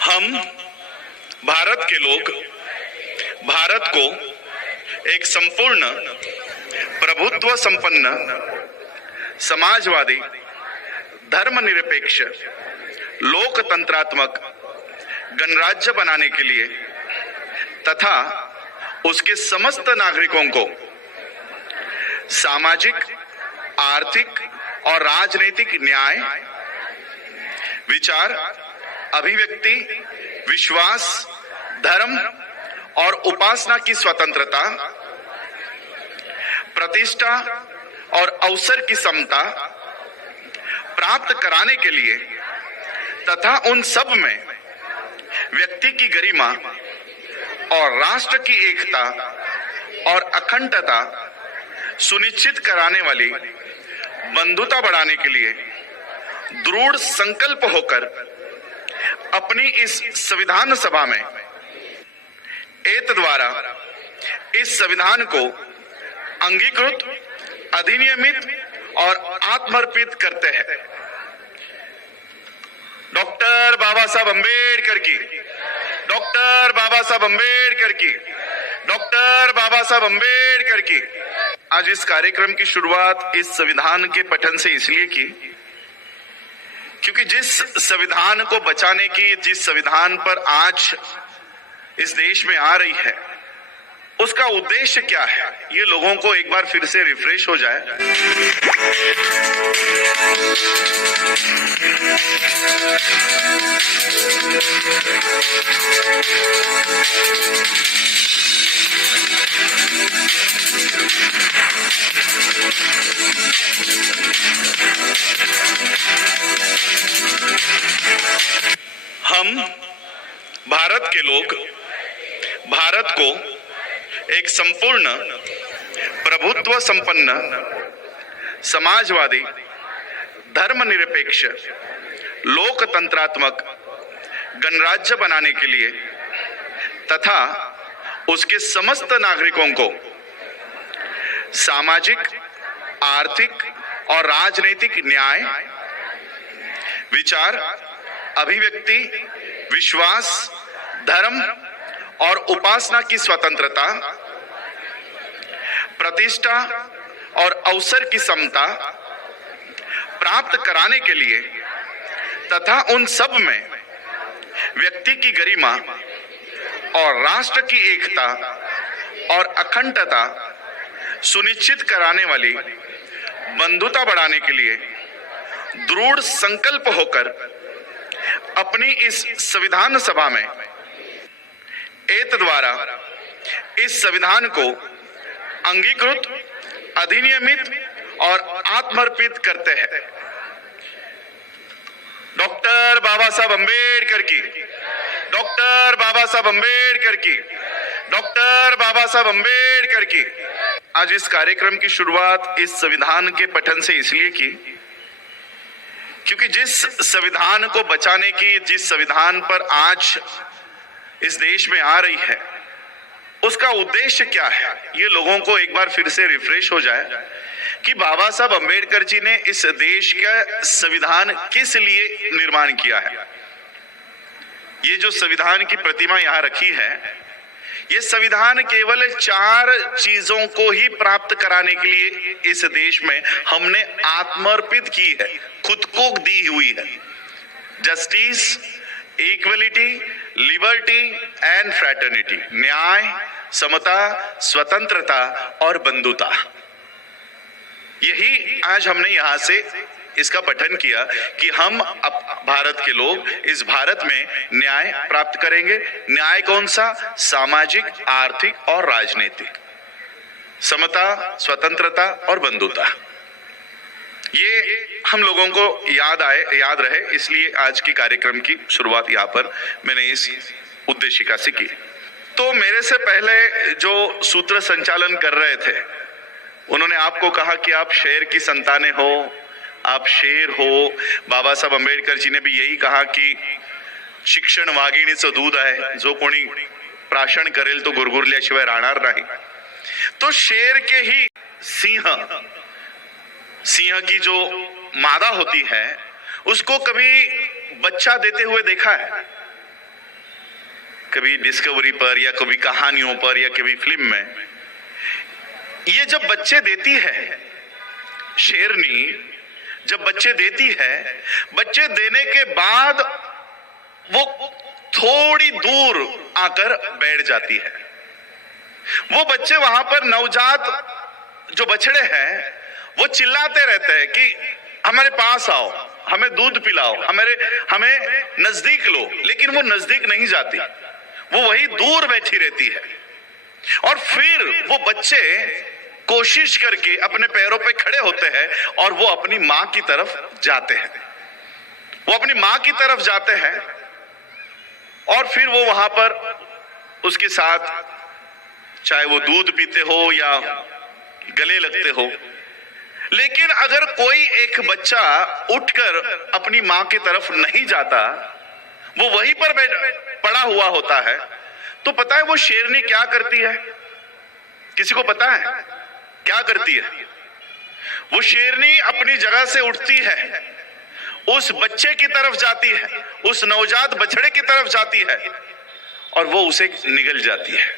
हम भारत के लोग भारत को एक संपूर्ण प्रभुत्व संपन्न समाजवादी धर्मनिरपेक्ष लोकतंत्रात्मक गणराज्य बनाने के लिए तथा उसके समस्त नागरिकों को सामाजिक, आर्थिक और राजनीतिक न्याय, विचार, अभिव्यक्ति, विश्वास, धर्म और उपासना की स्वतंत्रता, प्रतिष्ठा और अवसर की समता प्राप्त कराने के लिए तथा उन सब में व्यक्ति की गरिमा और राष्ट्र की एकता और अखंडता सुनिश्चित कराने वाली बंधुता बढ़ाने के लिए दृढ़ संकल्प होकर अपनी इस संविधान सभा में एत द्वारा इस संविधान को अंगीकृत, अधिनियमित और आत्मर्पित करते हैं। डॉक्टर बाबा साहब अंबेडकर की, डॉक्टर बाबा साहब अंबेडकर की, डॉक्टर बाबा साहब अंबेडकर की। आज इस कार्यक्रम की शुरुआत इस संविधान के पठन से इसलिए की क्योंकि जिस संविधान को बचाने की, जिस संविधान पर आज इस देश में आ रही है, उसका उद्देश्य क्या है, ये लोगों को एक बार फिर से रिफ्रेश हो जाए। हम भारत के लोग भारत को एक संपूर्ण प्रभुत्व संपन्न समाजवादी धर्मनिरपेक्ष लोकतंत्रात्मक गणराज्य बनाने के लिए तथा उसके समस्त नागरिकों को सामाजिक, आर्थिक और राजनीतिक न्याय, विचार, अभिव्यक्ति, विश्वास, धर्म और उपासना की स्वतंत्रता, प्रतिष्ठा और अवसर की समता प्राप्त कराने के लिए तथा उन सब में व्यक्ति की गरिमा और राष्ट्र की एकता और अखंडता सुनिश्चित कराने वाली बंधुता बढ़ाने के लिए दृढ़ संकल्प होकर अपनी इस संविधान सभा में एत द्वारा इस संविधान को अंगीकृत, अधिनियमित और आत्मर्पित करते हैं। डॉक्टर बाबा साहब अंबेडकर की, डॉक्टर बाबा साहब अंबेडकर की, डॉक्टर बाबा साहब अंबेडकर की। आज इस कार्यक्रम की शुरुआत इस संविधान के पठन से इसलिए की क्योंकि जिस संविधान को बचाने की, जिस संविधान पर आज इस देश में आ रही है, उसका उद्देश्य क्या है, ये लोगों को एक बार फिर से रिफ्रेश हो जाए कि बाबा साहब अंबेडकर जी ने इस देश का संविधान किस लिए निर्माण किया है। ये जो संविधान की प्रतिमा यहाँ रखी है, ये संविधान केवल 4 चीजों को ही प्राप्त कराने के लिए इस देश में हमने आत्मर्पित की है, खुद को दी हुई है। Justice, equality, liberty and fraternity, न्याय, समता, स्वतंत्रता और बंधुता। यही आज हमने यहां से इसका पठन किया कि हम अब भारत के लोग इस भारत में न्याय प्राप्त करेंगे। न्याय कौन सा? सामाजिक, आर्थिक और राजनीतिक, समता, स्वतंत्रता और बंधुता। ये हम लोगों को याद रहे, इसलिए आज की कार्यक्रम की शुरुआत यहाँ पर मैंने इस उद्देशिका से की। तो मेरे से पहले जो सूत्र संचालन कर रहे थे, उन्होंने आपको कहा कि आप शेर की संतानें हो, आप शेर हो। बाबा साहब अंबेडकर जी ने भी यही कहा कि शिक्षण वाघिणीचं दूध आहे, जो कोणी प्राशन करेल तो गुरगुरल्याशिवाय राहणार नाही। तो शेर के ही सिंह की जो मादा होती है, उसको कभी बच्चा देते हुए देखा है? कभी डिस्कवरी पर या कभी कहानियों पर या कभी फिल्म में, ये जब बच्चे देती है, शेरनी जब बच्चे देती है, बच्चे देने के बाद वो थोड़ी दूर आकर बैठ जाती है। वो बच्चे वहां पर, नवजात जो बछड़े हैं, वो चिल्लाते रहते हैं कि हमारे पास आओ, हमें दूध पिलाओ, हमें नजदीक लो, लेकिन वो नजदीक नहीं जाती, वो वही दूर बैठी रहती है। और फिर वो बच्चे कोशिश करके अपने पैरों पे खड़े होते हैं और वो अपनी मां की तरफ जाते हैं, वो अपनी मां की तरफ जाते हैं और फिर वो वहां पर उसके साथ, चाहे वो दूध पीते हो या गले लगते हो। लेकिन अगर कोई एक बच्चा उठकर अपनी मां की तरफ नहीं जाता, वो वहीं पर पड़ा हुआ होता है, तो पता है वो शेरनी क्या करती है? किसी को पता है क्या करती है? वो शेरनी अपनी जगह से उठती है, उस बच्चे की तरफ जाती है, उस नवजात बछड़े की तरफ जाती है और वो उसे निगल जाती है,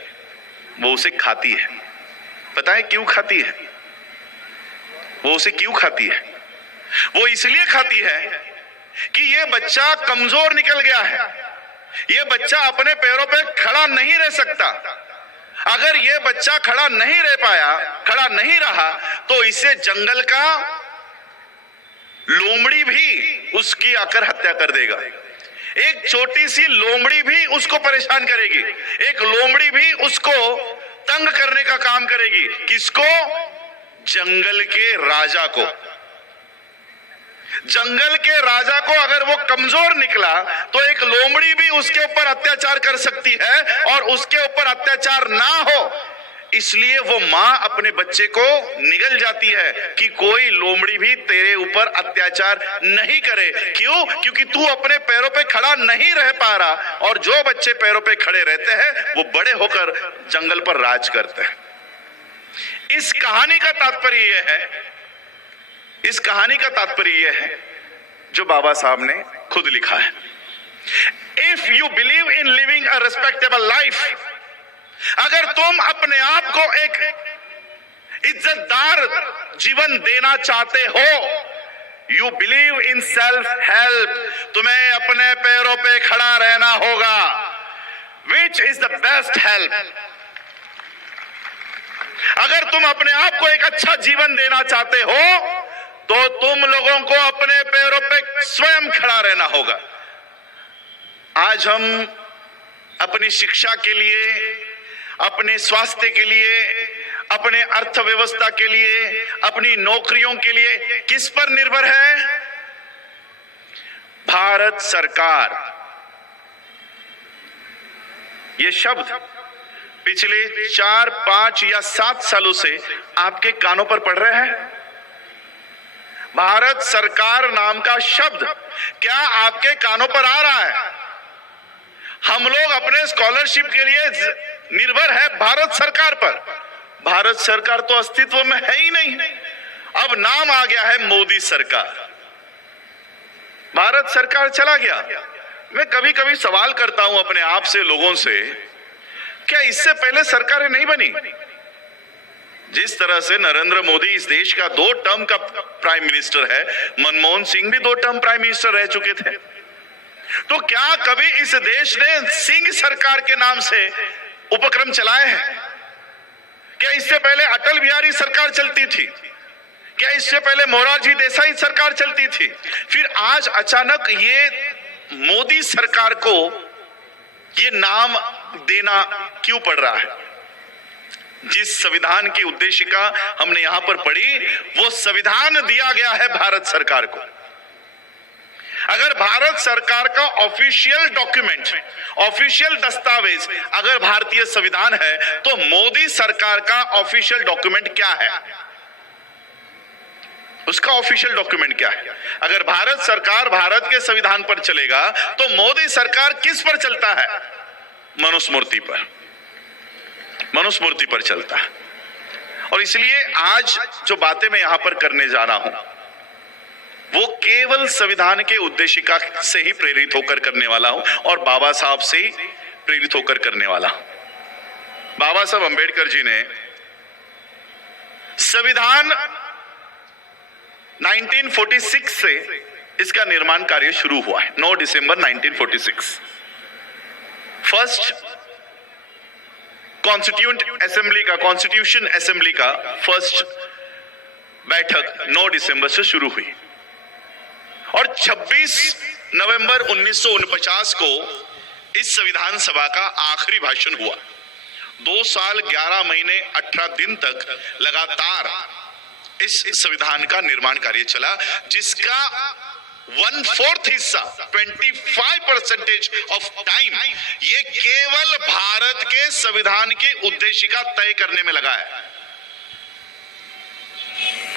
वो उसे खाती है। पता है क्यों खाती है? वो उसे क्यों खाती है? वो इसलिए खाती है कि ये बच्चा कमजोर निकल गया है, ये बच्चा अपने पैरों पे खड़ा नहीं रह सकता। अगर ये बच्चा खड़ा नहीं रह पाया, खड़ा नहीं रहा, तो इसे जंगल का लोमड़ी भी उसकी आकर हत्या कर देगा। एक छोटी सी लोमड़ी भी उसको परेशान करेगी, एक लोमड़ी भी उसको तंग करने का काम करेगी। किसको? जंगल के राजा को। जंगल के राजा को अगर वो कमजोर निकला तो एक लोमड़ी भी उसके ऊपर अत्याचार कर सकती है, और उसके ऊपर अत्याचार ना हो इसलिए वो मां अपने बच्चे को निगल जाती है कि कोई लोमड़ी भी तेरे ऊपर अत्याचार नहीं करे। क्यों? क्योंकि तू अपने पैरों पे खड़ा नहीं रह पा रहा, और जो बच्चे पैरों पे खड़े रहते हैं वो बड़े होकर जंगल पर राज करते हैं। इस कहानी का तात्पर्य यह है, इस कहानी का तात्पर्य यह है जो बाबा साहब ने खुद लिखा है। If you believe in living a respectable life, अगर तुम अपने आप को एक इज्जतदार जीवन देना चाहते हो, you believe in self help, तुम्हें अपने पैरों पे खड़ा रहना होगा। Which is the best help? अगर तुम अपने आप को एक अच्छा जीवन देना चाहते हो तो तुम लोगों को अपने पैरों पे स्वयं खड़ा रहना होगा। आज हम अपनी शिक्षा के लिए, अपने स्वास्थ्य के लिए, अपने अर्थव्यवस्था के लिए, अपनी नौकरियों के लिए किस पर निर्भर है? भारत सरकार। ये शब्द पिछले 4, 5 या 7 सालों से आपके कानों पर पड़ रहे हैं। भारत सरकार नाम का शब्द क्या आपके कानों पर आ रहा है? हम लोग अपने स्कॉलरशिप के लिए निर्भर है भारत सरकार पर। भारत सरकार तो अस्तित्व में है ही नहीं, अब नाम आ गया है मोदी सरकार। भारत सरकार चला गया। मैं कभी कभी सवाल करता हूं अपने आप से, लोगों से, क्या इससे पहले सरकारें नहीं बनी? जिस तरह से नरेंद्र मोदी इस देश का 2 टर्म का प्राइम मिनिस्टर है, मनमोहन सिंह भी 2 टर्म प्राइम मिनिस्टर रह चुके थे, तो क्या कभी इस देश ने सिंह सरकार के नाम से उपक्रम चलाए हैं? क्या इससे पहले अटल बिहारी सरकार चलती थी? क्या इससे पहले मोरारजी देसाई सरकार चलती थी? फिर आज अचानक ये मोदी सरकार को ये नाम देना क्यों पड़ रहा है? जिस संविधान की उद्देशिका हमने यहां पर पढ़ी, वो संविधान दिया गया है भारत सरकार को। अगर भारत सरकार का ऑफिशियल डॉक्यूमेंट, ऑफिशियल दस्तावेज अगर भारतीय संविधान है, तो मोदी सरकार का ऑफिशियल डॉक्यूमेंट क्या है? उसका ऑफिशियल डॉक्यूमेंट क्या है? अगर भारत सरकार भारत के संविधान पर चलेगा तो मोदी सरकार किस पर चलता है? मनुस्मृति पर, मनुस्मृति पर चलता है। और इसलिए आज जो बातें मैं यहां पर करने जा रहा हूं, वो केवल संविधान के उद्देशिका से ही प्रेरित होकर करने वाला हूं और बाबा साहब से ही प्रेरित होकर करने वाला। बाबा साहब अंबेडकर जी ने संविधान 1946 से इसका निर्माण कार्य शुरू हुआ है। 9 दिसंबर 1946 फर्स्ट कॉन्स्टिट्यूशन असेंबली का फर्स्ट बैठक 9 दिसंबर से शुरू हुई और 26 नवंबर 1949 को इस संविधान सभा का आखिरी भाषण हुआ। 2 साल 11 महीने 18 दिन तक लगातार इस संविधान का निर्माण कार्य चला, जिसका 1/4 हिस्सा 25% ऑफ टाइम ये केवल भारत के संविधान की उद्देशिका तय करने में लगा है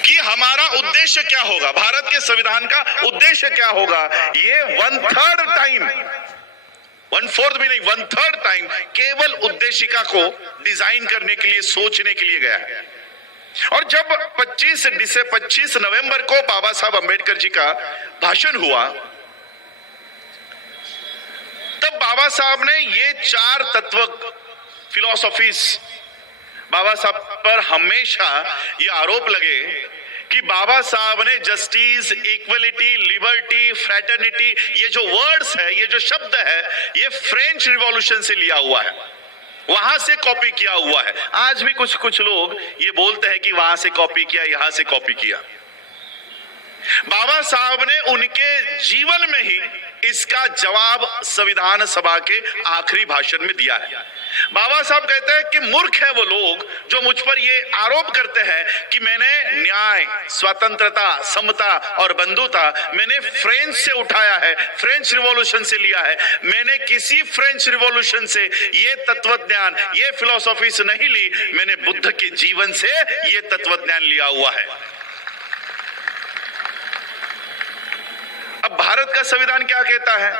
कि हमारा उद्देश्य क्या होगा, भारत के संविधान का उद्देश्य क्या होगा। ये 1/3 टाइम, 1/4 भी नहीं, 1/3 टाइम केवल उद्देशिका को डिजाइन करने के लिए, सोचने के लिए गया है। और जब 25 नवंबर को बाबा साहब अंबेडकर जी का भाषण हुआ, तब बाबा साहब ने ये 4 तत्व फिलॉसफीज, बाबा साहब पर हमेशा ये आरोप लगे कि बाबा साहब ने जस्टिस, इक्वलिटी, लिबर्टी, फ्रेटर्निटी, ये जो वर्ड्स है, ये जो शब्द है, ये फ्रेंच रिवॉल्यूशन से लिया हुआ है, वहां से कॉपी किया हुआ है। आज भी कुछ लोग ये बोलते हैं कि वहां से कॉपी किया, यहां से कॉपी किया। बाबा साहब ने उनके जीवन में ही इसका जवाब संविधान सभा के आखिरी भाषण में दिया है। बाबा साहब कहते हैं कि मूर्ख है वो लोग जो मुझ पर ये आरोप करते हैं कि मैंने न्याय, स्वतंत्रता, समता और बंधुता मैंने फ्रेंच से उठाया है, फ्रेंच रिवॉल्यूशन से लिया है। मैंने किसी फ्रेंच रिवॉल्यूशन से ये तत्वज्ञान, ये फिलॉसफीज नहीं ली, मैंने बुद्ध के जीवन से ये तत्वज्ञान लिया हुआ है। अब भारत का संविधान क्या कहता है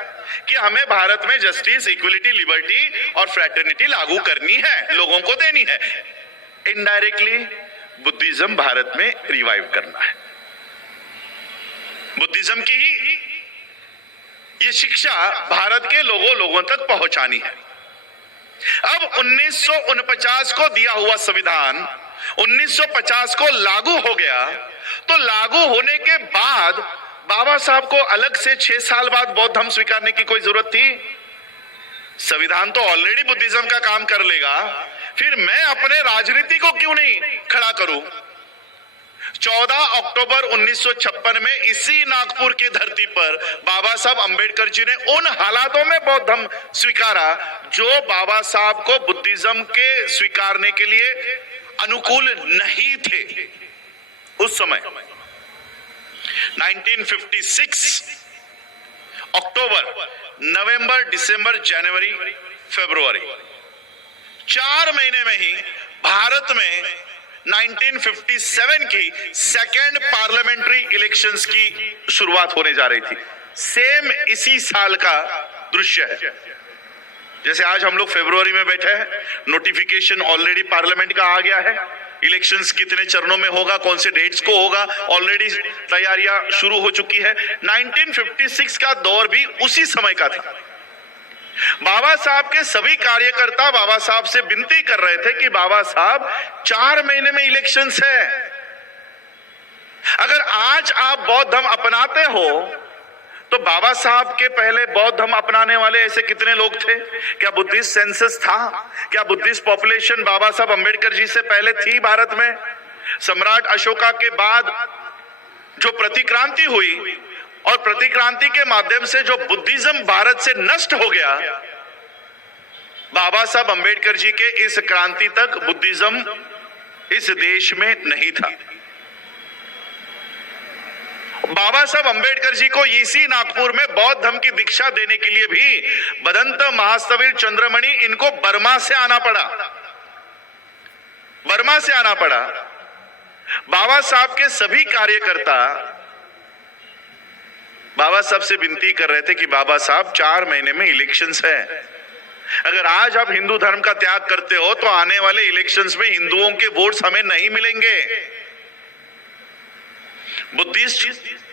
कि हमें भारत में जस्टिस, इक्वलिटी, लिबर्टी और फ्रेटर्निटी लागू करनी है, लोगों को देनी है। इनडायरेक्टली बुद्धिज्म भारत में रिवाइव करना है, बुद्धिज्म की ही ये शिक्षा भारत के लोगों तक पहुंचानी है। अब 1949 को दिया हुआ संविधान 1950 को लागू हो गया, तो लागू होने के बाद बाबा साहब को अलग से 6 साल बाद बौद्ध धर्म स्वीकारने की कोई जरूरत थी? संविधान तो ऑलरेडी बुद्धिज्म का काम कर लेगा, फिर मैं अपने राजनीति को क्यों नहीं खड़ा करूं? 14 अक्टूबर 1956 में इसी नागपुर की धरती पर बाबा साहब अंबेडकर जी ने उन हालातों में बौद्ध धर्म स्वीकारा जो बाबा साहब को बुद्धिज्म के स्वीकारने के लिए अनुकूल नहीं थे उस समय। 1956 अक्टूबर, नवंबर, दिसंबर, जनवरी, फरवरी, 4 महीने में ही भारत में 1957 की सेकेंड पार्लियामेंट्री इलेक्शंस की शुरुआत होने जा रही थी। सेम इसी साल का दृश्य है। जैसे आज हम लोग फरवरी में बैठे हैं, नोटिफिकेशन ऑलरेडी पार्लियामेंट का आ गया है, इलेक्शंस कितने चरणों में होगा, कौन से डेट्स को होगा, ऑलरेडी तैयारियां शुरू हो चुकी है। 1956 का दौर भी उसी समय का था। बाबा साहब के सभी कार्यकर्ता बाबा साहब से विनती कर रहे थे कि बाबा साहब 4 महीने में इलेक्शंस है, अगर आज आप बौद्ध धर्म अपनाते हो तो बाबा साहब के पहले बौद्ध धर्म अपनाने वाले ऐसे कितने लोग थे? क्या बुद्धिस्ट सेंसस था? क्या बुद्धिस्ट पॉपुलेशन बाबा साहब अंबेडकर जी से पहले थी भारत में? सम्राट अशोका के बाद जो प्रतिक्रांति हुई और प्रतिक्रांति के माध्यम से जो बुद्धिज्म भारत से नष्ट हो गया, बाबा साहब अंबेडकर जी के इस क्रांति तक बुद्धिज्म इस देश में नहीं था। बाबा साहब अंबेडकर जी को इसी नागपुर में बौद्ध धर्म की दीक्षा देने के लिए भी भदंत महास्तवीर चंद्रमणि इनको बर्मा से आना पड़ा, बर्मा से आना पड़ा। बाबा साहब के सभी कार्यकर्ता बाबा साहब से विनती कर रहे थे कि बाबा साहब 4 महीने में इलेक्शंस है, अगर आज आप हिंदू धर्म का त्याग करते हो तो आने वाले इलेक्शंस में हिंदुओं के वोट्स हमें नहीं मिलेंगे। बुद्धिस्ट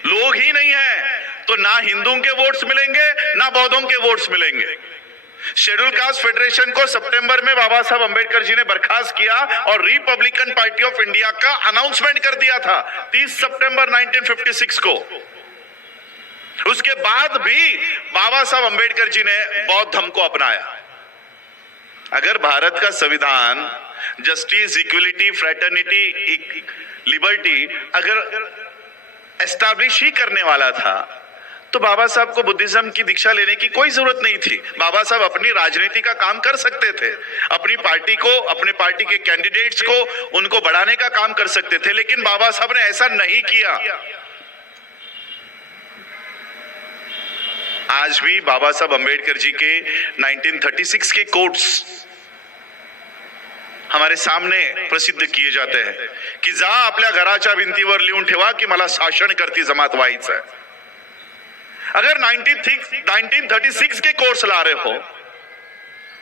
लोग ही नहीं है तो ना हिंदुओं के वोट्स मिलेंगे ना बौद्धों के वोट्स मिलेंगे। शेड्यूल कास्ट फेडरेशन को सितंबर में बाबा साहब अंबेडकर जी ने बर्खास्त किया और रिपब्लिकन पार्टी ऑफ इंडिया का अनाउंसमेंट कर दिया था 30 सितंबर 1956 को। उसके बाद भी बाबा साहब अंबेडकर जी ने बौद्ध धर्म को अपनाया। अगर भारत का संविधान जस्टिस, इक्वलिटी, फ्रेटर्निटी, लिबर्टी अगर एस्टैब्लिश ही करने वाला था तो बाबा साहब को बुद्धिज्म की दीक्षा लेने की कोई जरूरत नहीं थी। बाबा साहब अपनी राजनीति का काम कर सकते थे, अपनी पार्टी को, अपने पार्टी के कैंडिडेट्स को, उनको बढ़ाने का काम कर सकते थे, लेकिन बाबा साहब ने ऐसा नहीं किया। आज भी बाबा साहब अंबेडकर जी के 1936 के कोट्स हमारे सामने प्रसिद्ध किए जाते हैं की जा आपल्या घराच्या भिंतीवर लिहून ठेवा की मला शासन करती जमात व्हायचं आहे। अगर 1936 के कोर्स ला रहे हो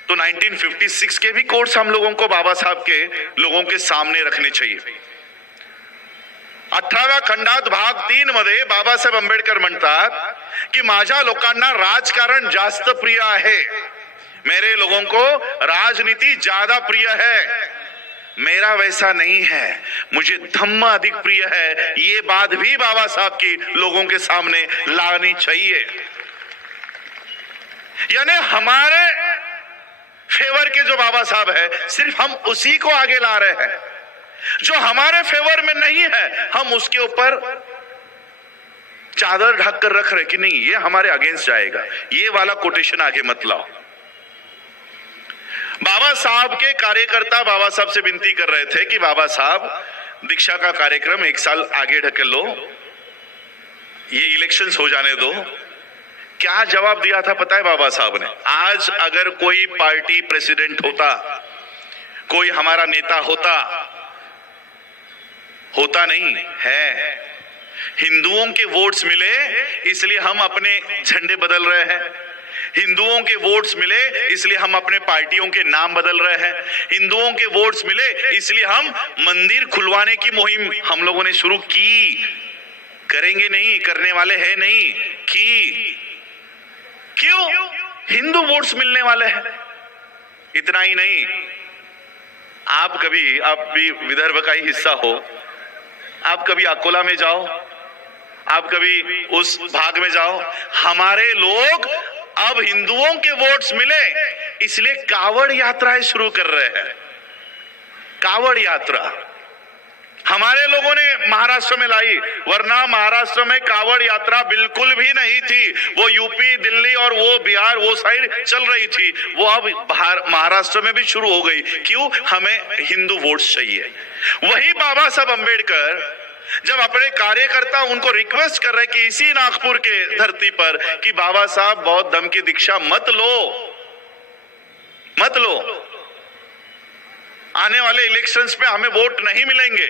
तो 1956 के भी कोर्स हम लोगों को बाबा साहब के लोगों के सामने रखने चाहिए। 18व्या खंडात भाग 3 मध्ये बाबासाहेब आंबेडकर म्हणतात की माझ्या लोकांना राजकारण जास्त प्रिय आहे, मेरे लोगों को राजनीति ज्यादा प्रिय है, मेरा वैसा नहीं है, मुझे धम्म अधिक प्रिय है। ये बात भी बाबा साहब की लोगों के सामने लानी चाहिए। यानी हमारे फेवर के जो बाबा साहब है सिर्फ हम उसी को आगे ला रहे हैं, जो हमारे फेवर में नहीं है हम उसके ऊपर चादर ढक कर रख रहे कि नहीं ये हमारे अगेंस्ट जाएगा, ये वाला कोटेशन आगे मत लाओ। बाबा साहब के कार्यकर्ता बाबा साहब से विनती कर रहे थे कि बाबा साहब दीक्षा का कार्यक्रम 1 साल आगे ढकेल लो, ये इलेक्शंस हो जाने दो। क्या जवाब दिया था पता है बाबा साहब ने? आज अगर कोई पार्टी प्रेसिडेंट होता, कोई हमारा नेता होता नहीं है, हिंदुओं के वोट्स मिले इसलिए हम अपने झंडे बदल रहे हैं, हिंदुओं के वोट्स मिले इसलिए हम अपने पार्टियों के नाम बदल रहे हैं, हिंदुओं के वोट्स मिले इसलिए हम मंदिर खुलवाने की मुहिम हम लोगों ने शुरू की। करेंगे नहीं, करने वाले हैं नहीं की। क्यों? हिंदू वोट्स मिलने वाले हैं। इतना ही नहीं, आप भी विदर्भ का ही हिस्सा हो, आप कभी अकोला में जाओ, आप कभी उस भाग में जाओ, हमारे लोग अब हिंदुओं के वोट्स मिले इसलिए कावड़ यात्राएं शुरू कर रहे हैं। कावड़ यात्रा हमारे लोगों ने महाराष्ट्र में लाई, वरना महाराष्ट्र में कावड़ यात्रा बिल्कुल भी नहीं थी। वो यूपी, दिल्ली और वो बिहार वो साइड चल रही थी, वो अब महाराष्ट्र में भी शुरू हो गई। क्यों? हमें हिंदू वोट्स चाहिए। वही बाबा साहब अंबेडकर जब अपने कार्यकर्ता उनको रिक्वेस्ट कर रहे कि इसी नागपुर के धरती पर कि बाबा साहब बौद्ध धर्म की दीक्षा मत लो, आने वाले इलेक्शंस में हमें वोट नहीं मिलेंगे,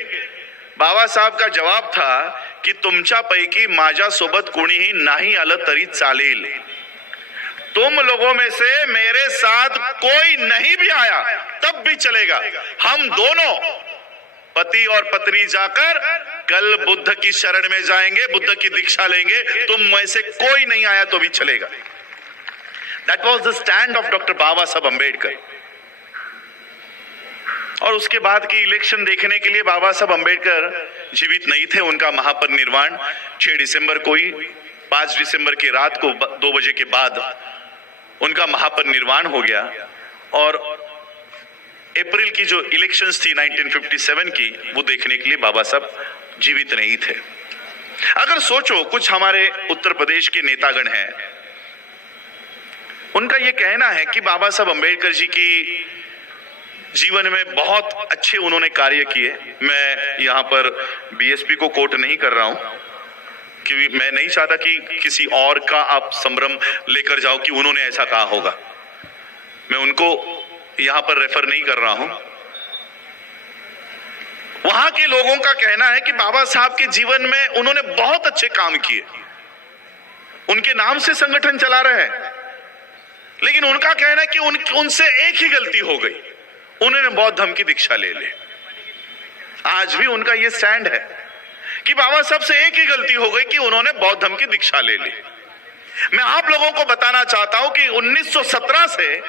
बाबा साहब का जवाब था की तुमच्यापैकी माझ्यासोबत कोणीही नाही आलं तरी चालेल, तुम लोगों में से मेरे साथ कोई नहीं भी आया तब भी चलेगा, हम दोनों पति और पत्नी जाकर कल बुद्ध की शरण में जाएंगे, बुद्ध की दीक्षा लेंगे, तुम में से कोई नहीं आया तो भी चलेगा। That was the stand of doctor Baba Saheb Ambedkar. और उसके बाद की इलेक्शन देखने के लिए बाबा साहब अंबेडकर जीवित नहीं थे। उनका महापरिनिर्वाण 6 दिसंबर को ही, 5 दिसंबर की रात को 2 बजे के बाद उनका महापरिनिर्वाण हो गया। और अप्रैल की जो इलेक्शंस थी 1957 की, वो देखने के लिए बाबा साहब जीवित नहीं थे। अगर सोचो, कुछ हमारे उत्तर प्रदेश के नेतागण हैं, उनका यह कहना है कि बाबा साहब अंबेडकर जी की जीवन में बहुत अच्छे उन्होंने कार्य किए। मैं यहां पर बीएसपी को कोट नहीं कर रहा हूं, क्योंकि मैं नहीं चाहता कि किसी और का आप संभ्रम लेकर जाओ कि उन्होंने ऐसा कहा होगा। मैं उनको यहां पर रेफर नहीं कर रहा हूं। वहां के लोगों का कहना है कि बाबा साहब के जीवन में उन्होंने बहुत अच्छे काम किए, उनके नाम से संगठन चला रहे हैं, लेकिन उनका कहना है कि उनसे एक ही गलती हो गई, उन्होंने बौद्ध धर्म की दीक्षा ले ली। आज भी उनका यह स्टैंड है कि बाबा साहब से एक ही गलती हो गई कि उन्होंने बौद्ध धर्म की दीक्षा ले ली। मैं आप लोगों को बताना चाहता हूं कि 1917 से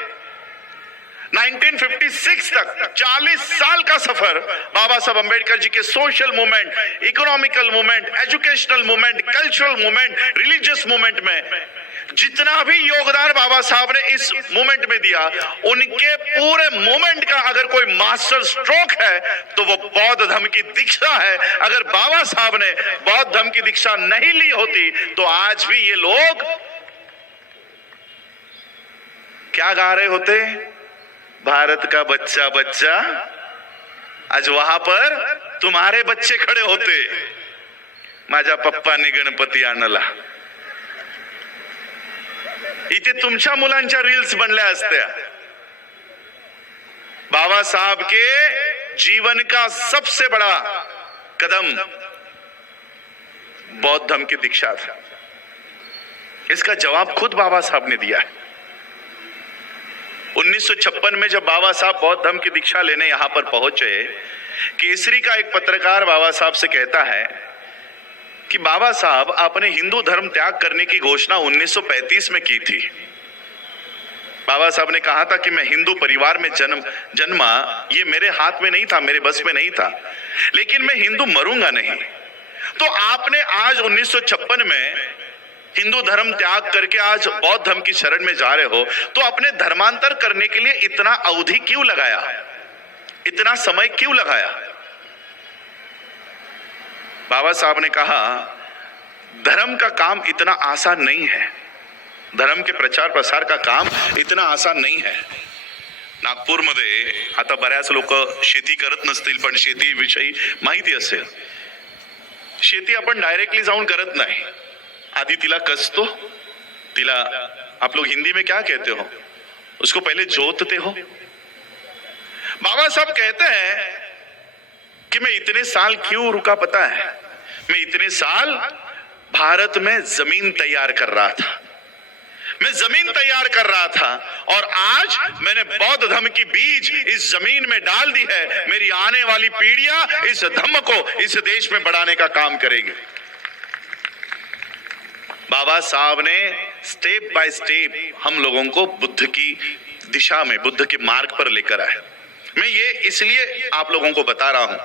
1956 तक 40 साल का सफर बाबा साहब अंबेडकर जी के social movement, economical movement, educational movement, cultural movement, religious movement में जितना भी योगदान बाबा साहब ने इस मूवमेंट में दिया, उनके पूरे मूवमेंट का अगर कोई मास्टर स्ट्रोक है तो वो बौद्ध धर्म की दीक्षा है। अगर बाबा साहब ने बौद्ध धर्म की दीक्षा नहीं ली होती तो आज भी ये लोग क्या गा रहे होते? भारत का बच्चा बच्चा, आज वहां पर तुम्हारे बच्चे खड़े होते, माझ्या पप्पाने गणपती आणला, इथे तुमच्या मुलांच्या रील्स बनल्या असत्या। बाबा साहब के जीवन का सबसे बड़ा कदम बौद्ध धर्म की दीक्षा था। इसका जवाब खुद बाबा साहब ने दिया है। 1956 में जब बाबा साहब बौद्ध धर्म की दीक्षा लेने यहां पर पहुंचे, केसरी का एक पत्रकार बाबा साहब से कहता है कि बाबा साहब आपने हिंदू धर्म त्याग करने की घोषणा 1935 में की थी। बाबा साहब ने कहा था कि मैं हिंदू परिवार में जन्मा, ये मेरे हाथ में नहीं था, मेरे बस में नहीं था, लेकिन मैं हिंदू मरूंगा नहीं। तो आपने आज 1956 में हिंदू धर्म त्याग करके आज बौद्ध धर्म की शरण में जा रहे हो, तो अपने धर्मांतर करने के लिए इतना अवधि क्यों लगाया, इतना समय क्यों लगाया? बाबा साहब ने कहा धर्म का काम इतना आसान नहीं है, धर्म के प्रचार प्रसार का काम इतना आसान नाही है। नागपूरमध्ये आता बऱ्याच लोक शेती करत नसतील, पण शेतीविषयी माहिती असेल। शेती आपण डायरेक्टली जाऊन करत नाही, आधी तिला कसतो, तिला आप लोग हिंदी में क्या कहते हो, उसको पहले जोतते हो। बाबा साहब कहते हैं कि मैं इतने साल क्यों रुका पता है? मैं इतने साल भारत में जमीन तैयार कर रहा था, मैं जमीन तैयार कर रहा था और आज मैंने बौद्ध धर्म की बीज इस जमीन में डाल दी है। मेरी आने वाली पीढ़ियां इस धर्म को इस देश में बढ़ाने का काम करेगी। बाबा साहब ने स्टेप बाय स्टेप हम लोगों को बुद्ध की दिशा में, बुद्ध के मार्ग पर लेकर आए। मैं ये इसलिए आप लोगों को बता रहा हूं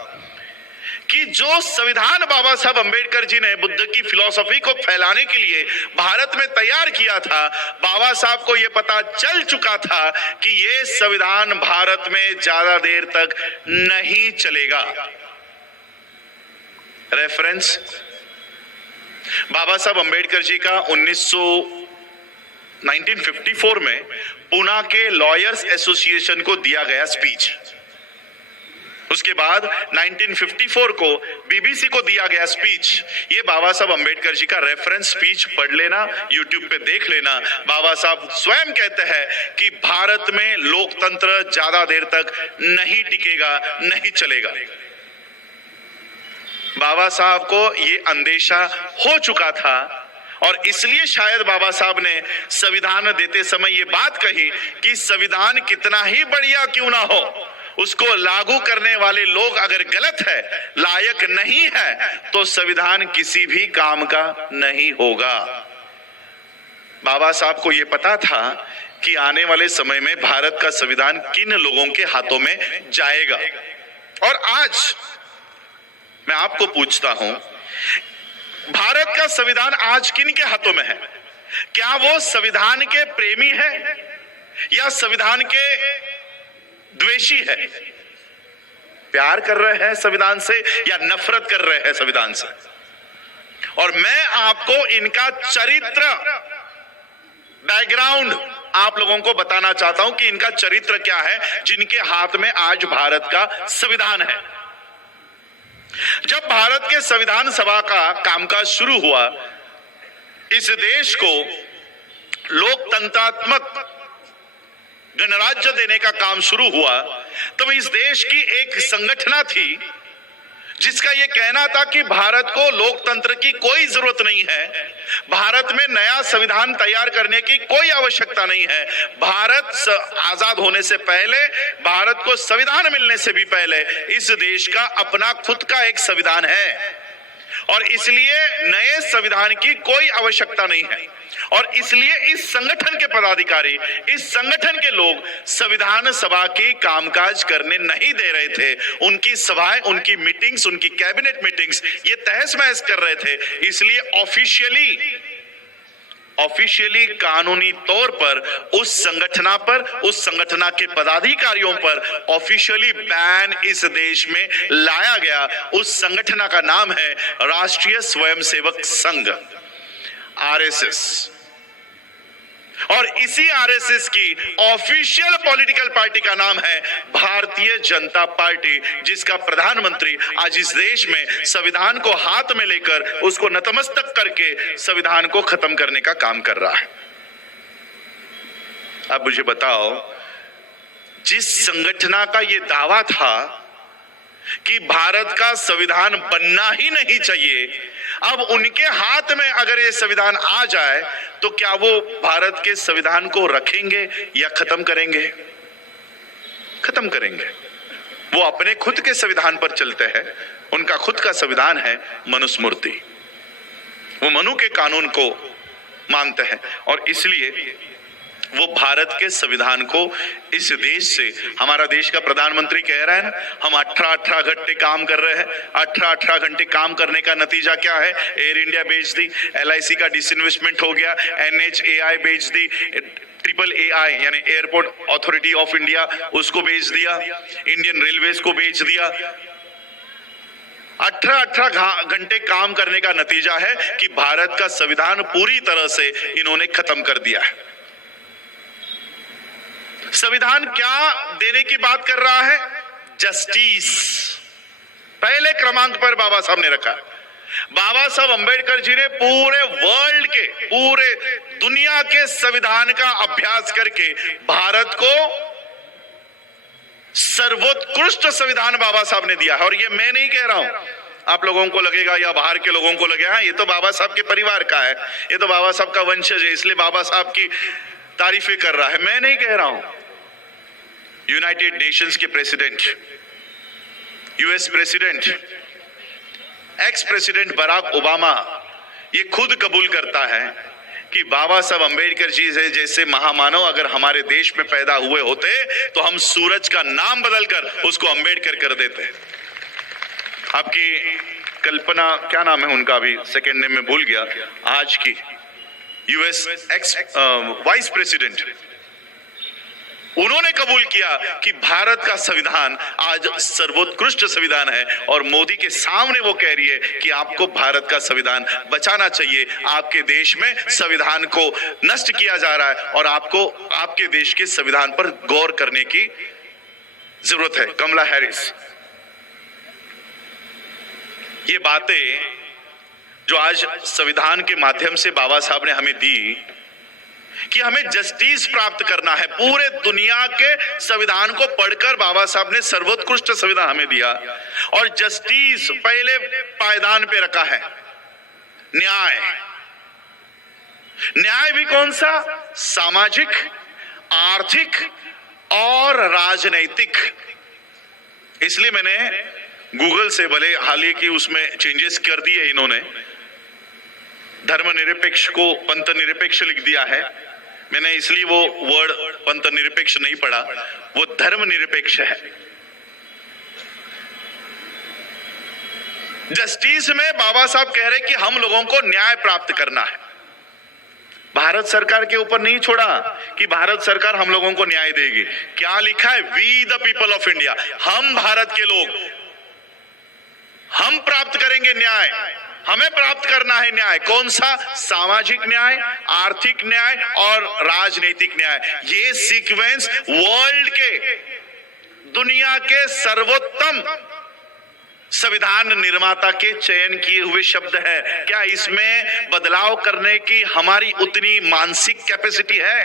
कि जो संविधान बाबा साहब अंबेडकर जी ने बुद्ध की फिलॉसफी को फैलाने के लिए भारत में तैयार किया था, बाबा साहब को यह पता चल चुका था कि यह संविधान भारत में ज्यादा देर तक नहीं चलेगा। रेफरेंस बाबा साहब अंबेडकर जी का 1954 में पुणे के लॉयर्स एसोसिएशन को दिया गया स्पीच। उसके बाद 1954 को बीबीसी को दिया गया स्पीच। ये बाबा साहब अंबेडकर जी का रेफरेंस स्पीच पढ़ लेना, यूट्यूब पे देख लेना। बाबा साहब स्वयं कहते हैं कि भारत में लोकतंत्र ज्यादा देर तक नहीं टिकेगा, नहीं चलेगा। बाबा साहब को ये अंदेशा हो चुका था और इसलिए शायद बाबा साहब ने संविधान देते समय ये बात कही कि संविधान कितना ही बढ़िया क्यों ना हो, उसको लागू करने वाले लोग अगर गलत है, लायक नहीं है, तो संविधान किसी भी काम का नहीं होगा। बाबा साहब को यह पता था कि आने वाले समय में भारत का संविधान किन लोगों के हाथों में जाएगा। और आज मैं आपको पूछता हूं, भारत का संविधान आज किन के हाथों में है? क्या वो संविधान के प्रेमी है या संविधान के द्वेषी है? प्यार कर रहे हैं संविधान से या नफरत कर रहे हैं संविधान से? और मैं आपको इनका चरित्र, बैकग्राउंड आप लोगों को बताना चाहता हूं कि इनका चरित्र क्या है, जिनके हाथ में आज भारत का संविधान है। जब भारत के संविधान सभा का कामकाज शुरू हुआ, इस देश को लोकतंत्रात्मक गणराज्य देने का काम शुरू हुआ, तब इस देश की एक संगठना थी जिसका यह कहना था कि भारत को लोकतंत्र की कोई जरूरत नहीं है, भारत में नया संविधान तैयार करने की कोई आवश्यकता नहीं है। भारत आजाद होने से पहले, भारत को संविधान मिलने से भी पहले इस देश का अपना खुद का एक संविधान है और इसलिए नए संविधान की कोई आवश्यकता नहीं है। और इसलिए इस संगठन के पदाधिकारी, इस संगठन के लोग संविधान सभा की कामकाज करने नहीं दे रहे थे। उनकी सभाएं, उनकी मीटिंग्स, उनकी कैबिनेट मीटिंग्स ये तहस महस कर रहे थे। इसलिए ऑफिशियली कानूनी तौर पर उस संगठना के पदाधिकारियों पर ऑफिशियली बैन इस देश में लाया गया। उस संगठना का नाम है राष्ट्रीय स्वयंसेवक संघ, आरएसएस। और इसी आरएसएस की ऑफिशियल पॉलिटिकल पार्टी का नाम है भारतीय जनता पार्टी, जिसका प्रधानमंत्री आज इस देश में संविधान को हाथ में लेकर उसको नतमस्तक करके संविधान को खत्म करने का काम कर रहा है। अब मुझे बताओ, जिस संगठन का यह दावा था कि भारत का संविधान बनना ही नहीं चाहिए, अब उनके हाथ में अगर ये संविधान आ जाए तो क्या वो भारत के संविधान को रखेंगे या खत्म करेंगे? खत्म करेंगे। वो अपने खुद के संविधान पर चलते हैं। उनका खुद का संविधान है मनुस्मृति। वो मनु के कानून को मानते हैं और इसलिए वो भारत के संविधान को इस देश से, हमारा देश का प्रधानमंत्री कह रहा है ना, हम 18 घंटे काम कर रहे हैं। 18 घंटे काम करने का नतीजा क्या है? एयर इंडिया बेच दी, LIC का डिसइन्वेस्टमेंट हो गया, NHAI बेच दी, AAAI यानी एयरपोर्ट अथॉरिटी ऑफ इंडिया उसको बेच दिया, इंडियन रेलवेज को बेच दिया। 18 घंटे काम करने का नतीजा है कि भारत का संविधान पूरी तरह से इन्होंने खत्म कर दिया है। संविधान क्या देने की बात कर रहा है? जस्टिस पहले क्रमांक पर बाबा साहब ने रखा। बाबा साहब अंबेडकर जी ने पूरे वर्ल्ड के, पूरे दुनिया के संविधान का अभ्यास करके भारत को सर्वोत्कृष्ट संविधान बाबा साहब ने दिया है। और ये मैं नहीं कह रहा हूं, आप लोगों को लगेगा या बाहर के लोगों को लगेगा ये तो बाबा साहब के परिवार का है, ये तो बाबा साहब का वंशज है, इसलिए बाबा साहब की तारीफें कर रहा है। मैं नहीं कह रहा हूं। यूनाइटेड नेशंस के president, US president, ex president Barack Obama ये खुद कबूल करता है कि बाबा साहब अंबेडकर जी जैसे महामानव अगर हमारे देश में पैदा हुए होते तो हम सूरज का नाम बदलकर उसको अंबेडकर कर देते। आपकी कल्पना, क्या नाम है उनका, अभी सेकेंड नेम में भूल गया, आज की US एक्स वाइस प्रेसिडेंट, उन्होंने कबूल किया कि भारत का संविधान आज सर्वोत्कृष्ट संविधान है। और मोदी के सामने वो कह रही है कि आपको भारत का संविधान बचाना चाहिए, आपके देश में संविधान को नष्ट किया जा रहा है और आपको आपके देश के संविधान पर गौर करने की जरूरत है। कमला हैरिस, ये बातें जो आज संविधान के माध्यम से बाबा साहब ने हमें दी कि हमें जस्टिस प्राप्त करना है, पूरे दुनिया के संविधान को पढ़कर बाबा साहब ने सर्वोत्कृष्ट संविधान हमें दिया। और जस्टिस पहले पायदान पे रखा है, न्याय। न्याय भी कौन सा? सामाजिक, आर्थिक और राजनैतिक। इसलिए मैंने गूगल से, भले हाल ही की उसमें चेंजेस कर दिए इन्होंने, धर्मनिरपेक्ष को पंथ निरपेक्ष लिख दिया है। मैंने इसलिए वो वर्ड पंथ निरपेक्ष नहीं पढ़ा, वो धर्मनिरपेक्ष है। जस्टिस में बाबा साहब कह रहे कि हम लोगों को न्याय प्राप्त करना है। भारत सरकार के ऊपर नहीं छोड़ा कि भारत सरकार हम लोगों को न्याय देगी। क्या लिखा है? We the people of India, हम भारत के लोग, हम प्राप्त करेंगे न्याय। हमें प्राप्त करना है न्याय। कौन सा? सामाजिक न्याय, आर्थिक न्याय और राजनीतिक न्याय। ये सीक्वेंस वर्ल्ड के, दुनिया के सर्वोत्तम संविधान निर्माता के चयन किए हुए शब्द है। क्या इसमें बदलाव करने की हमारी उतनी मानसिक कैपेसिटी है?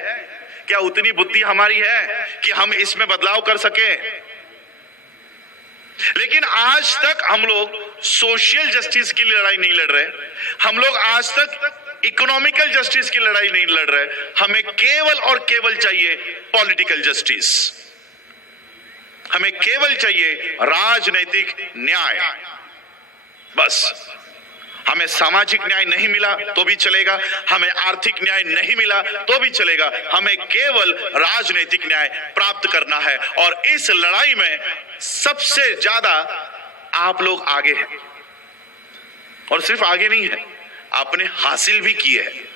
क्या उतनी बुद्धि हमारी है कि हम इसमें बदलाव कर सके? लेकिन आज तक हम लोग सोशल जस्टिस की लड़ाई नहीं लड़ रहे, हम लोग आज तक इकोनॉमिकल जस्टिस की लड़ाई नहीं लड़ रहे। हमें केवल और केवल चाहिए पॉलिटिकल जस्टिस, हमें केवल चाहिए राजनीतिक न्याय, बस। हमें सामाजिक न्याय नहीं मिला तो भी चलेगा, हमें आर्थिक न्याय नहीं मिला तो भी चलेगा, हमें केवल राजनीतिक न्याय प्राप्त करना है। और इस लड़ाई में सबसे ज्यादा आप लोग आगे हैं, और सिर्फ आगे नहीं है, आपने हासिल भी किए हैं।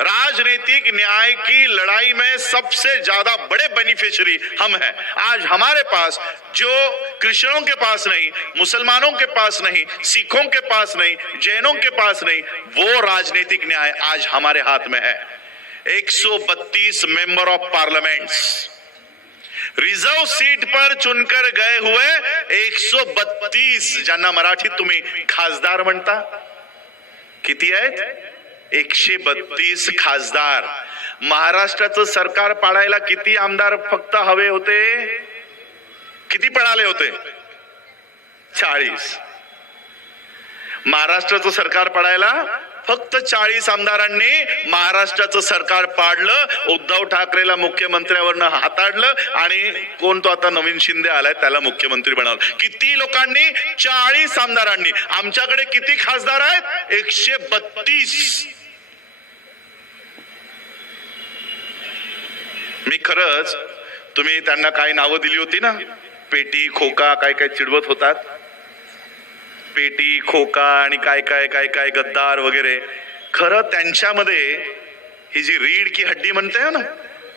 राजनीतिक न्याय की लड़ाई में सबसे ज्यादा बड़े बेनिफिशियरी हम हैं। आज हमारे पास जो क्रिश्चियनों के पास नहीं, मुसलमानों के पास नहीं, सिखों के पास नहीं, जैनों के पास नहीं, वो राजनीतिक न्याय आज हमारे हाथ में है। 132 member of parliaments reserve seat पर चुनकर गए हुए 132, ज्यांना मराठीत तुम्ही खासदार म्हणता, किती आहेत? 132 खासदार। महाराष्ट्राचं सरकार पाडायला किती आमदार फक्त हवे होते? किती पडाले होते? 40। महाराष्ट्राचं सरकार पाडायला फक्त 40 आमदारांनी महाराष्ट्राचं सरकार पाडलं, उद्धव ठाकरेला मुख्यमंत्र्यावरनं हाताडलं आणि कोण तो आता नवीन शिंदे आलाय त्याला मुख्यमंत्री बनवलं। किती लोकांनी? 40 आमदारांनी। आमच्याकडे किती खासदार आहेत? 132। मी खरंच, तुम्ही त्यांना काय नावं दिली होती ना, पेटी खोका काय काय चिडवत होतात, पेटी खोका आणि काय काय काय काय गद्दार वगैरे, खरं त्यांच्यामध्ये ही जी रीड की हड्डी म्हणते ना,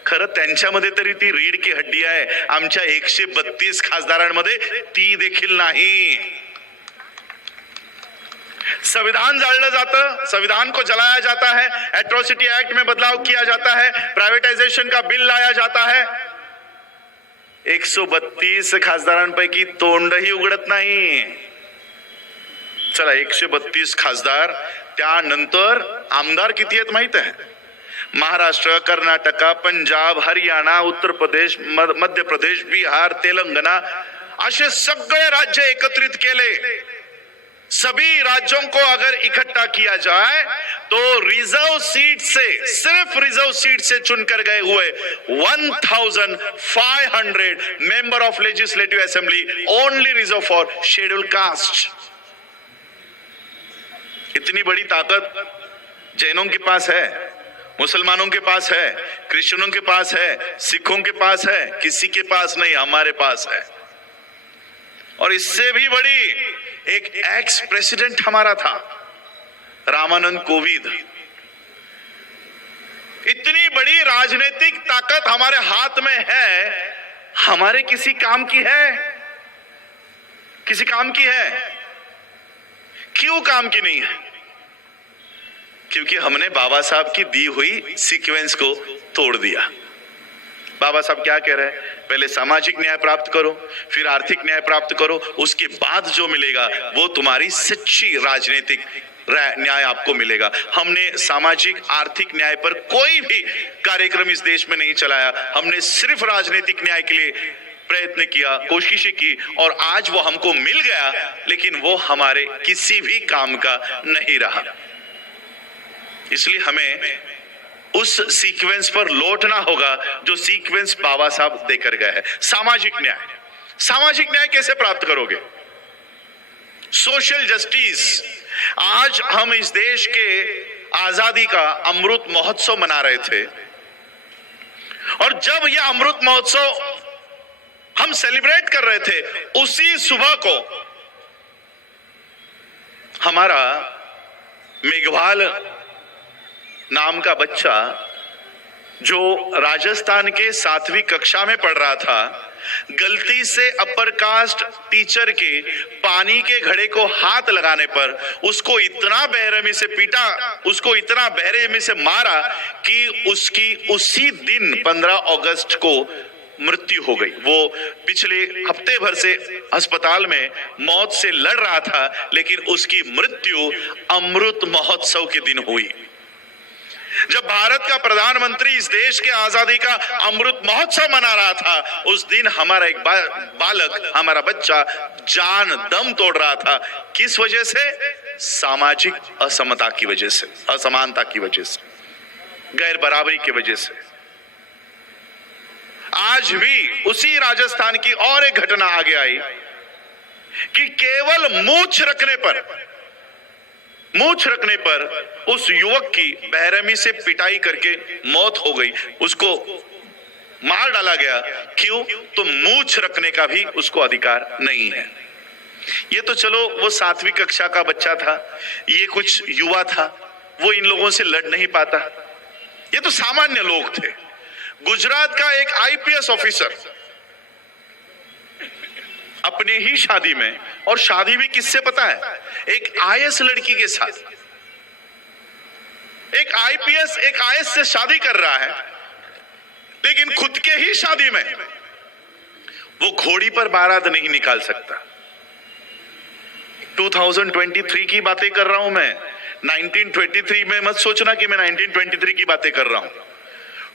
खरं त्यांच्यामध्ये तरी ती रीड की हड्डी आहे, आमच्या 132 खासदारांमध्ये ती देखील नाही। संविधान जाळलं जातं, संविधान को जलाया जाता है, एट्रोसिटी एक्ट में बदलाव किया जाता है, प्राइवेटाइजेशन का बिल लाया जाता है। 132 खासदारांपैकी तोंडही उघडत नाही। चला 132 खासदार, त्यानंतर आमदार किती आहेत माहित आहे? महाराष्ट्र, कर्नाटक, पंजाब, हरियाणा, उत्तर प्रदेश, मध्य प्रदेश, बिहार, तेलंगाना, असे सगळे राज्य एकत्रित केले। सभी राज्यों को अगर इकट्ठा किया जाए तो रिजर्व सीट से, सिर्फ रिजर्व सीट से चुनकर गए हुए 1500 member of legislative assembly only reserve for schedule caste. इतनी बड़ी ताकत जैनों के पास है, मुसलमानों के पास है, क्रिश्चियनों के पास है, सिखों के पास है, किसी के पास नहीं, हमारे पास है। और इससे भी बड़ी एक एक्स प्रेसिडेंट हमारा था, रामानंद कोविंद। इतनी बड़ी राजनीतिक ताकत हमारे हाथ में है, हमारे किसी काम की है? किसी काम की है? क्यों काम की नहीं है? क्योंकि हमने बाबा साहब की दी हुई सीक्वेंस को तोड़ दिया। बाबा साहब क्या कह रहे हैं? पहले सामाजिक न्याय प्राप्त करो, फिर आर्थिक न्याय प्राप्त करो, उसके बाद जो मिलेगा वो तुम्हारी सच्ची राजनीतिक न्याय आपको मिलेगा। हमने सामाजिक आर्थिक न्याय पर कोई भी कार्यक्रम इस देश में नहीं चलाया, हमने सिर्फ राजनीतिक न्याय के लिए प्रयत्न किया, कोशिशें की, और आज वो हमको मिल गया, लेकिन वो हमारे किसी भी काम का नहीं रहा। इसलिए हमें उस सीक्वेंस पर लौटना होगा जो सीक्वेंस बाबा साहब देकर गए हैं। सामाजिक न्याय, सामाजिक न्याय कैसे प्राप्त करोगे? Social justice. आज हम इस देश के आजादी का अमृत महोत्सव मना रहे थे, और जब यह अमृत महोत्सव हम सेलिब्रेट कर रहे थे, उसी सुबह को हमारा मेघवाल नाम का बच्चा जो राजस्थान के 7वीं कक्षा में पढ़ रहा था, गलती से अपर कास्ट टीचर के पानी के घड़े को हाथ लगाने पर उसको इतना बेरहमी से पीटा, उसको इतना बेरहमी से मारा कि उसकी उसी दिन 15 अगस्त को मृत्यु हो गई। वो पिछले हफ्ते भर से अस्पताल में मौत से लड़ रहा था, लेकिन उसकी मृत्यु अमृत महोत्सव के दिन हुई। जब भारत का प्रधानमंत्री इस देश के आजादी का अमृत महोत्सव मना रहा था, उस दिन हमारा एक बालक, हमारा बच्चा जान दम तोड़ रहा था। किस वजह से? सामाजिक असमता की वजह से, असमानता की वजह से, गैर बराबरी की वजह से। आज भी उसी राजस्थान की और एक घटना आगे आई कि केवल मूंछ रखने पर मूंछ रखने पर उस युवक की बेरहमी से पिटाई करके मौत हो गई, उसको मार डाला गया। क्यों? तो मूंछ रखने का भी उसको अधिकार नहीं है। ये तो चलो वो 7वीं कक्षा का बच्चा था, ये कुछ युवा था, वो इन लोगों से लड़ नहीं पाता। ये तो सामान्य लोग थे। गुजरात का एक आईपीएस ऑफिसर अपने ही शादी में, और शादी भी किससे पता है? एक आईएएस लड़की के साथ। एक आईपीएस एक आईएएस से शादी कर रहा है, लेकिन खुद के ही शादी में वो घोड़ी पर बारात नहीं निकाल सकता। 2023 की बातें कर रहा हूं मैं, 1923 में मत सोचना कि मैं 1923 की बातें कर रहा हूं।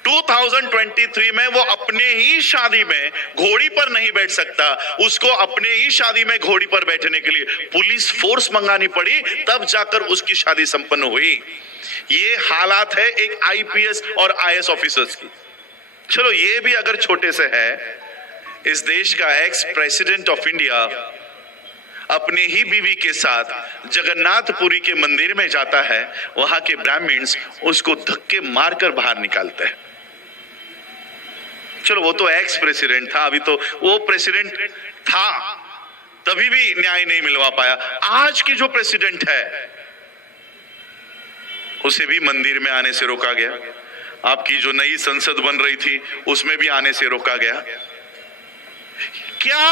2023 में वो अपने ही शादी में घोड़ी पर नहीं बैठ सकता, उसको अपने ही शादी में घोड़ी पर बैठने के लिए पुलिस फोर्स मंगानी पड़ी, तब जाकर उसकी शादी संपन्न हुई। ये हालात है एक आईपीएस और आईएएस ऑफिसर्स की। चलो ये भी अगर छोटे से है, इस देश का एक्स प्रेसिडेंट ऑफ इंडिया अपने ही बीवी के साथ जगन्नाथपुरी के मंदिर में जाता है, वहां के ब्राह्मण्स उसको धक्के मारकर बाहर निकालते हैं। चलो वो तो एक्स प्रेसिडेंट था, अभी तो वो प्रेसिडेंट था, तभी भी न्याय नहीं मिलवा पाया। आज की जो प्रेसिडेंट है उसे भी मंदिर में आने से रोका गया। आपकी जो नई संसद बन रही थी उसमें भी आने से रोका गया। क्या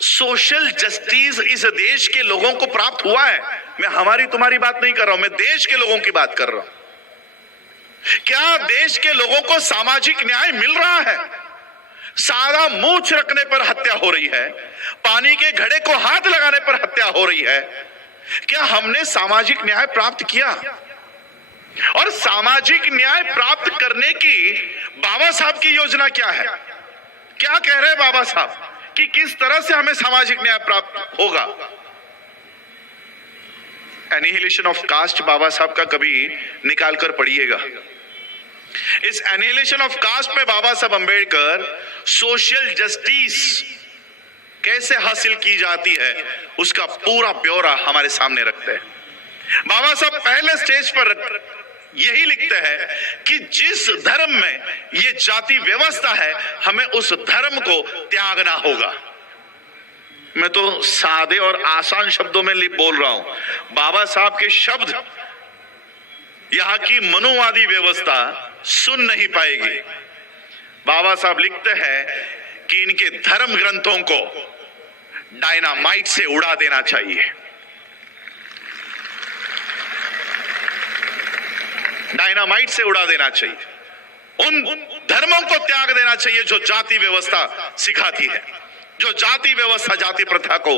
सोशल जस्टिस इस देश के लोगों को प्राप्त हुआ है? मैं हमारी तुम्हारी बात नहीं कर रहा हूं, मैं देश के लोगों की बात कर रहा हूं। क्या देश के लोगों को सामाजिक न्याय मिल रहा है? सारा मूंछ रखने पर हत्या हो रही है, पानी के घड़े को हाथ लगाने पर हत्या हो रही है। क्या हमने सामाजिक न्याय प्राप्त किया? और सामाजिक न्याय प्राप्त करने की बाबा साहब की योजना क्या है? क्या कह रहे हैं बाबा साहब कि किस तरह से हमें सामाजिक न्याय प्राप्त होगा? एनिहिलेशन ऑफ कास्ट बाबा साहब का कभी निकाल कर पढ़िएगा। इस एनिहिलेशन ऑफ कास्ट में बाबा साहब अंबेडकर सोशल जस्टिस कैसे हासिल की जाती है उसका पूरा ब्यौरा हमारे सामने रखते हैं। बाबा साहब पहले स्टेज पर यही लिखते हैं कि जिस धर्म में ये जाति व्यवस्था है, हमें उस धर्म को त्यागना होगा। मैं तो सादे और आसान शब्दों में बोल रहा हूं। बाबा साहब के शब्द यहां की मनुवादी व्यवस्था सुन नहीं पाएगी। बाबा साहब लिखते हैं कि इनके धर्म ग्रंथों को डायनामाइट से उड़ा देना चाहिए। डायनामाइट से उड़ा देना चाहिए। उन धर्मों को त्याग देना चाहिए जो जाति व्यवस्था सिखाती है, जो जाति व्यवस्था जाति प्रथा को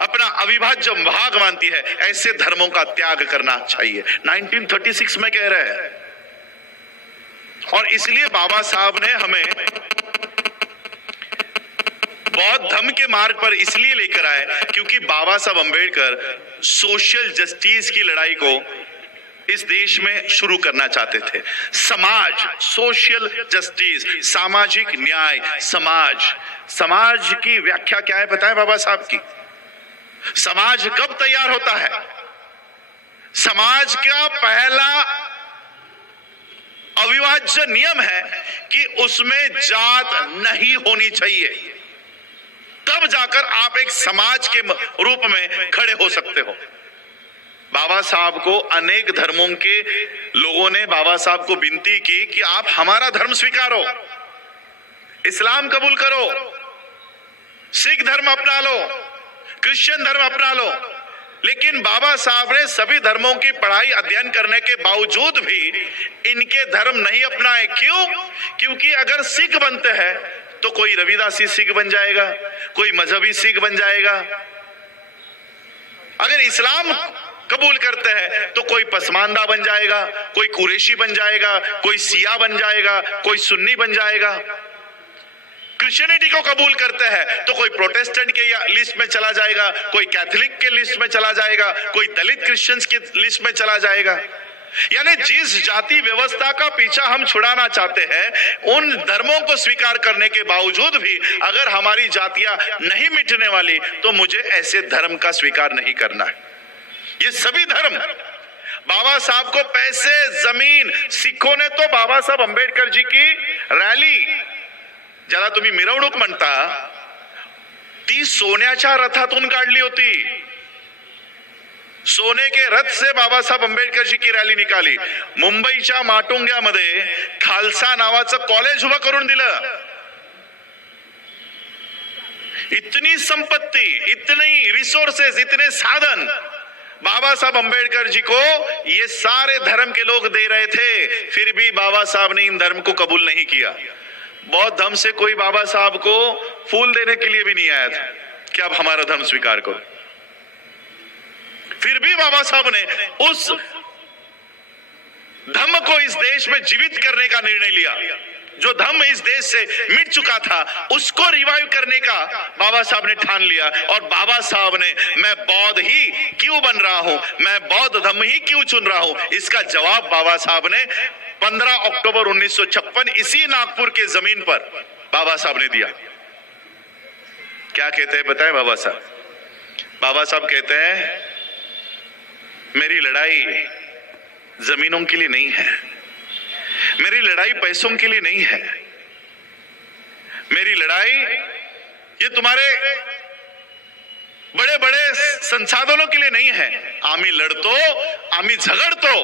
अपना अविभाज्य भाग मानती है। ऐसे धर्मों का त्याग करना चाहिए, 1936 में कह रहे हैं। और इसलिए बाबा साहब ने हमें बौद्ध धर्म के मार्ग पर इसलिए लेकर आए क्योंकि बाबा साहब अंबेडकर सोशल जस्टिस की लड़ाई को इस देश में शुरू करना चाहते थे। समाज, सोशल जस्टिस, सामाजिक न्याय, समाज की व्याख्या क्या है पता है बाबा साहब की? समाज कब तैयार होता है? समाज का पहला अविभाज्य नियम है कि उसमें जात नहीं होनी चाहिए, तब जाकर आप एक समाज के रूप में खड़े हो सकते हो। बाबा साहब को अनेक धर्मों के लोगों ने बाबा साहब को विनती की कि आप हमारा धर्म स्वीकारो, इस्लाम कबूल करो, सिख धर्म अपना लो, क्रिश्चियन धर्म अपना लो। लेकिन बाबा साहब ने सभी धर्मों की पढ़ाई अध्ययन करने के बावजूद भी इनके धर्म नहीं अपनाए। क्यों? क्योंकि अगर सिख बनते हैं तो कोई रविदासी सिख बन जाएगा, कोई मजहबी सिख बन जाएगा। अगर इस्लाम कबूल करते हैं तो कोई पसमानदा बन जाएगा, कोई कुरैशी बन जाएगा, कोई सिया बन जाएगा, कोई सुन्नी बन जाएगा। क्रिश्चियनिटी को कबूल करते हैं तो कोई प्रोटेस्टेंट के लिस्ट में चला जाएगा, कोई कैथोलिक के लिस्ट में चला जाएगा, कोई दलित क्रिश्चियंस की लिस्ट में चला जाएगा। यानी जिस जाति व्यवस्था का पीछा हम छुड़ाना चाहते हैं, उन धर्मों को स्वीकार करने के बावजूद भी अगर हमारी जातियां नहीं मिटने वाली तो मुझे ऐसे धर्म का स्वीकार नहीं करना है। ये सभी धर्म बाबा साहब को पैसे, जमीन, सिखों ने तो बाबा साहब अंबेडकर जी की रॅली, ज्याला तुम्ही मिरवणूक म्हणता, ती सोन्याच्या रथातून काढली होती. सोने के रथ से बाबा साहब अंबेडकर जी की रॅली निकाली. मुंबईच्या माटुंग्यामध्ये खालसा नावाचं कॉलेज उभं करून दिलं. इतनी संपत्ति, इतनी रिसोर्सेस, इतने साधन बाबा साहब अंबेडकर जी को ये सारे धर्म के लोग दे रहे थे, फिर भी बाबा साहब ने इन धर्म को कबूल नहीं किया. बौद्ध धर्म से कोई बाबा साहब को फूल देने के लिए भी नहीं आया था कि आप हमारा धर्म स्वीकार करो. फिर भी बाबा साहब ने उस धर्म को इस देश में जीवित करने का निर्णय लिया. जो धर्म इस देश से मिट चुका था उसको रिवाइव करने का बाबा साहब ने ठान लिया. और बाबा साहब ने मैं बौद्ध ही क्यों बन रहा हूं, मैं बौद्ध धर्म ही क्यों चुन रहा हूं, इसका जवाब बाबा साहब ने 15 अक्टूबर 1956 इसी नागपुर के जमीन पर बाबा साहब ने दिया. क्या कहते हैं बताएं बाबा साहब? बाबा साहब कहते हैं मेरी लड़ाई जमीनों के लिए नहीं है, मेरी लड़ाई पैसों के लिए नहीं है, मेरी लड़ाई ये तुम्हारे बड़े बड़े संसाधनों के लिए नहीं है. आम्ही लढतो, आम्ही झगडतो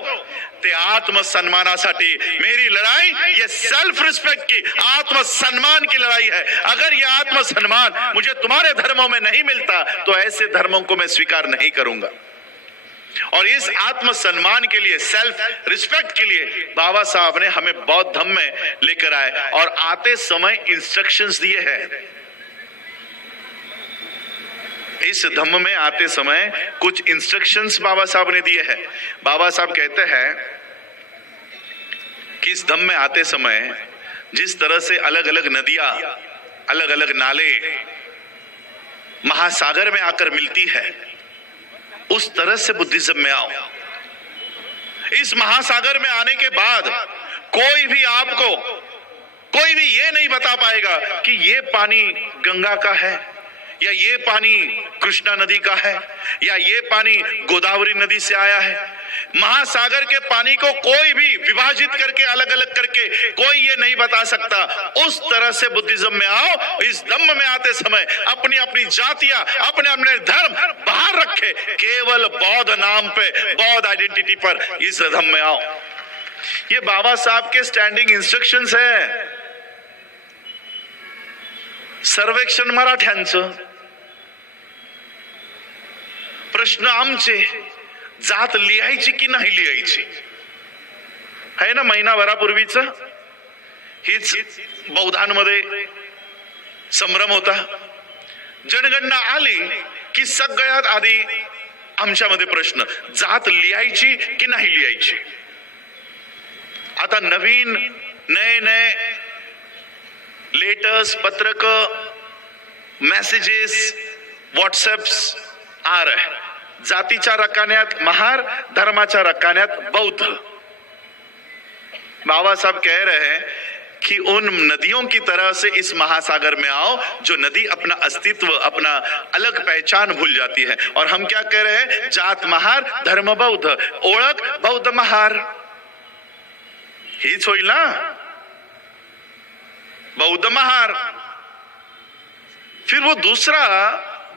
ते आत्मसन्मानासाठी. मेरी लड़ाई ये सेल्फ रिस्पेक्ट की, आत्मसम्मान की लड़ाई है. अगर ये आत्मसम्मान मुझे तुम्हारे धर्मों में नहीं मिलता तो ऐसे धर्मों को मैं स्वीकार नहीं करूंगा. और इस आत्मसम्मान के लिए, सेल्फ रिस्पेक्ट के लिए बाबा साहब ने हमें बौद्ध धर्म में लेकर आए और आते समय इंस्ट्रक्शंस दिए हैं. इस धम्म में आते समय कुछ इंस्ट्रक्शंस बाबा साहब ने दिए हैं. बाबा साहब कहते हैं कि इस धम्म में आते समय जिस तरह से अलग अलग नदियां, अलग अलग नाले महासागर में आकर मिलती है, उस तरह से बुद्धिज्म में आओ. इस महासागर में आने के बाद कोई भी आपको, कोई भी ये नहीं बता पाएगा कि ये पानी गंगा का है, या ये पानी कृष्णा नदी का है, या ये पानी गोदावरी नदी से आया है. महासागर के पानी को कोई भी विभाजित करके, अलग अलग करके कोई ये नहीं बता सकता. उस तरह से बुद्धिज्म में आओ. इस धम्म में आते समय अपनी अपनी जातियां, अपने अपने धर्म बाहर रखे, केवल बौद्ध नाम पे, बौद्ध आइडेंटिटी पर इस धम्म में आओ. ये बाबा साहब के स्टैंडिंग इंस्ट्रक्शंस है. सर्वेक्षण मराठ्यांचं. प्रश्न आमचे, जात लिहायची की नाही लिहायची आहे ना. महिनाभरापूर्वीच हीच बौद्धांमध्ये संभ्रम होता. जनगणना आली की सगळ्यात आधी आमच्यामध्ये प्रश्न, जात लिहायची की नाही लिहायची. आता नवीन नए नए लेटर्स, पत्रक, मैसेजेस, व्हाट्सएप्स आ रहे हैं. जातीच्या रकान्यात महार, धर्माच्या रकान्यात बौद्ध. बाबा साहब कह रहे हैं कि उन नदियों की तरह से इस महासागर में आओ जो नदी अपना अस्तित्व, अपना अलग पहचान भूल जाती है. और हम क्या कह रहे हैं? जात महार, धर्म बौद्ध, ओळख बौद्ध महार. हीच होईल ना, बौद्ध महार. फिर वो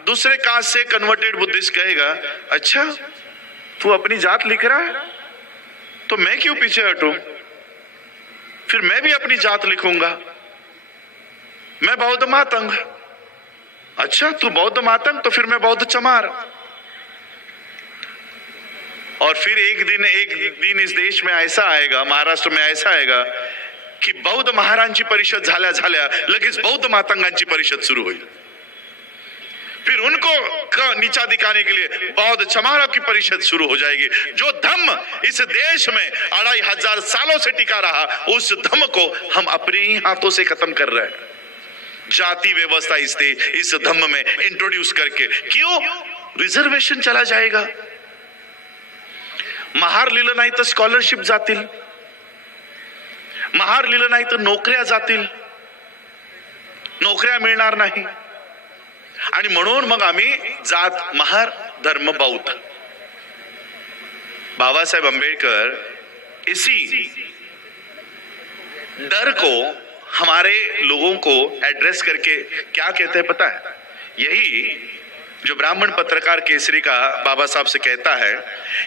दूसरे कास्ट से कन्वर्टेड बुद्धिस्ट कहेगा, अच्छा तू अपनी जात लिख रहा है तो मैं क्यों पीछे हटूं, फिर मैं भी अपनी जात लिखूंगा, मैं बौद्ध मातंग. अच्छा तू बौद्ध मातंग तो फिर मैं बौद्ध चमार. और फिर एक दिन इस देश में ऐसा आएगा, महाराष्ट्र में ऐसा आएगा की बौद्ध महारांची परिषद झाल्या झाल्या लगेच बौद्ध मातंगांची परिषद सुरू होईल. फिर उनको नीचा दिखाने के लिए बौद्ध चमारों की परिषद शुरू हो जाएगी. जो धम्म इस देश में 2500 सालों से टिका रहा, उस धम्म को हम अपने ही हाथों से खत्म कर रहे हैं. जाति व्यवस्था इस धम्म में इंट्रोड्यूस करके. क्यों? रिजर्वेशन चला जाएगा. महार लिहिलं नाही तर स्कॉलरशिप जातील, महार लिहिलं नाही तर नोकऱ्या जातील, नोकऱ्या मिळणार नाही. आणि म्हणून मग आम्ही जात महार, धर्म बौद्ध. बाबा साहेब अंबेडकर इसी डर को हमारे लोगों को एड्रेस करके क्या कहते हैं पता है? यही जो ब्राह्मण पत्रकार केसरी का बाबा साहब से कहता है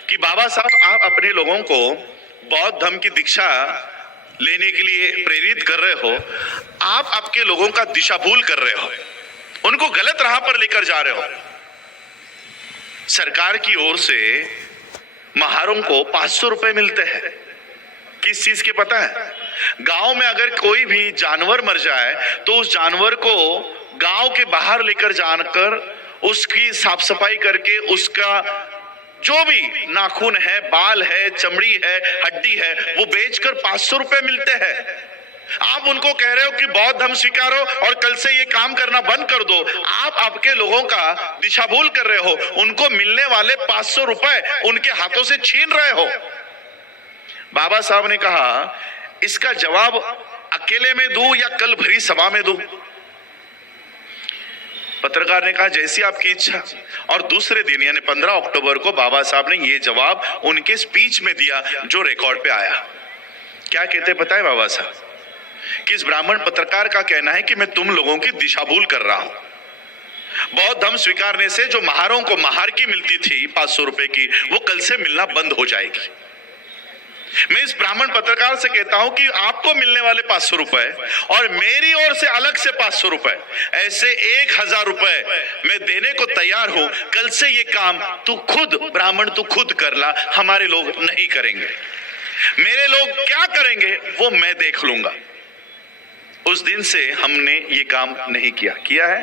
कि बाबा साहब आप अपने लोगों को बौद्ध धर्म की दीक्षा लेने के लिए प्रेरित कर रहे हो, आप आपके लोगों का दिशा भूल कर रहे हो, उनको गलत राह पर लेकर जा रहे हो। सरकार की ओर से महारों को 500 रुपए मिलते हैं, किस चीज के पता है? गांव में अगर कोई भी जानवर मर जाए तो उस जानवर को गांव के बाहर लेकर जाकर उसकी साफ सफाई करके उसका जो भी नाखून है, बाल है, चमड़ी है, हड्डी है, वो बेचकर 500 रुपए मिलते हैं। आप उनको कह रहे हो कि बौद्ध धर्म स्वीकारो और कल से ये काम करना बंद कर दो। आप आपके लोगों का दिशा भूल कर रहे हो, उनको मिलने वाले 500 रुपए उनके हाथों से छीन रहे हो। बाबा साहब ने कहा इसका जवाब अकेले में दूं या कल भरी सभा में दूं? पत्रकार ने कहा जैसी आपकी इच्छा। और दूसरे दिन यानी 15 अक्टूबर को बाबा साहब ने यह जवाब उनके स्पीच में दिया जो रिकॉर्ड पे आया। क्या कहते पता है बाबा साहब? कि इस ब्राह्मण पत्रकार का कहना है कि मैं तुम लोगों की दिशा भूल कर रहा हूं। बौद्ध धर्म स्वीकारने से जो महारों को महार की मिलती थी 500 रुपए की, वो कल से मिलना बंद हो जाएगी। मैं इस ब्राह्मण पत्रकार से कहता हूं कि आपको मिलने वाले 500 रुपए और मेरी ओर से अलग से 500 रुपए, ऐसे 1000 रुपए मैं देने को तैयार हूं। कल से ये काम तू खुद ब्राह्मण तू खुद कर ला, हमारे लोग नहीं करेंगे। मेरे लोग क्या करेंगे वो मैं देख लूंगा। उस दिन से हमने ये काम नहीं किया है,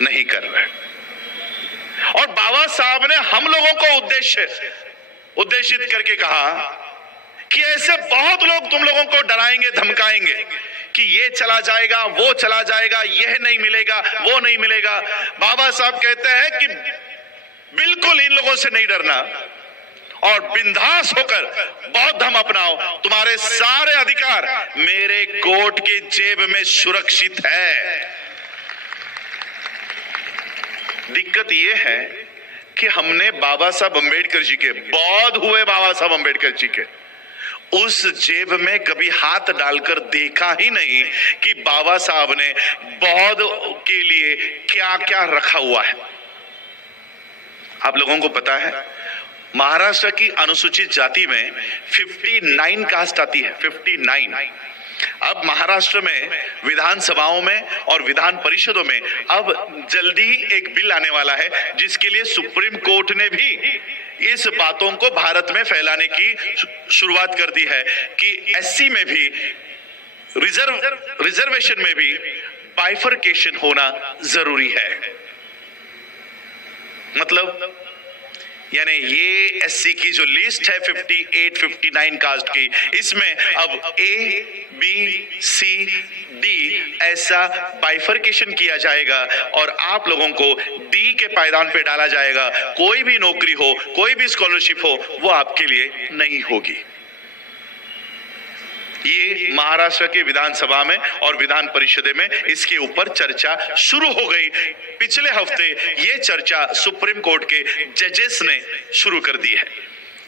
नहीं कर रहे। और बाबा साहब ने हम लोगों को उद्देशित करके कहा कि ऐसे बहुत लोग तुम लोगों को डराएंगे, धमकाएंगे कि ये चला जाएगा, वो चला जाएगा, यह नहीं मिलेगा, वो नहीं मिलेगा। बाबा साहब कहते हैं कि बिल्कुल इन लोगों से नहीं डरना और बिंदास होकर बौद्ध धर्म अपनाओ। तुम्हारे सारे अधिकार मेरे कोट के जेब में सुरक्षित है। दिक्कत यह है कि हमने बाबा साहब अंबेडकर जी के, बौद्ध हुए बाबा साहब अंबेडकर जी के, उस जेब में कभी हाथ डालकर देखा ही नहीं कि बाबा साहब ने बौद्ध के लिए क्या क्या रखा हुआ है। आप लोगों को पता है महाराष्ट्र की अनुसूचित जाति में 59 कास्ट आती है, 59। अब महाराष्ट्र में विधानसभाओं में और विधान परिषदों में अब जल्दी एक बिल आने वाला है जिसके लिए सुप्रीम कोर्ट ने भी इस बातों को भारत में फैलाने की शुरुआत कर दी है कि एससी में भी, रिजर्वेशन में भी बाइफरकेशन होना जरूरी है। मतलब यानी ये एससी की जो लिस्ट है 58, 59 कास्ट की, इसमें अब ए, बी, सी, डी ऐसा बाइफरकेशन किया जाएगा और आप लोगों को डी के पायदान पे डाला जाएगा। कोई भी नौकरी हो, कोई भी स्कॉलरशिप हो, वो आपके लिए नहीं होगी। ये महाराष्ट्र के विधानसभा में और विधान परिषद में इसके ऊपर चर्चा शुरू हो गई। पिछले हफ्ते ये चर्चा सुप्रीम कोर्ट के जजेस ने शुरू कर दी है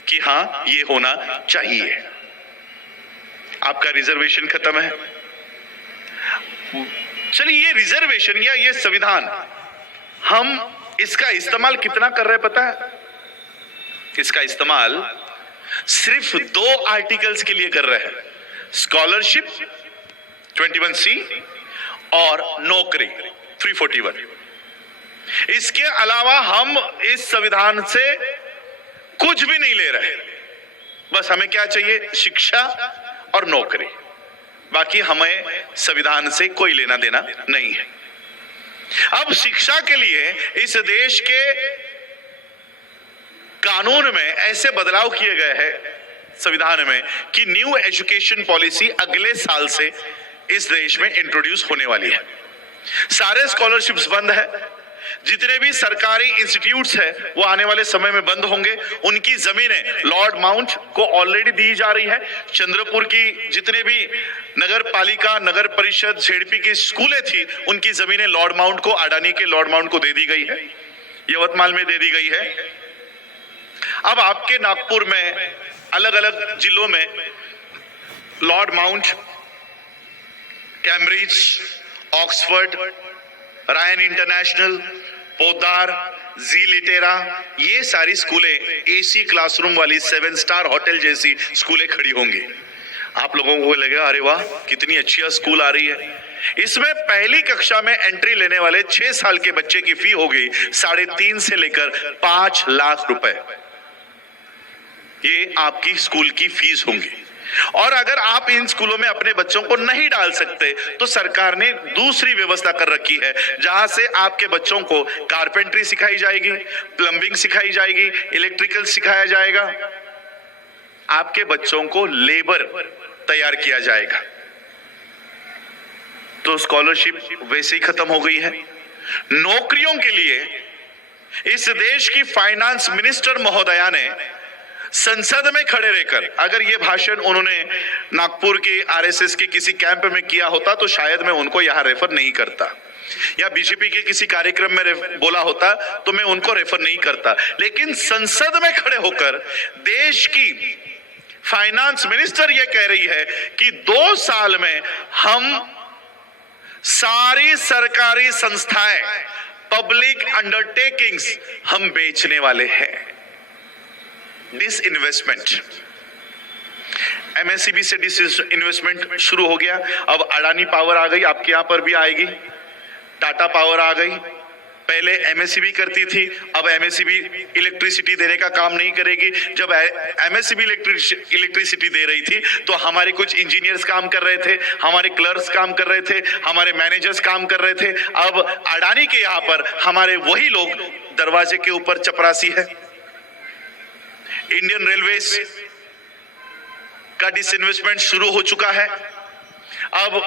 कि हाँ ये होना चाहिए। आपका रिजर्वेशन खत्म है। चलिए ये रिजर्वेशन या ये संविधान हम इसका इस्तेमाल कितना कर रहे हैं पता है? इसका इस्तेमाल सिर्फ 2 आर्टिकल्स के लिए कर रहे हैं, स्कॉलरशिप 21C और नौकरी 341। इसके अलावा हम इस संविधान से कुछ भी नहीं ले रहे। बस हमें क्या चाहिए? शिक्षा और नौकरी। बाकी हमें संविधान से कोई लेना देना नहीं है। अब शिक्षा के लिए इस देश के कानून में ऐसे बदलाव किए गए हैं संविधान में कि न्यू एजुकेशन पॉलिसी अगले साल से इस देश में इंट्रोड्यूस होने वाली है। सारे स्कॉलरशिप्स बंद है। जितने भी सरकारी इंस्टीट्यूट्स है वो आने वाले समय में बंद होंगे। उनकी जमीनें लॉर्ड माउंट को ऑलरेडी दी जा रही है। चंद्रपुर की जितने भी नगर पालिका, नगर परिषद, जेडपी की स्कूलें थी, उनकी जमीनें लॉर्ड माउंट को, अडानी के लॉर्ड माउंट को दे दी गई है। यवतमाल में दे दी गई है। अब आपके नागपुर में अलग अलग जिलों में Lord Mount, Cambridge, Oxford, Ryan International, Podar, G Litera, ये सारी स्कूलें एसी क्लासरूम वाली 7 स्टार होटल जैसी स्कूलें खड़ी होंगी। आप लोगों को लगेगा अरे वाह कितनी अच्छी स्कूल आ रही है। इसमें पहली कक्षा में एंट्री लेने वाले 6 साल के बच्चे की फी होगी 3.5 से लेकर 5 लाख रुपए। ये आपकी स्कूल की फीस होंगी। और अगर आप इन स्कूलों में अपने बच्चों को नहीं डाल सकते तो सरकार ने दूसरी व्यवस्था कर रखी है, जहां से आपके बच्चों को कारपेंटरी सिखाई जाएगी, प्लम्बिंग सिखाई जाएगी, इलेक्ट्रिकल सिखाया जाएगा, आपके बच्चों को लेबर तैयार किया जाएगा। तो स्कॉलरशिप वैसे ही खत्म हो गई है। नौकरियों के लिए इस देश की फाइनेंस मिनिस्टर महोदया ने संसद में खड़े रहकर, अगर ये भाषण उन्होंने नागपुर के आरएसएस के किसी कैंप में किया होता तो शायद मैं उनको यहां रेफर नहीं करता, या बीजेपी के किसी कार्यक्रम में बोला होता तो मैं उनको रेफर नहीं करता। लेकिन संसद में खड़े होकर देश की फाइनेंस मिनिस्टर ये कह रही है कि 2 साल में हम सारी सरकारी संस्थाएं, पब्लिक अंडरटेकिंग्स हम बेचने वाले हैं। डिसइन्वेस्टमेंट, एमएससीबी से डिसइन्वेस्टमेंट शुरू हो गया। अब अडानी पावर आ गई, आपके यहां पर भी आएगी। टाटा पावर आ गई, पहले एमएससीबी करती थी, अब एमएससीबी इलेक्ट्रिसिटी देने का काम नहीं करेगी। जब एमएससीबी इलेक्ट्रिसिटी दे रही थी तो हमारे कुछ इंजीनियर्स काम कर रहे थे, हमारे क्लर्क्स काम कर रहे थे, हमारे मैनेजर्स काम कर रहे थे। अब अडानी के यहां पर हमारे वही लोग दरवाजे के ऊपर चपरासी है। इंडियन रेलवेज का डिसइन्वेस्टमेंट शुरू हो चुका है। अब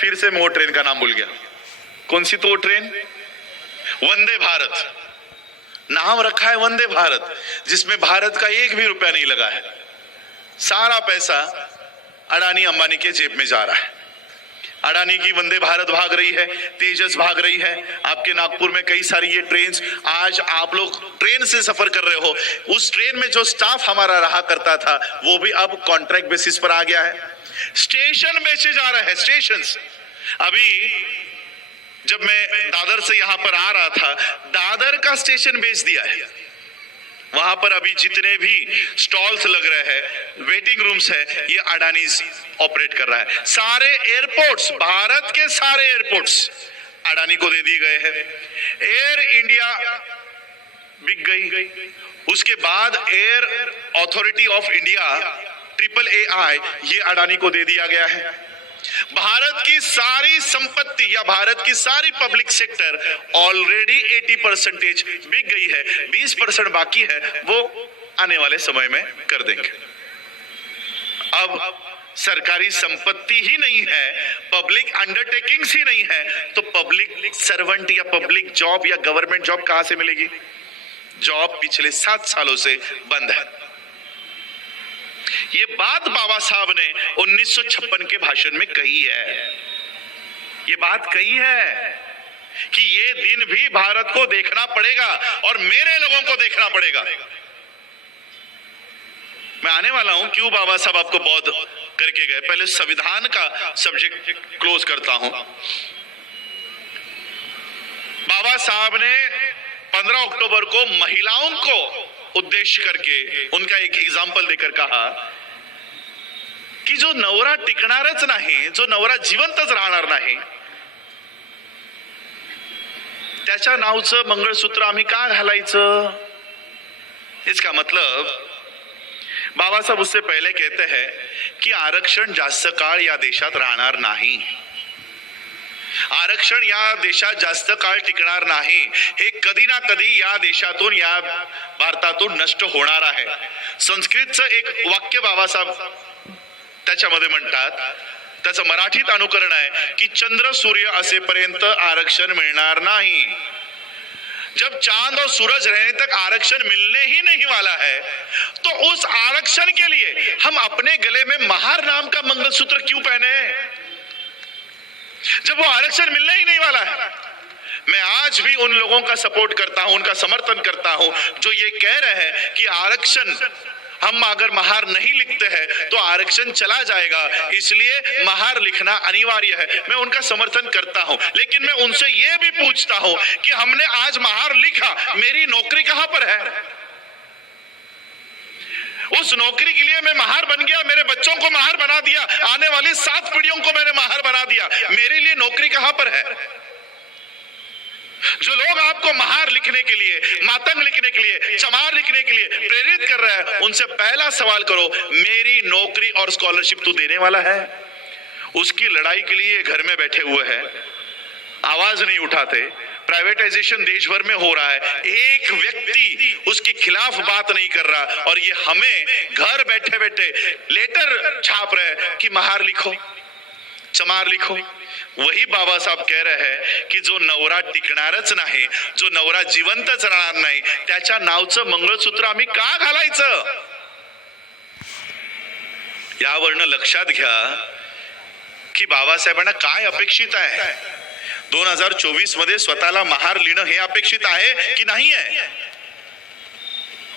फिर से मैं वो ट्रेन का नाम भूल गया, कौन सी तो ट्रेन, वंदे भारत, नाम रखा है वंदे भारत, जिसमें भारत का 1 भी रुपया नहीं लगा है। सारा पैसा अडानी अंबानी के जेब में जा रहा है। अडानी की वंदे भारत भाग रही है, तेजस भाग रही है। आपके नागपुर में कई सारी ये ट्रेन, आज आप लोग ट्रेन से सफर कर रहे हो, उस ट्रेन में जो स्टाफ हमारा रहा करता था वो भी अब कॉन्ट्रैक्ट बेसिस पर आ गया है। स्टेशन बेचे जा रहे हैं, स्टेशन। अभी जब मैं दादर से यहां पर आ रहा था, दादर का स्टेशन बेच दिया है। वहां पर अभी जितने भी स्टॉल्स लग रहे हैं, वेटिंग रूम्स है, ये अडानी ऑपरेट कर रहा है। सारे एयरपोर्ट्स, भारत के सारे एयरपोर्ट्स अडानी को दे दिए गए हैं। एयर इंडिया बिक गई, उसके बाद air authority of India AAAI ये अडानी को दे दिया गया है। भारत की सारी संपत्ति या भारत की सारी पब्लिक सेक्टर ऑलरेडी 80% बिक गई है, 20% बाकी है, वो आने वाले समय में कर देंगे। अब सरकारी संपत्ति ही नहीं है, पब्लिक अंडरटेकिंग्स ही नहीं है, तो पब्लिक सर्वेंट या पब्लिक जॉब या गवर्नमेंट जॉब कहां से मिलेगी? जॉब पिछले 7 सालों से बंद है। ये बात बाबा साहब ने 1956 के भाषण में कही है। ये बात कही है कि ये दिन भी भारत को देखना पड़ेगा और मेरे लोगों को देखना पड़ेगा। मैं आने वाला हूं क्यों बाबा साहब आपको बौद्ध करके गए। पहले संविधान का सब्जेक्ट क्लोज करता हूं। बाबा साहब ने 15 अक्टूबर को महिलाओं को उद्देश्य करके उनका एक एग्जाम्पल देकर कहा की जो नवरा टिकणारच नाही, जो नवरा जिवंतच राहणार नाही, त्याच्या नावचं मंगळसूत्र आम्ही का घालायचं? इसका मतलब बाबा साहब उससे पहले कहते हैं कि आरक्षण जास्त काळ या देशात राहणार नाही, आरक्षण या देशात जास्त काळ टिकणार नाही, हे कधी ना कधी या देशातून या भारतातून नष्ट होणार आहे। संस्कृतचं एक वाक्य बाबासाहेब त्याच्यामध्ये म्हणतात, त्याचं मराठीत अनुकरण आहे की चंद्र सूर्य असेपर्यंत आरक्षण मिळणार नाही। जब चांद और सूरज रहने तक आरक्षण मिलने ही नहीं वाला है, तो उस आरक्षण के लिए हम अपने गले में महार नाम का मंगलसूत्र क्यों पहने? जब वो आरक्षण मिलने ही नहीं वाला है। मैं आज भी उन लोगों का सपोर्ट करता हूं, उनका समर्थन करता हूं जो ये कह रहे हैं कि आरक्षण हम अगर महार नहीं लिखते हैं तो आरक्षण चला जाएगा, इसलिए महार लिखना अनिवार्य है। मैं उनका समर्थन करता हूं, लेकिन मैं उनसे यह भी पूछता हूं कि हमने आज महार लिखा, मेरी नौकरी कहां पर है? उस नौकरी के लिए मैं महार बन गया, मेरे बच्चों को महार बना दिया, आने वाली 7 पीढ़ियों को मैंने महार बना दिया, मेरे लिए नौकरी कहां पर है? जो लोग आपको महार लिखने के लिए, मातंग लिखने के लिए, चमार लिखने के लिए प्रेरित कर रहे हैं, उनसे पहला सवाल करो, मेरी नौकरी और स्कॉलरशिप तू देने वाला है? उसकी लड़ाई के लिए घर में बैठे हुए हैं, आवाज नहीं उठाते। प्राइवेटाइजेशन देश भर में हो रहा है, एक व्यक्ति उसके खिलाफ बात नहीं कर रहा, और ये हमें घर बैठे बैठे लेटर छाप रहे हैं कि महार लिखो, चमार लिखो। वही बाबा साहेब कह रहे हैं की जो नवरा टिकणारच नाही, जो नवरा जिवंतच राहणार नाही, त्याच्या नावचं मंगळसूत्र आम्ही का घालायचं? यावरनं लक्षात घ्या की बाबासाहेबांना काय अपेक्षित आहे। 2024 मध्ये स्वतःला महार लिहिणं हे अपेक्षित आहे की नाही आहे?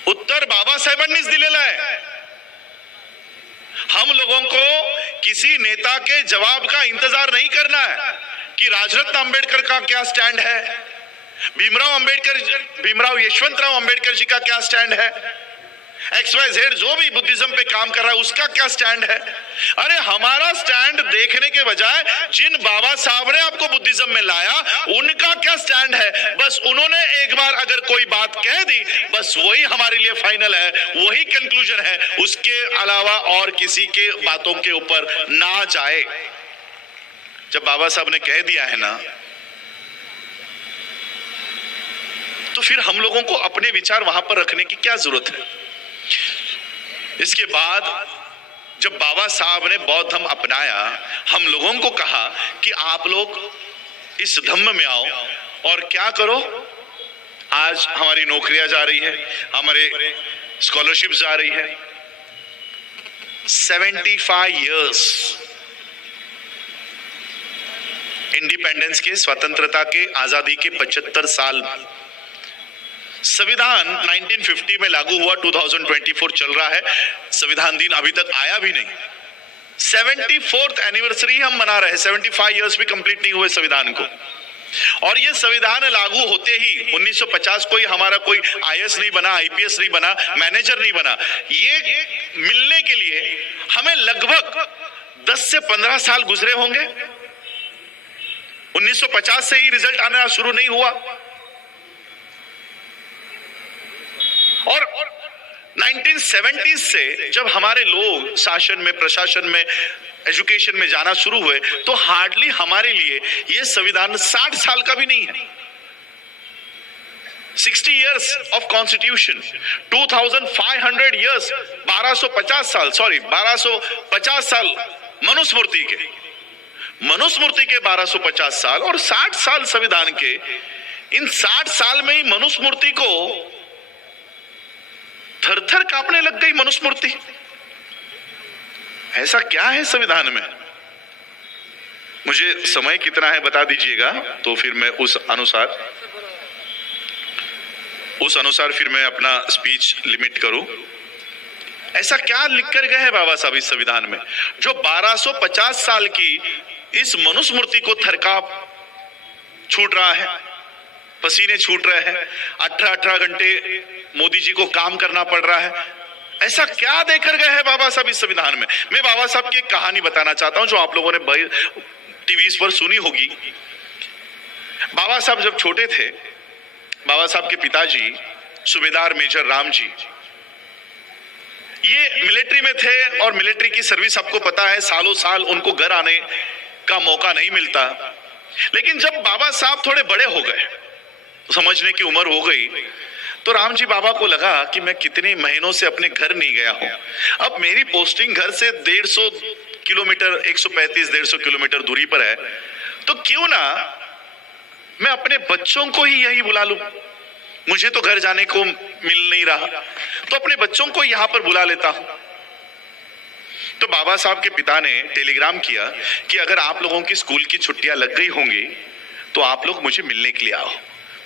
उत्तर बाबासाहेबांनीच दिलेलं आहे। हम लोगों को किसी नेता के जवाब का इंतजार नहीं करना है कि राजरत्न अंबेडकर का क्या स्टैंड है, भीमराव यशवंतराव अंबेडकर जी का क्या स्टैंड है, XYZ जो भी बुद्धिज्म पे काम कर रहा है उसका क्या स्टैंड है। अरे हमारा स्टैंड देखने के बजाय जिन बाबा साहब ने आपको बुद्धिज्म में लाया उनका क्या स्टैंड है, बस उन्होंने एक बार अगर कोई बात कह दी बस वही हमारे लिए फाइनल है, वही कंक्लूजन है, उसके अलावा और किसी के बातों के ऊपर ना जाए। जब बाबा साहब ने कह दिया है ना, तो फिर हम लोगों को अपने विचार वहां पर रखने की क्या जरूरत है। इसके बाद जब बाबा साहब ने बौद्ध धम्म अपनाया, हम लोगों को कहा कि आप लोग इस धम्म में आओ और क्या करो। आज हमारी नौकरियां जा रही है, हमारे स्कॉलरशिप जा रही है। 75 इयर्स इंडिपेंडेंस के, स्वतंत्रता के, आजादी के 75 साल। संविधान 1950 में लागू हुआ, 2024 चल रहा है, संविधान दिन अभी तक आया भी नहीं। 74th एनिवर्सरी हम मना रहे हैं, 75 इयर्स भी कंप्लीट नहीं हुए संविधान को। और ये संविधान लागू होते ही 1950 कोई हमारा कोई IAS नहीं बना, IPS नहीं बना, मैनेजर नहीं बना। ये मिलने के लिए हमें लगभग 10 से 15 साल गुजरे होंगे। 1950 से ही रिजल्ट आना शुरू नहीं हुआ, और 1970s से जब हमारे लोग शासन में, प्रशासन में, एजुकेशन में जाना शुरू हुए तो हार्डली हमारे लिए यह संविधान 60 साल का भी नहीं है। 60 years of constitution, 2500 years, 1250 साल, सॉरी 1250 साल मनुस्मृति के, 1250 साल और 60 साल संविधान के। इन 60 साल में ही मनुस्मृति को थर-थर कांपने लग गई मनुस्मृति। ऐसा क्या है संविधान में? मुझे समय कितना है बता दीजिएगा, तो फिर मैं उस अनुसार फिर मैं अपना स्पीच लिमिट करूं। ऐसा क्या लिखकर गए हैं बाबा साहब इस संविधान में, जो 1250 साल की इस मनुस्मृति को थरकाप छूट रहा है, पसीने छूट रहे हैं, 18 घंटे मोदी जी को काम करना पड़ रहा है। ऐसा क्या देकर गए हैं बाबा साहब इस संविधान में? मैं बाबा साहब की एक कहानी बताना चाहता हूं जो आप लोगों ने टीवी पर सुनी होगी। बाबा साहब जब छोटे थे, बाबा साहब के पिताजी सूबेदार मेजर राम जी, ये मिलिट्री में थे और मिलिट्री की सर्विस आपको पता है, सालों साल उनको घर आने का मौका नहीं मिलता। लेकिन जब बाबा साहब थोड़े बड़े हो गए, समझने की उम्र हो गई, तो राम जी बाबा को लगा कि मैं कितने महीनों से अपने घर नहीं गया हूं। अब मेरी पोस्टिंग घर से 150 किलोमीटर, 135-150 किलोमीटर दूरी पर है, तो क्यों ना मैं अपने बच्चों को ही यही बुला लूं। मुझे तो घर जाने को मिल नहीं रहा, तो अपने बच्चों को यहां पर बुला लेता हूं। तो बाबा साहब के पिता ने टेलीग्राम किया कि अगर आप लोगों की स्कूल की छुट्टियां लग गई होंगी तो आप लोग मुझे मिलने के लिए आओ,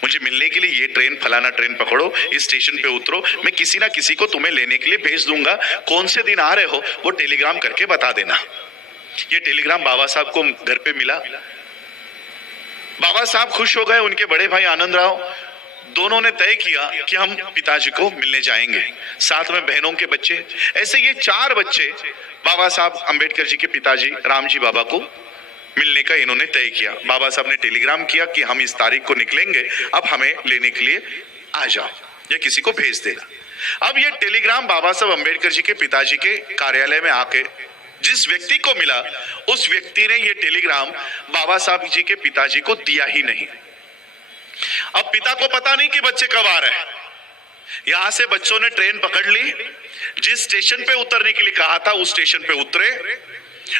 मुझे मिलने के लिए ये ट्रेन फलाना ट्रेन पकड़ो, इस स्टेशन पे उतरो, मैं किसी ना किसी को तुम्हें लेने के लिए भेज दूंगा, कौन से दिन आ रहे हो वो टेलीग्राम करके बता देना। ये टेलीग्राम बाबा साहब को घर पे मिला। बाबा साहब खुश हो गए, उनके बड़े भाई आनंद राव दोनों ने तय किया कि हम पिताजी को मिलने जाएंगे, साथ में बहनों के बच्चे। ऐसे ये 4 बच्चे बाबा साहब अंबेडकर जी के पिताजी रामजी बाबा को मिलने का इन्होंने तय किया। बाबा साहब ने टेलीग्राम किया कि हम इस तारीख को निकलेंगे, अब हमें लेने के लिए आ जाओ या किसी को भेज देना। अब ये टेलीग्राम बाबा साहब अंबेडकर जी के पिताजी के कार्यालय में आके जिस व्यक्ति को मिला, उस व्यक्ति ने ये टेलीग्राम बाबा साहब जी के पिताजी को दिया ही नहीं। अब पिता को पता नहीं कि बच्चे कब आ रहे हैं। यहां से बच्चों ने ट्रेन पकड़ ली, जिस स्टेशन पे उतरने के लिए कहा था उस स्टेशन पे उतरे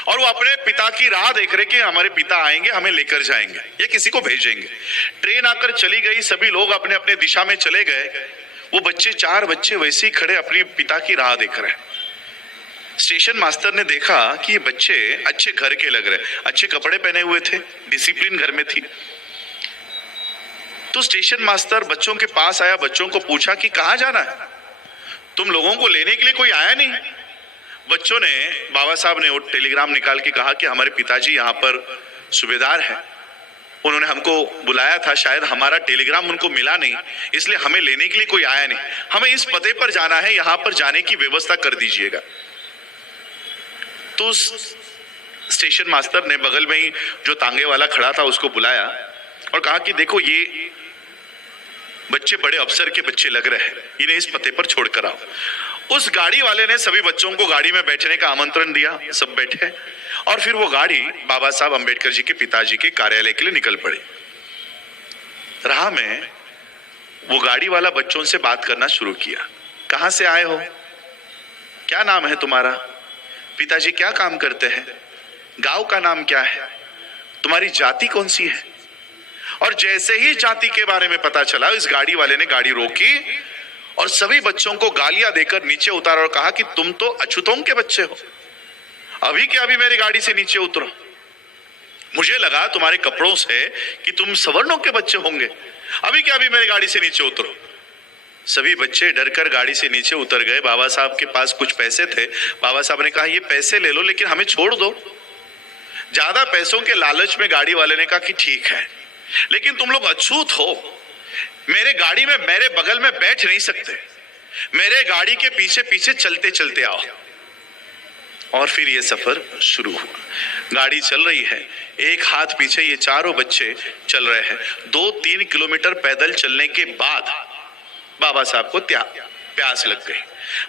और वो अपने पिता की राह देख रहे कि हमारे पिता आएंगे, हमें लेकर जाएंगे या किसी को भेजेंगे। ट्रेन आकर चली गई, सभी लोग अपने अपने दिशा में चले गए। वो बच्चे 4 बच्चे वैसे ही खड़े अपने पिता की राह देख रहे हैं। स्टेशन मास्टर ने देखा कि ये बच्चे अच्छे घर के लग रहे, अच्छे कपड़े पहने हुए थे, डिसिप्लिन घर में थी। तो स्टेशन मास्टर बच्चों के पास आया, बच्चों को पूछा कि कहां जाना है, तुम लोगों को लेने के लिए कोई आया नहीं। बच्चों ने, बाबा साहब ने वो टेलीग्राम निकाल के कहा कि हमारे पिताजी यहाँ पर सूबेदार हैं, उन्होंने हमको बुलाया था, शायद हमारा टेलीग्राम उनको मिला नहीं, इसलिए हमें लेने के लिए कोई आया नहीं, हमें इस पते पर जाना है, यहाँ पर जाने की व्यवस्था कर दीजिएगा। तो स्टेशन मास्टर ने बगल में ही जो तांगे वाला खड़ा था उसको बुलाया और कहा कि देखो ये बच्चे बड़े अफसर के बच्चे लग रहे हैं, इन्हें इस पते पर छोड़कर आओ। उस गाड़ी वाले ने सभी बच्चों को गाड़ी में बैठने का आमंत्रण दिया, सब बैठे और फिर वो गाड़ी बाबा साहब अंबेडकर जी के पिताजी के कार्यालय के लिए निकल पड़ी। राह में वो गाड़ी वाला बच्चों से बात करना शुरू किया। कहां से आए हो, क्या नाम है तुम्हारा, पिताजी क्या काम करते हैं, गांव का नाम क्या है, तुम्हारी जाति कौन सी है। और जैसे ही जाति के बारे में पता चला, इस गाड़ी वाले ने गाड़ी रोकी और सभी बच्चों को गालियां देकर नीचे उतारा और कहा कि तुम तो अछूतों के बच्चे हो, अभी के अभी मेरी गाड़ी से नीचे उतरो। मुझे लगा तुम्हारे कपड़ों से कि तुम सवर्णों के बच्चे होंगे, अभी के अभी मेरी गाड़ी से नीचे उतरो। सभी बच्चे डरकर गाड़ी से नीचे उतर गए। बाबा साहब के पास कुछ पैसे थे, बाबा साहब ने कहा ये पैसे ले लो लेकिन हमें छोड़ दो। ज्यादा पैसों के लालच में गाड़ी वाले ने कहा कि ठीक है, लेकिन तुम लोग अछूत हो, मेरे गाड़ी में मेरे बगल में बैठ नहीं सकते, मेरे गाड़ी के पीछे पीछे चलते चलते आओ। और फिर ये सफर शुरू हुआ। गाड़ी चल रही है, एक हाथ पीछे ये चारों बच्चे चल रहे हैं। 2-3 किलोमीटर पैदल चलने के बाद बाबा साहब को प्यास लग गई।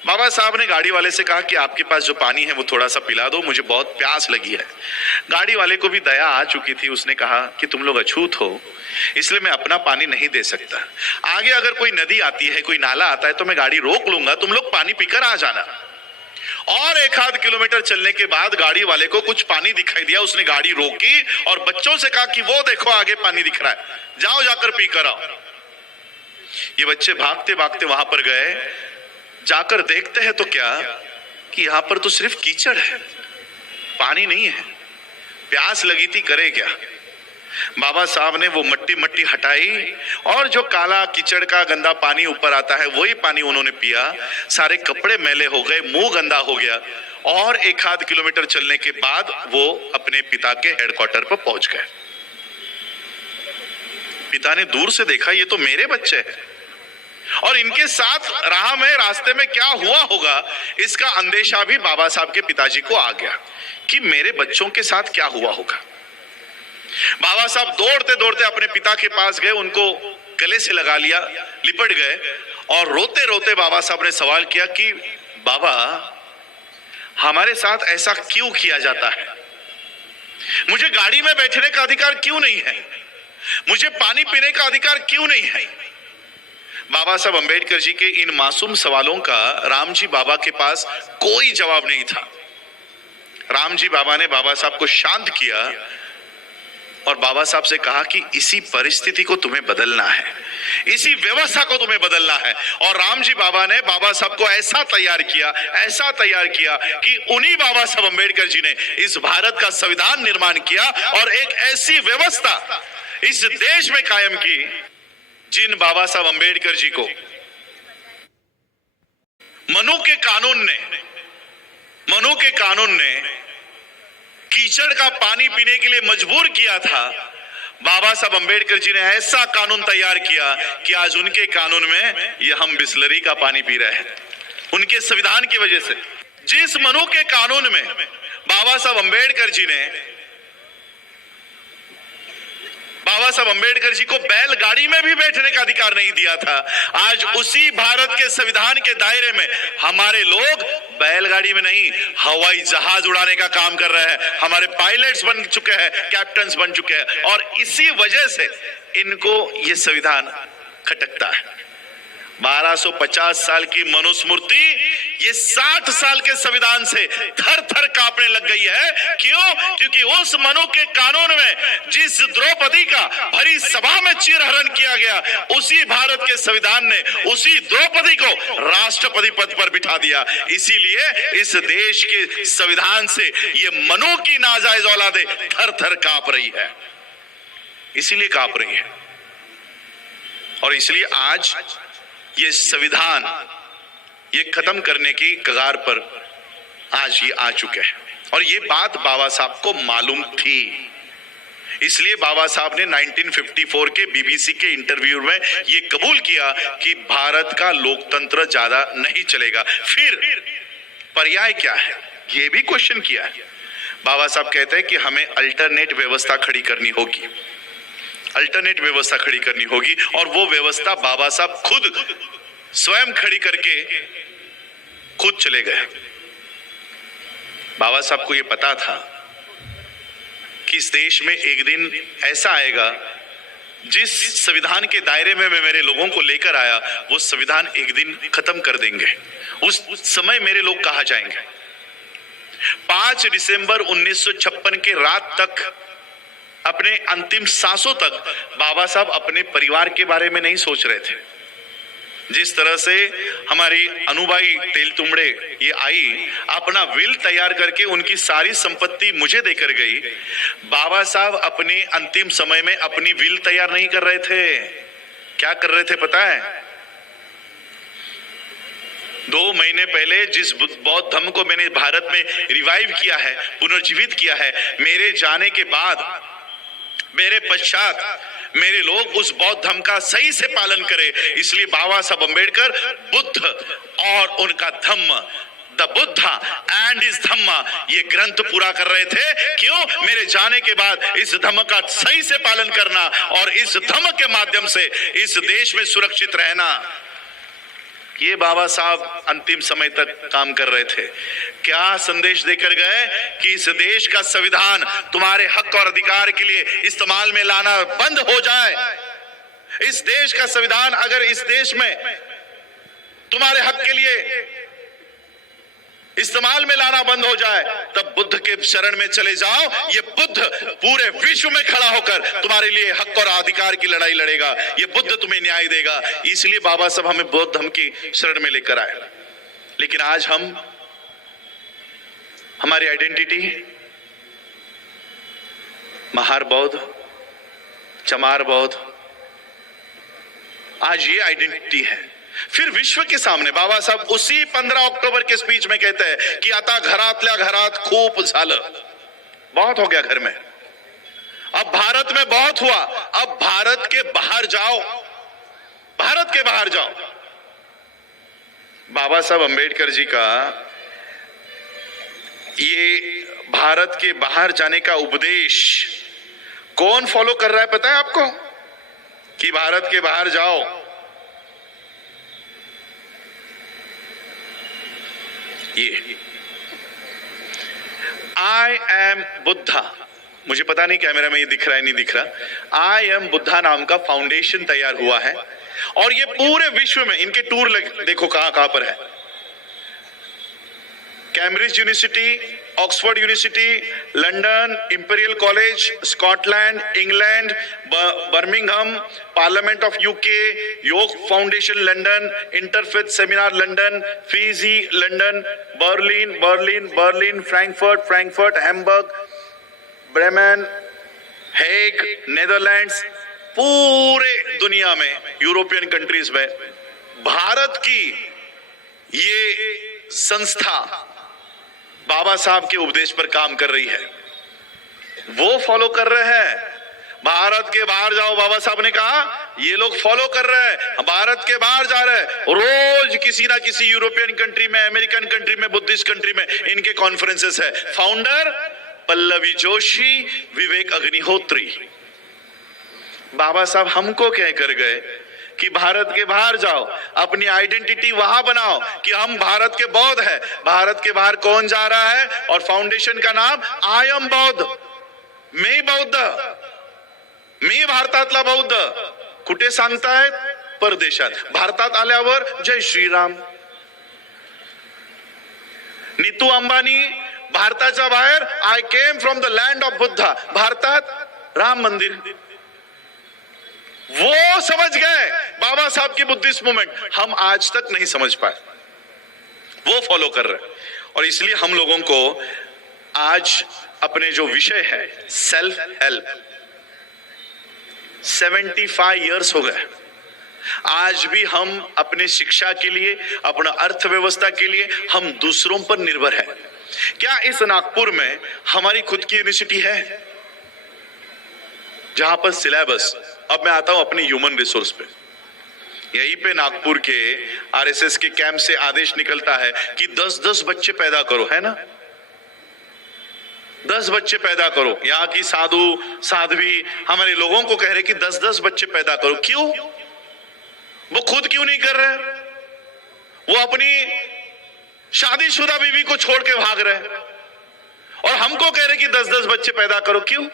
बाबा साहब ने गाड़ी वाले से कहा कि आपके पास जो पानी है वो थोड़ा सा पिला दो, मुझे बहुत प्यास लगी है। गाड़ी वाले को भी दया आ चुकी थी, उसने कहा कि तुम लोग अछूत हो, इसलिए मैं अपना पानी नहीं दे सकता, आगे अगर कोई नदी आती है, कोई नाला आता है तो मैं गाड़ी रोक लूंगा, तुम लोग पानी पीकर आ जाना। और 1-8 किलोमीटर चलने के बाद गाड़ी वाले को कुछ पानी दिखाई दिया, उसने गाड़ी रोकी और बच्चों से कहा कि वो देखो आगे पानी दिख रहा है, जाओ जाकर पीकर आओ। ये बच्चे भागते भागते वहां पर गए, जाकर देखते हैं तो क्या कि यहां पर तो सिर्फ कीचड़ है, पानी नहीं है। प्यास लगी थी, करे क्या। बाबा साहब ने वो मट्टी हटाई और जो काला कीचड़ का गंदा पानी ऊपर आता है वही पानी उन्होंने पिया। सारे कपड़े मैले हो गए, मुंह गंदा हो गया और 1-8 किलोमीटर चलने के बाद वो अपने पिता के हेडक्वार्टर पर पहुंच गए। पिता ने दूर से देखा ये तो मेरे बच्चे हैं और इनके साथ राह में रास्ते में क्या हुआ होगा इसका अंदेशा भी बाबा साहब के पिताजी को आ गया कि मेरे बच्चों के साथ क्या हुआ होगा। बाबा साहब दौड़ते दौड़ते अपने पिता के पास गए, उनको गले से लगा लिया, लिपट गए और रोते रोते बाबा साहब ने सवाल किया कि बाबा हमारे साथ ऐसा क्यों किया जाता है, मुझे गाड़ी में बैठने का अधिकार क्यों नहीं है, मुझे पानी पीने का अधिकार क्यों नहीं है। बाबा साहब अंबेडकर जी के इन मासूम सवालों का रामजी बाबा के पास कोई जवाब नहीं था। रामजी बाबा ने बाबा साहब को शांत किया और बाबा साहब से कहा कि इसी परिस्थिति को तुम्हें बदलना है, इसी व्यवस्था को तुम्हें बदलना है। और रामजी बाबा ने बाबा साहब को ऐसा तैयार किया कि उन्हीं बाबा साहब अंबेडकर जी ने इस भारत का संविधान निर्माण किया और एक ऐसी व्यवस्था इस देश में कायम की, जिन बाबा साहब अंबेडकर जी को मनु के कानून ने कीचड़ का पानी पीने के लिए मजबूर किया था, बाबा साहब अंबेडकर जी ने ऐसा कानून तैयार किया कि आज उनके कानून में ये हम बिस्लरी का पानी पी रहे हैं, उनके संविधान की वजह से। जिस मनु के कानून में बाबा साहब अंबेडकर जी को बैलगाड़ी में भी बैठने का अधिकार नहीं दिया था, आज उसी भारत के संविधान के दायरे में हमारे लोग बैलगाड़ी में नहीं, हवाई जहाज उड़ाने का काम कर रहे हैं, हमारे पायलट्स बन चुके हैं, कैप्टन्स बन चुके हैं, और इसी वजह से इनको ये संविधान खटकता है। 1250 साल की मनुस्मृति ये 60 साल के संविधान से थर थर कांपने लग गई है। क्यों? क्योंकि उस मनु के कानून में जिस द्रौपदी का भरी सभा में चीरहरण किया गया, उसी भारत के संविधान ने उसी द्रौपदी को राष्ट्रपति पद पर बिठा दिया। इसीलिए इस देश के संविधान से ये मनु की नाजायज औलादे थर थर कांप रही है, इसीलिए कांप रही है। और इसलिए आज ये संविधान ये खत्म करने की कगार पर आज ये आ चुके हैं, और ये बात बाबा साहब को मालूम थी। इसलिए बाबा साहब ने 1954 के बीबीसी के इंटरव्यू में ये कबूल किया कि भारत का लोकतंत्र ज्यादा नहीं चलेगा। फिर पर्याय क्या है, ये भी क्वेश्चन किया है। बाबा साहब कहते हैं कि हमें अल्टरनेट व्यवस्था खड़ी करनी होगी, अल्टरनेट व्यवस्था खड़ी करनी होगी, और वो व्यवस्था बाबा साहब खुद स्वयं खड़ी करके खुद चले गए। बाबा साहब को ये पता था कि इस देश में एक दिन ऐसा आएगा जिस संविधान के दायरे में मैं मेरे लोगों को लेकर आया, वो संविधान एक दिन खत्म कर देंगे। उस समय मेरे लोग कहाँ जाएंगे? 5 दिसंबर 1956 के रात तक, अपने अंतिम सांसों तक बाबा साहब अपने परिवार के बारे में नहीं सोच रहे थे। जिस तरह से हमारी अनुबाई तेलतुंबड़े ये आई, अपना विल तैयार करके उनकी सारी संपत्ति मुझे देकर गई, बाबा साहब अपने अंतिम समय में अपनी विल तैयार नहीं कर रहे थे। क्या कर रहे थे पता है? 2 महीने पहले जिस बौद्ध धर्म को मैंने भारत में रिवाइव किया है, पुनर्जीवित किया है, मेरे जाने के बाद, मेरे पश्चात मेरे लोग उस बौद्ध धर्म का सही से पालन करें, इसलिए बाबा साहब अंबेडकर बुद्ध और उनका धम्म, द बुद्धा एंड इस धम्मा, ये ग्रंथ पूरा कर रहे थे। क्यों? मेरे जाने के बाद इस धम्म का सही से पालन करना और इस धम्म के माध्यम से इस देश में सुरक्षित रहना, ये बाबा साहब अंतिम समय तक काम कर रहे थे। क्या संदेश देकर गए कि इस देश का संविधान तुम्हारे हक और अधिकार के लिए इस्तेमाल में लाना बंद हो जाए। इस देश का संविधान अगर इस देश में तुम्हारे हक के लिए इस्तेमाल में लाना बंद हो जाए, तब बुद्ध के शरण में चले जाओ। ये बुद्ध पूरे विश्व में खड़ा होकर तुम्हारे लिए हक और अधिकार की लड़ाई लड़ेगा, ये बुद्ध तुम्हें न्याय देगा। इसलिए बाबा साहब हमें बौद्ध धर्म की शरण में लेकर आए। लेकिन आज हमारी आइडेंटिटी महार बौद्ध, चमार बौद्ध, आज ये आइडेंटिटी है। फिर विश्व के सामने बाबा साहब उसी 15 अक्टूबर के स्पीच में कहते हैं कि आता घरातल्या घरात खूप झालं, बहुत हो गया घर में, अब भारत में बहुत हुआ, अब भारत के बाहर जाओ, भारत के बाहर जाओ। बाबा साहब अंबेडकर जी का ये भारत के बाहर जाने का उपदेश कौन फॉलो कर रहा है पता है आपको? कि भारत के बाहर जाओ। ये आई एम बुद्धा, मुझे पता नहीं कैमरा में ये दिख रहा है नहीं दिख रहा, आई एम बुद्धा नाम का फाउंडेशन तैयार हुआ है, और ये पूरे विश्व में इनके टूर देखो कहां कहां पर है। Cambridge University, Oxford University, London, Imperial College, Scotland, England, Birmingham, Parliament of UK, Yoga Foundation London, Interfaith seminar London, Fiji London, Berlin, Frankfurt, Hamburg, Bremen, Hague, Netherlands, पूरे दुनिया में, यूरोपियन कंट्रीज में भारत की ये संस्था बाबा साहब के उपदेश पर काम कर रही है, वो फॉलो कर रहे हैं। भारत के बाहर जाओ, बाबा साहब ने कहा, ये लोग फॉलो कर रहे हैं, भारत के बाहर जा रहे हैं, रोज किसी ना किसी यूरोपियन कंट्री में, अमेरिकन कंट्री में, बुद्धिस्ट कंट्री में इनके कॉन्फ्रेंसेस है। फाउंडर पल्लवी जोशी, विवेक अग्निहोत्री। बाबा साहब हमको कह कर गए कि भारत के बाहर जाओ, अपनी आइडेंटिटी वहां बनाओ कि हम भारत के बौद्ध हैं। भारत के बाहर कौन जा रहा है? और फाउंडेशन का नाम आई एम बौद्ध, मी बौद्ध, मी भारतातला बौद्ध। कुठे सांगतायत? परदेशात। भारतात आल्यावर जय श्रीराम। नीतू अंबानी भारताच्या बाहेर, I came from the land of Buddha, भारतात राम मंदिर। वो समझ गए बाबा साहब की बुद्धिस्ट मूवमेंट, हम आज तक नहीं समझ पाए, वो फॉलो कर रहे हैं। और इसलिए हम लोगों को आज अपने जो विषय है सेल्फ हेल्प, 75 इयर्स हो गए, आज भी हम अपने शिक्षा के लिए, अपना अर्थव्यवस्था के लिए हम दूसरों पर निर्भर है। क्या इस नागपुर में हमारी खुद की यूनिवर्सिटी है जहां पर सिलेबस, अब मैं आता हूं अपनी ह्यूमन रिसोर्स पे, यहीं पे नागपुर के आरएसएस के कैंप से आदेश निकलता है कि 10-10 बच्चे पैदा करो, है ना, 10 बच्चे पैदा करो। यहाँ की साधु साध्वी हमारे लोगों को कह रहे कि 10-10 बच्चे पैदा करो। क्यों? वो खुद क्यों नहीं कर रहे? वो अपनी शादीशुदा बीवी को छोड़ के भाग रहे हैं और हमको कह रहे कि 10-10 बच्चे पैदा करो। क्यों?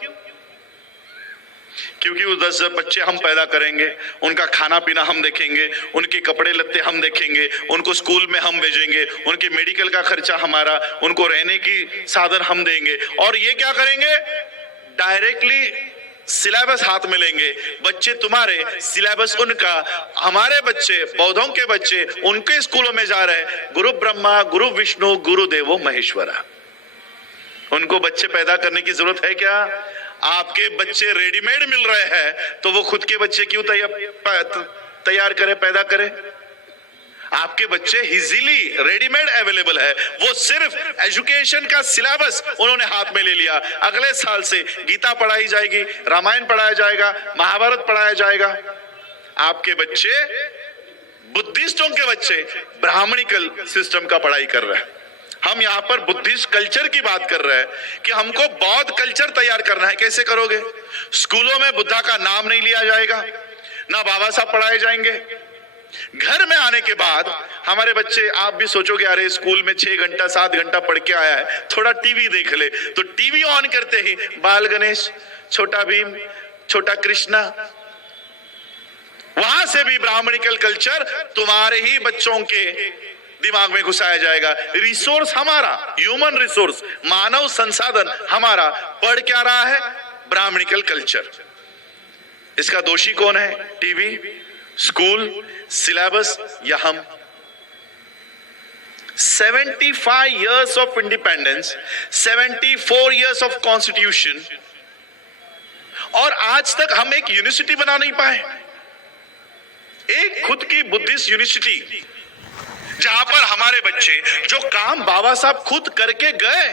क्योंकि वो 10 बच्चे हम पैदा करेंगे, उनका खाना पीना हम देखेंगे, उनके कपड़े लत्ते हम देखेंगे, उनको स्कूल में हम भेजेंगे, उनके मेडिकल का खर्चा हमारा, उनको रहने की साधन हम देंगे। और ये क्या करेंगे? डायरेक्टली सिलेबस हाथ में लेंगे। बच्चे तुम्हारे, सिलेबस उनका, हमारे बच्चे, बौद्धों के बच्चे उनके स्कूलों में जा रहे हैं। गुरु ब्रह्मा, गुरु विष्णु, गुरु देवो महेश्वरा। उनको बच्चे पैदा करने की जरूरत है क्या? आपके बच्चे रेडीमेड मिल रहे हैं तो वो खुद के बच्चे क्यों तैयार करे, पैदा करे? आपके बच्चे इजीली रेडीमेड अवेलेबल है, वो सिर्फ एजुकेशन का सिलेबस उन्होंने हाथ में ले लिया। अगले साल से गीता पढ़ाई जाएगी, रामायण पढ़ाया जाएगा, महाभारत पढ़ाया जाएगा। आपके बच्चे, बुद्धिस्टों के बच्चे ब्राह्मणिकल सिस्टम का पढ़ाई कर रहे हैं। हम यहाँ पर बुद्धिस्ट कल्चर की बात कर रहे हैं कि हमको बौद्ध कल्चर तैयार करना है। कैसे करोगे? स्कूलों में बुद्धा का नाम नहीं लिया जाएगा, ना बाबा साहब पढ़ाए जाएंगे। घर में आने के बाद हमारे बच्चे, आप भी सोचोगे अरे स्कूल में 6 घंटा 7 घंटा पढ़ के आया है, थोड़ा टीवी देख ले, तो टीवी ऑन करते ही बाल गणेश, छोटा भीम, छोटा कृष्णा। वहां से भी ब्राह्मणिकल कल्चर तुम्हारे ही बच्चों के दिमाग में घुसाया जाएगा। रिसोर्स हमारा, ह्यूमन रिसोर्स, मानव संसाधन हमारा पढ़ क्या रहा है? Brahmanical culture. इसका दोषी कौन है? टीवी, स्कूल, सिलेबस या हम? 75 years of independence, 74 years of constitution, और आज तक हम एक यूनिवर्सिटी बना नहीं पाए, एक खुद की बुद्धिस्ट यूनिवर्सिटी जहां पर हमारे बच्चे जो काम बाबा साहब खुद करके गए।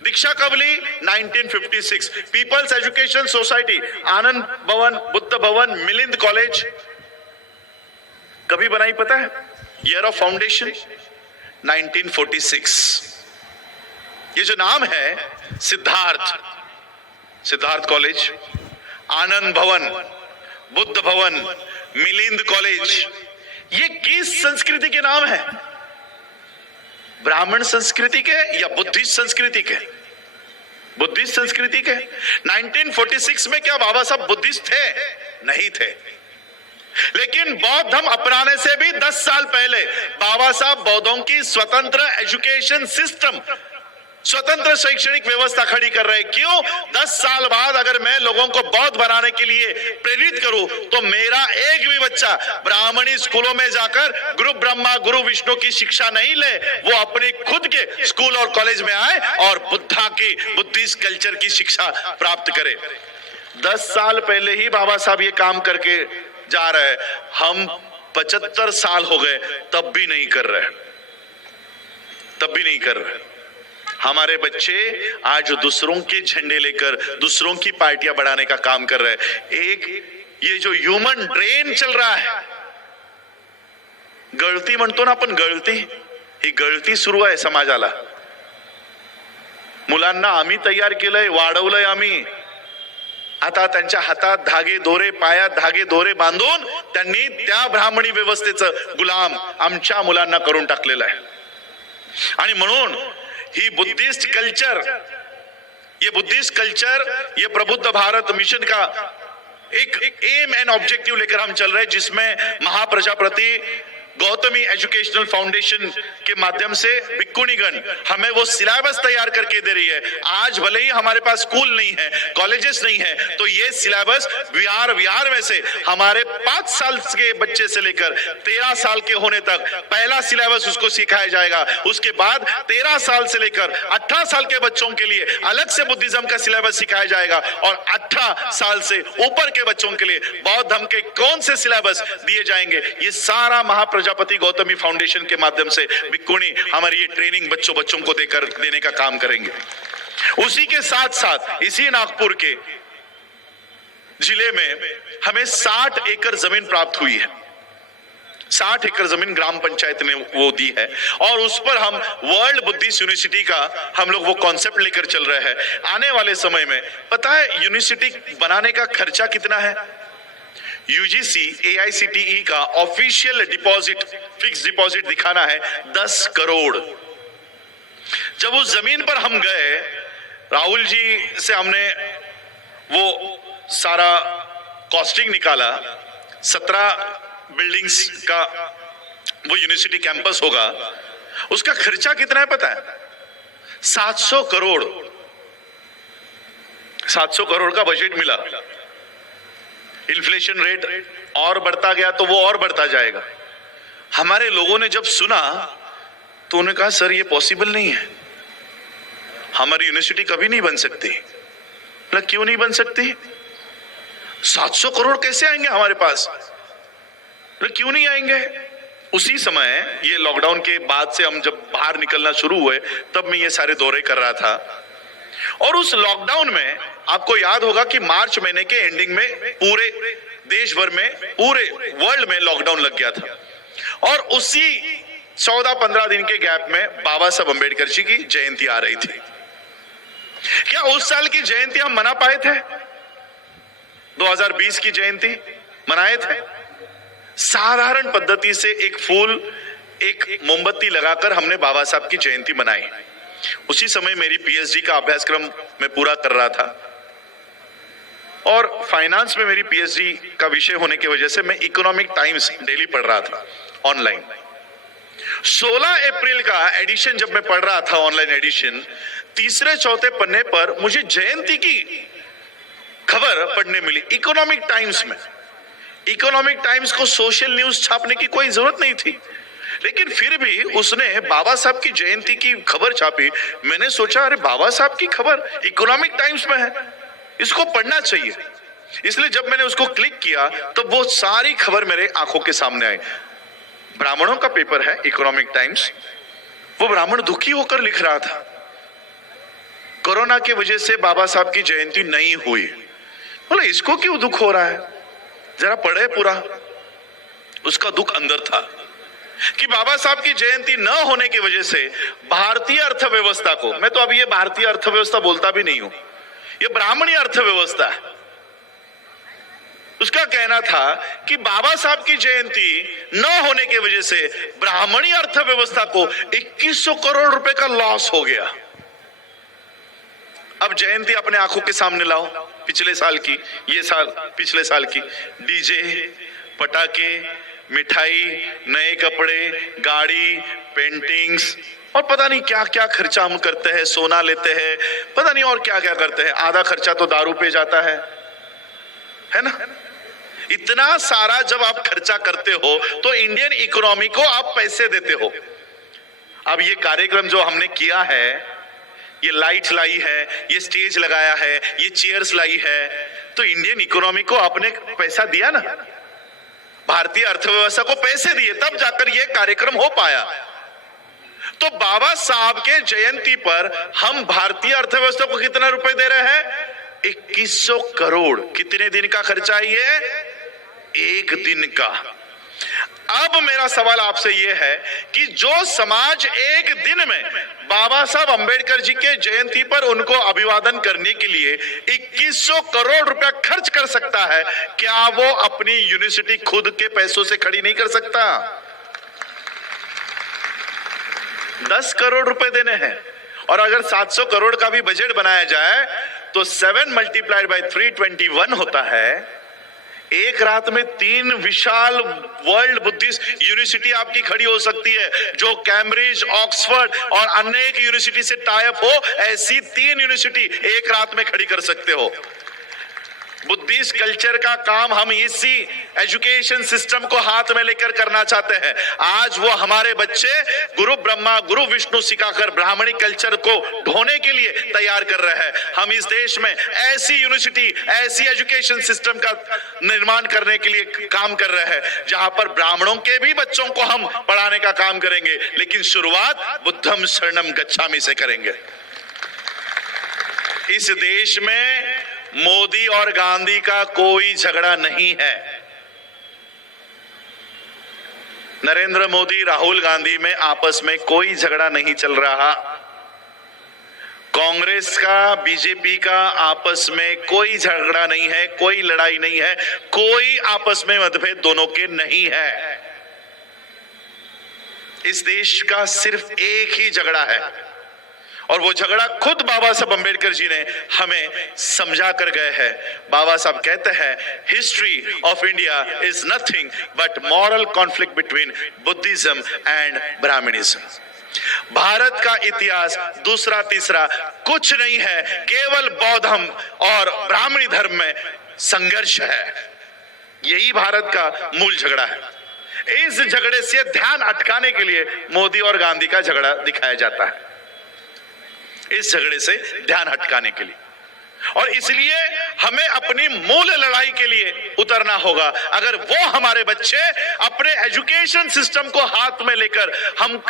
दीक्षा कब ली? 1956। पीपल्स एजुकेशन सोसाइटी, आनंद भवन, बुद्ध भवन, मिलिंद कॉलेज कभी बनाई पता है? Year of foundation 1946। ये जो नाम है सिद्धार्थ, सिद्धार्थ कॉलेज, आनंद भवन, बुद्ध भवन, मिलिंद कॉलेज, ये किस संस्कृति के नाम है? ब्राह्मण संस्कृति के या बुद्धिस्ट संस्कृति के? बुद्धिस्ट संस्कृति के। 1946 में क्या बाबा साहब बुद्धिस्ट थे? नहीं थे। लेकिन बौद्ध धर्म अपनाने से भी 10 साल पहले बाबा साहब बौद्धों की स्वतंत्र एजुकेशन सिस्टम, स्वतंत्र शैक्षणिक व्यवस्था खड़ी कर रहे हैं। क्यों? 10 साल बाद अगर मैं लोगों को बौद्ध बनाने के लिए प्रेरित करूं तो मेरा एक भी बच्चा ब्राह्मणी स्कूलों में जाकर गुरु ब्रह्मा गुरु विष्णु की शिक्षा नहीं ले, वो अपने खुद के स्कूल और कॉलेज में आए और बुद्धा की बुद्धिस्ट कल्चर की शिक्षा प्राप्त करे। 10 साल पहले ही बाबा साहब ये काम करके जा रहे हैं, हम 75 साल हो गए तब भी नहीं कर रहे, तब भी नहीं कर रहे। हमारे बच्चे आज दूसरों के झंडे लेकर दूसरों की पार्टियां बढ़ाने का काम कर रहे हैं। एक ये जो ह्यूमन ड्रेन चल रहा है, गळती म्हणतो ना आपण, गळती, ही गळती सुरू आहे समाजाला। मुलांना आम्ही तयार केलंय, वाढवलंय आम्ही, आता त्यांच्या हातात धागे दोरे, पायात धागे दोरे बांधून त्यांनी त्या ब्राह्मणी व्यवस्थेचं गुलाम आमच्या मुलांना करून टाकलेलं आहे। आणि म्हणून ही बुद्धिस्ट कल्चर, ये बुद्धिस्ट कल्चर, ये प्रबुद्ध भारत मिशन का एक एम एंड ऑब्जेक्टिव लेकर हम चल रहे हैं, जिसमें महाप्रजापति गौतमी एजुकेशनल फाउंडेशन के माध्यम से भिक्खुनीगण हमें वो सिलेबस तैयार करके दे रही है। आज भले ही हमारे पास स्कूल नहीं है, कॉलेजेस नहीं है, तो ये सिलेबस विहार में से हमारे 5 साल के बच्चे से लेकर 13 साल के होने तक पहला सिलेबस उसको सिखाया जाएगा। उसके बाद 13 साल से लेकर 18 साल के बच्चों के लिए अलग से बुद्धिज्म का सिलेबस सिखाया जाएगा और 18 साल से ऊपर के बच्चों के लिए बौद्ध धर्म के कौन से सिलेबस दिए जाएंगे, ये सारा महाप्रजापति गौतमी फाउंडेशन के माध्यम से भिक्खुनी हमारी ये ट्रेनिंग बच्चों को देने का काम करेंगे। उसी के साथ साथ इसी नागपुर के जिले में हमें 60 एकड़ जमीन प्राप्त हुई है। 60 एकड़ जमीन ग्राम पंचायत ने वो दी है और उस पर हम वर्ल्ड बुद्धिस्ट यूनिवर्सिटी का हम लोग वो कॉन्सेप्ट लेकर चल रहे हैं। आने वाले समय में पता है यूनिवर्सिटी बनाने का खर्चा कितना है? यूजीसी एआईसीटीई का ऑफिशियल डिपॉजिट, फिक्स डिपॉजिट दिखाना है 10 करोड़। जब उस जमीन पर हम गए, राहुल जी से हमने वो सारा कॉस्टिंग निकाला, 17 बिल्डिंग्स का वो यूनिवर्सिटी कैंपस होगा, उसका खर्चा कितना है पता है? 700 करोड़। 700 करोड़ का बजट मिला। इन्फ्लेशन रेट और बढ़ता गया तो वो और बढ़ता जाएगा। हमारे लोगों ने जब सुना तो उन्होंने कहा सर ये पॉसिबल नहीं है, हमारी यूनिवर्सिटी कभी नहीं बन सकती। मतलब क्यों नहीं बन सकती? 700 करोड़ कैसे आएंगे हमारे पास? क्यों नहीं आएंगे? उसी समय ये लॉकडाउन के बाद से हम जब बाहर निकलना शुरू हुए तब मैं ये सारे दौरे कर रहा था और उस लॉकडाउन में आपको याद होगा कि मार्च महीने के एंडिंग में पूरे देश भर में, पूरे वर्ल्ड में लॉकडाउन लग गया था और उसी 14-15 दिन के गैप में बाबा साहब अंबेडकर जी की जयंती आ रही थी। क्या उस साल की जयंती हम मना पाए थे? 2020 की जयंती मनाए थे? साधारण पद्धति से एक फूल, एक मोमबत्ती लगाकर हमने बाबा साहब की जयंती मनाई। उसी समय मेरी पीएचडी का अभ्यासक्रम मैं पूरा कर रहा था और फाइनेंस में मेरी पीएचडी का विषय होने की वजह से मैं इकोनॉमिक टाइम्स डेली पढ़ रहा था ऑनलाइन। 16 अप्रैल का एडिशन जब मैं पढ़ रहा था, ऑनलाइन एडिशन, तीसरे चौथे पन्ने पर मुझे जयंती की खबर पढ़ने मिली इकोनॉमिक टाइम्स में। इकोनॉमिक टाइम्स को सोशल न्यूज छापने की कोई जरूरत नहीं थी, लेकिन फिर भी उसने बाबा साहब की जयंती की खबर छापी। मैंने सोचा अरे बाबा साहब की खबर इकोनॉमिक टाइम्स में है, इसको पढ़ना चाहिए। इसलिए जब मैंने उसको क्लिक किया तो वो सारी खबर मेरे आंखों के सामने आई। ब्राह्मणों का पेपर है इकोनॉमिक टाइम्स, वो ब्राह्मण दुखी होकर लिख रहा था कोरोना की वजह से बाबा साहब की जयंती नहीं हुई। बोले इसको क्यों दुख हो रहा है, जरा पढ़े पूरा। उसका दुख अंदर था कि बाबा साहब की जयंती न होने की वजह से भारतीय अर्थव्यवस्था को, मैं तो अभी ये भारतीय अर्थव्यवस्था बोलता भी नहीं हूं, ये ब्राह्मणी अर्थव्यवस्था है, उसका कहना था कि बाबा साहब की जयंती न होने की वजह से ब्राह्मणी अर्थव्यवस्था को 2100 करोड़ रुपए का लॉस हो गया। अब जयंती अपने आंखों के सामने लाओ, पिछले साल की, ये साल, पिछले साल की, डीजे, पटाखे, मिठाई, नए कपड़े, गाड़ी, पेंटिंग्स, और पता नहीं क्या क्या खर्चा हम करते हैं, सोना लेते हैं, पता नहीं और क्या क्या करते हैं। आधा खर्चा तो दारू पे जाता है ना। इतना सारा जब आप खर्चा करते हो तो इंडियन इकोनॉमी को आप पैसे देते हो। अब ये कार्यक्रम जो हमने किया है, ये लाइट लाई है, ये स्टेज लगाया है, ये चेयर्स लाई है, तो इंडियन इकोनॉमी को आपने पैसा दिया ना, भारतीय अर्थव्यवस्था को पैसे दिए, तब जाकर ये कार्यक्रम हो पाया। तो बाबा साहब के जयंती पर हम भारतीय अर्थव्यवस्था को कितना रुपए दे रहे हैं? 2100 करोड़। कितने दिन का खर्चा है ये? एक दिन का। अब मेरा सवाल आपसे यह है कि जो समाज एक दिन में बाबा साहब अंबेडकर जी के जयंती पर उनको अभिवादन करने के लिए 2100 करोड़ रुपया खर्च कर सकता है, क्या वो अपनी यूनिवर्सिटी खुद के पैसों से खड़ी नहीं कर सकता? 10 करोड़ रुपए देने हैं। और अगर 700 करोड़ का भी बजट बनाया जाए तो 7 मल्टीप्लाइड बाय 321 होता है। एक रात में 3 विशाल वर्ल्ड बुद्धिस्ट यूनिवर्सिटी आपकी खड़ी हो सकती है, जो कैम्ब्रिज, ऑक्सफोर्ड और अनेक यूनिवर्सिटी से टाई अप हो। ऐसी 3 यूनिवर्सिटी एक रात में खड़ी कर सकते हो। बुद्धिस्ट कल्चर का काम हम इसी एजुकेशन सिस्टम को हाथ में लेकर करना चाहते हैं। आज वो हमारे बच्चे गुरु ब्रह्मा गुरु विष्णु सिखाकर ब्राह्मणी कल्चर को ढोने के लिए तैयार कर रहे हैं। हम इस देश में ऐसी यूनिवर्सिटी, ऐसी एजुकेशन सिस्टम का निर्माण करने के लिए काम कर रहे हैं जहां पर ब्राह्मणों के भी बच्चों को हम पढ़ाने का काम करेंगे, लेकिन शुरुआत बुद्धम शरणम गच्छामि से करेंगे। इस देश में मोदी और गांधी का कोई झगड़ा नहीं है। नरेंद्र मोदी, राहुल गांधी में आपस में कोई झगड़ा नहीं चल रहा। कांग्रेस का, बीजेपी का आपस में कोई झगड़ा नहीं है, कोई लड़ाई नहीं है, कोई आपस में मतभेद दोनों के नहीं है। इस देश का सिर्फ एक ही झगड़ा है, और वो झगड़ा खुद बाबा साहब अंबेडकर जी ने हमें समझा कर गए हैं। बाबा साहब कहते हैं, history of India is nothing but moral conflict between Buddhism and Brahmanism. Bharat का इतिहास दूसरा तीसरा कुछ नहीं है, केवल बौद्धम और ब्राह्मणी धर्म में संघर्ष है। यही भारत का मूल झगड़ा है। इस झगड़े से ध्यान अटकाने के लिए मोदी और गांधी का झगड़ा दिखाया जाता है, इस झगड़े से ध्यान हटकाने के लिए। और इसलिए हमें अपनी मूल लड़ाई के लिए उतरना होगा। अगर वो हमारे बच्चे अपने एजुकेशन सिस्टम को हाथ में लेकर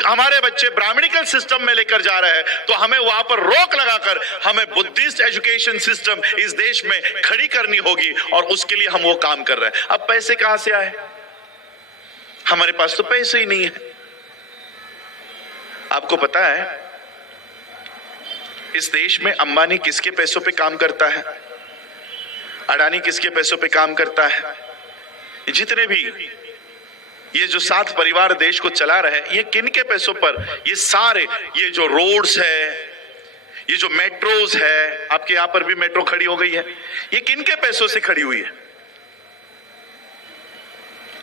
हमारे बच्चे ब्राह्मणिकल सिस्टम में लेकर जा रहे हैं, तो हमें वहां पर रोक लगाकर हमें बुद्धिस्ट एजुकेशन सिस्टम इस देश में खड़ी करनी होगी, और उसके लिए हम वो काम कर रहे हैं। अब पैसे कहां से आए? हमारे पास तो पैसे ही नहीं है। आपको पता है इस देश में अंबानी किसके पैसों पे काम करता है? अडानी किसके पैसों पे काम करता है? जितने भी ये जो 7 परिवार देश को चला रहे हैं, ये किन के पैसों पर? ये सारे, ये जो रोड्स है, ये जो मेट्रोज है, आपके यहां पर भी मेट्रो खड़ी हो गई है, ये किन के पैसों से खड़ी हुई है?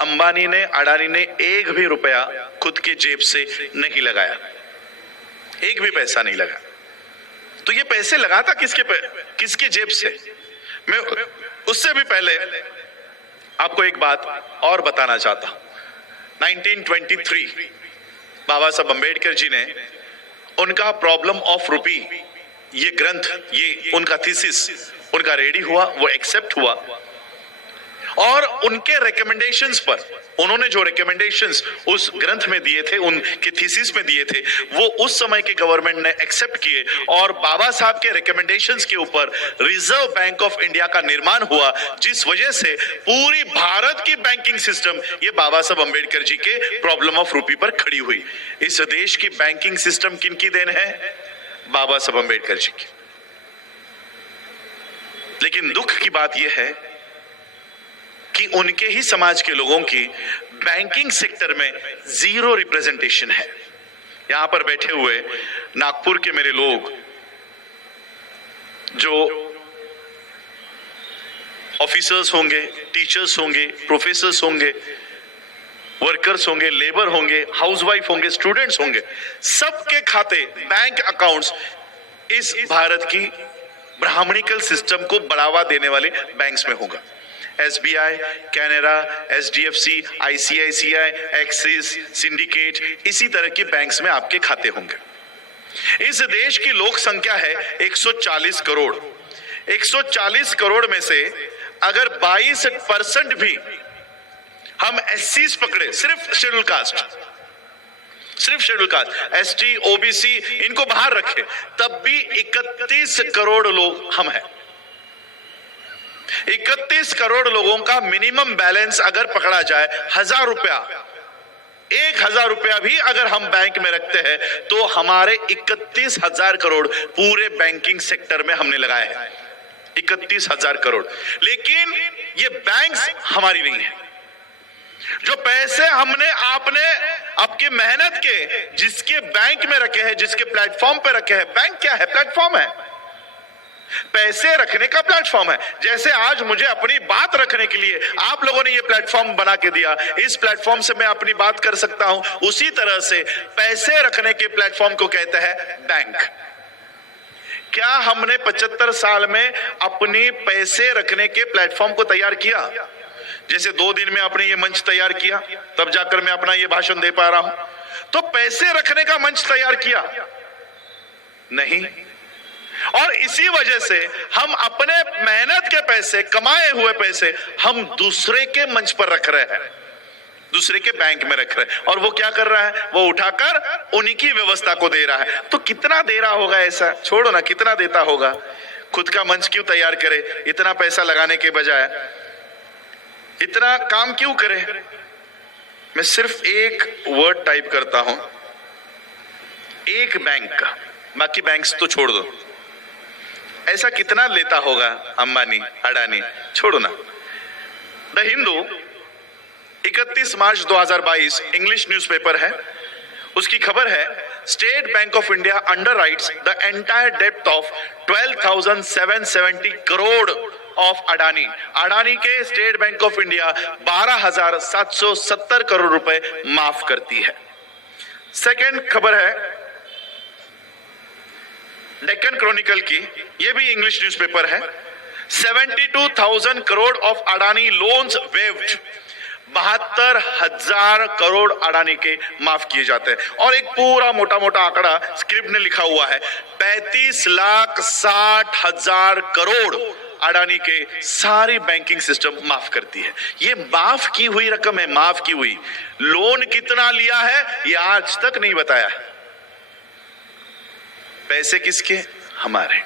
अंबानी ने, अडानी ने एक भी रुपया खुद के जेब से नहीं लगाया, एक भी पैसा नहीं लगा। तो ये पैसे लगाता किसके जेब से? मैं उससे भी पहले आपको एक बात और बताना चाहता हूं। 1923 बाबा साहब अंबेडकर जी ने उनका प्रॉब्लम ऑफ रूपी, ये ग्रंथ, ये उनका थीसिस उनका रेडी हुआ, वो एक्सेप्ट हुआ, और उनके रिकमेंडेशंस पर, उन्होंने जो रिकमेंडेशंस उस ग्रंथ में दिए थे, उनके थीसिस में दिए थे, वो उस समय के गवर्नमेंट ने एक्सेप्ट किए, और बाबा साहब के रिकमेंडेशंस के ऊपर रिजर्व बैंक ऑफ इंडिया का निर्माण हुआ, जिस वजह से पूरी भारत की बैंकिंग सिस्टम ये बाबा साहब अंबेडकर जी के प्रॉब्लम ऑफ रूपी पर खड़ी हुई। इस देश की बैंकिंग सिस्टम किनकी देन है? बाबा साहब अंबेडकर जी की। लेकिन दुख की बात यह है कि उनके ही समाज के लोगों की बैंकिंग सेक्टर में 0 रिप्रेजेंटेशन है। यहां पर बैठे हुए नागपुर के मेरे लोग जो ऑफिसर्स होंगे, टीचर्स होंगे, प्रोफेसर्स होंगे, वर्कर्स होंगे, लेबर होंगे, हाउसवाइफ होंगे, स्टूडेंट्स होंगे, सबके खाते, बैंक अकाउंट्स इस भारत की ब्राह्मणिकल सिस्टम को बढ़ावा देने वाले बैंक्स में होगा। SBI, Canara, HDFC, ICICI, axis, syndicate, इसी तरह के बैंक्स में आपके खाते होंगे। इस देश की लोक संख्या है 140 करोड़। 140 करोड़ में से अगर 22% भी हम एससीज पकड़े, सिर्फ शेड्यूल कास्ट, एसटी, ओबीसी, इनको बाहर रखे, तब भी 31 करोड़ लोग हम हैं। 31 करोड़ लोगों का मिनिमम बैलेंस अगर पकड़ा जाए 1000 रुपया, 1000 रुपया भी अगर हम बैंक में रखते हैं तो हमारे 31,000 करोड़ पूरे बैंकिंग सेक्टर में हमने लगाए हैं। 31,000 करोड़। लेकिन ये बैंक्स हमारी नहीं है। जो पैसे हमने आपने आपकी मेहनत के जिसके बैंक में रखे हैं, जिसके प्लेटफॉर्म पे रखे हैं, बैंक क्या है? प्लेटफॉर्म है, पैसे रखने का प्लेटफॉर्म है। जैसे आज मुझे अपनी बात रखने के लिए आप लोगों ने ये प्लेटफॉर्म बना के दिया, इस प्लेटफॉर्म से मैं अपनी बात कर सकता हूं, उसी तरह से पैसे रखने के प्लेटफॉर्म को कहते हैं बैंक। क्या हमने 75 साल में अपनी पैसे रखने के प्लेटफॉर्म को तैयार किया? जैसे 2 दिन में आपने ये मंच तैयार किया, तब जाकर मैं अपना ये भाषण दे पा रहा हूं। तो पैसे रखने का मंच तैयार किया नहीं, और इसी वजह से हम अपने मेहनत के पैसे, कमाए हुए पैसे हम दूसरे के मंच पर रख रहे हैं, दूसरे के बैंक में रख रहे हैं। और वो क्या कर रहा है? वो उठाकर उन्हीं की व्यवस्था को दे रहा है। तो कितना दे रहा होगा? ऐसा छोड़ो ना, कितना देता होगा? खुद का मंच क्यों तैयार करे? इतना पैसा लगाने के बजाय इतना काम क्यों करे? मैं सिर्फ एक वर्ड टाइप करता हूं, एक बैंक का, बाकी बैंक्स तो छोड़ दो। ऐसा कितना लेता होगा अंबानी, अडानी? छोड़ो ना। The Hindu 31 March 2022 English newspaper है, उसकी खबर है, State Bank of India underwrites the entire depth of 12,770 crore of Adani. Adani के State Bank of India 12,770 crore रुपए माफ करती है। सेकेंड खबर है डेक्कन क्रॉनिकल की, यह भी इंग्लिश न्यूज़पेपर है, 72,000 crore of Adani loans waived. 72,000 crore Adani के माफ किए जाते हैं। और एक पूरा मोटा मोटा आंकड़ा स्क्रिप्ट ने लिखा हुआ है, 35,60,000 करोड़ अडानी के सारी बैंकिंग सिस्टम माफ करती है। ये माफ की हुई रकम है, माफ की हुई। लोन कितना लिया है ये आज तक नहीं बताया। पैसे किसके? हमारे।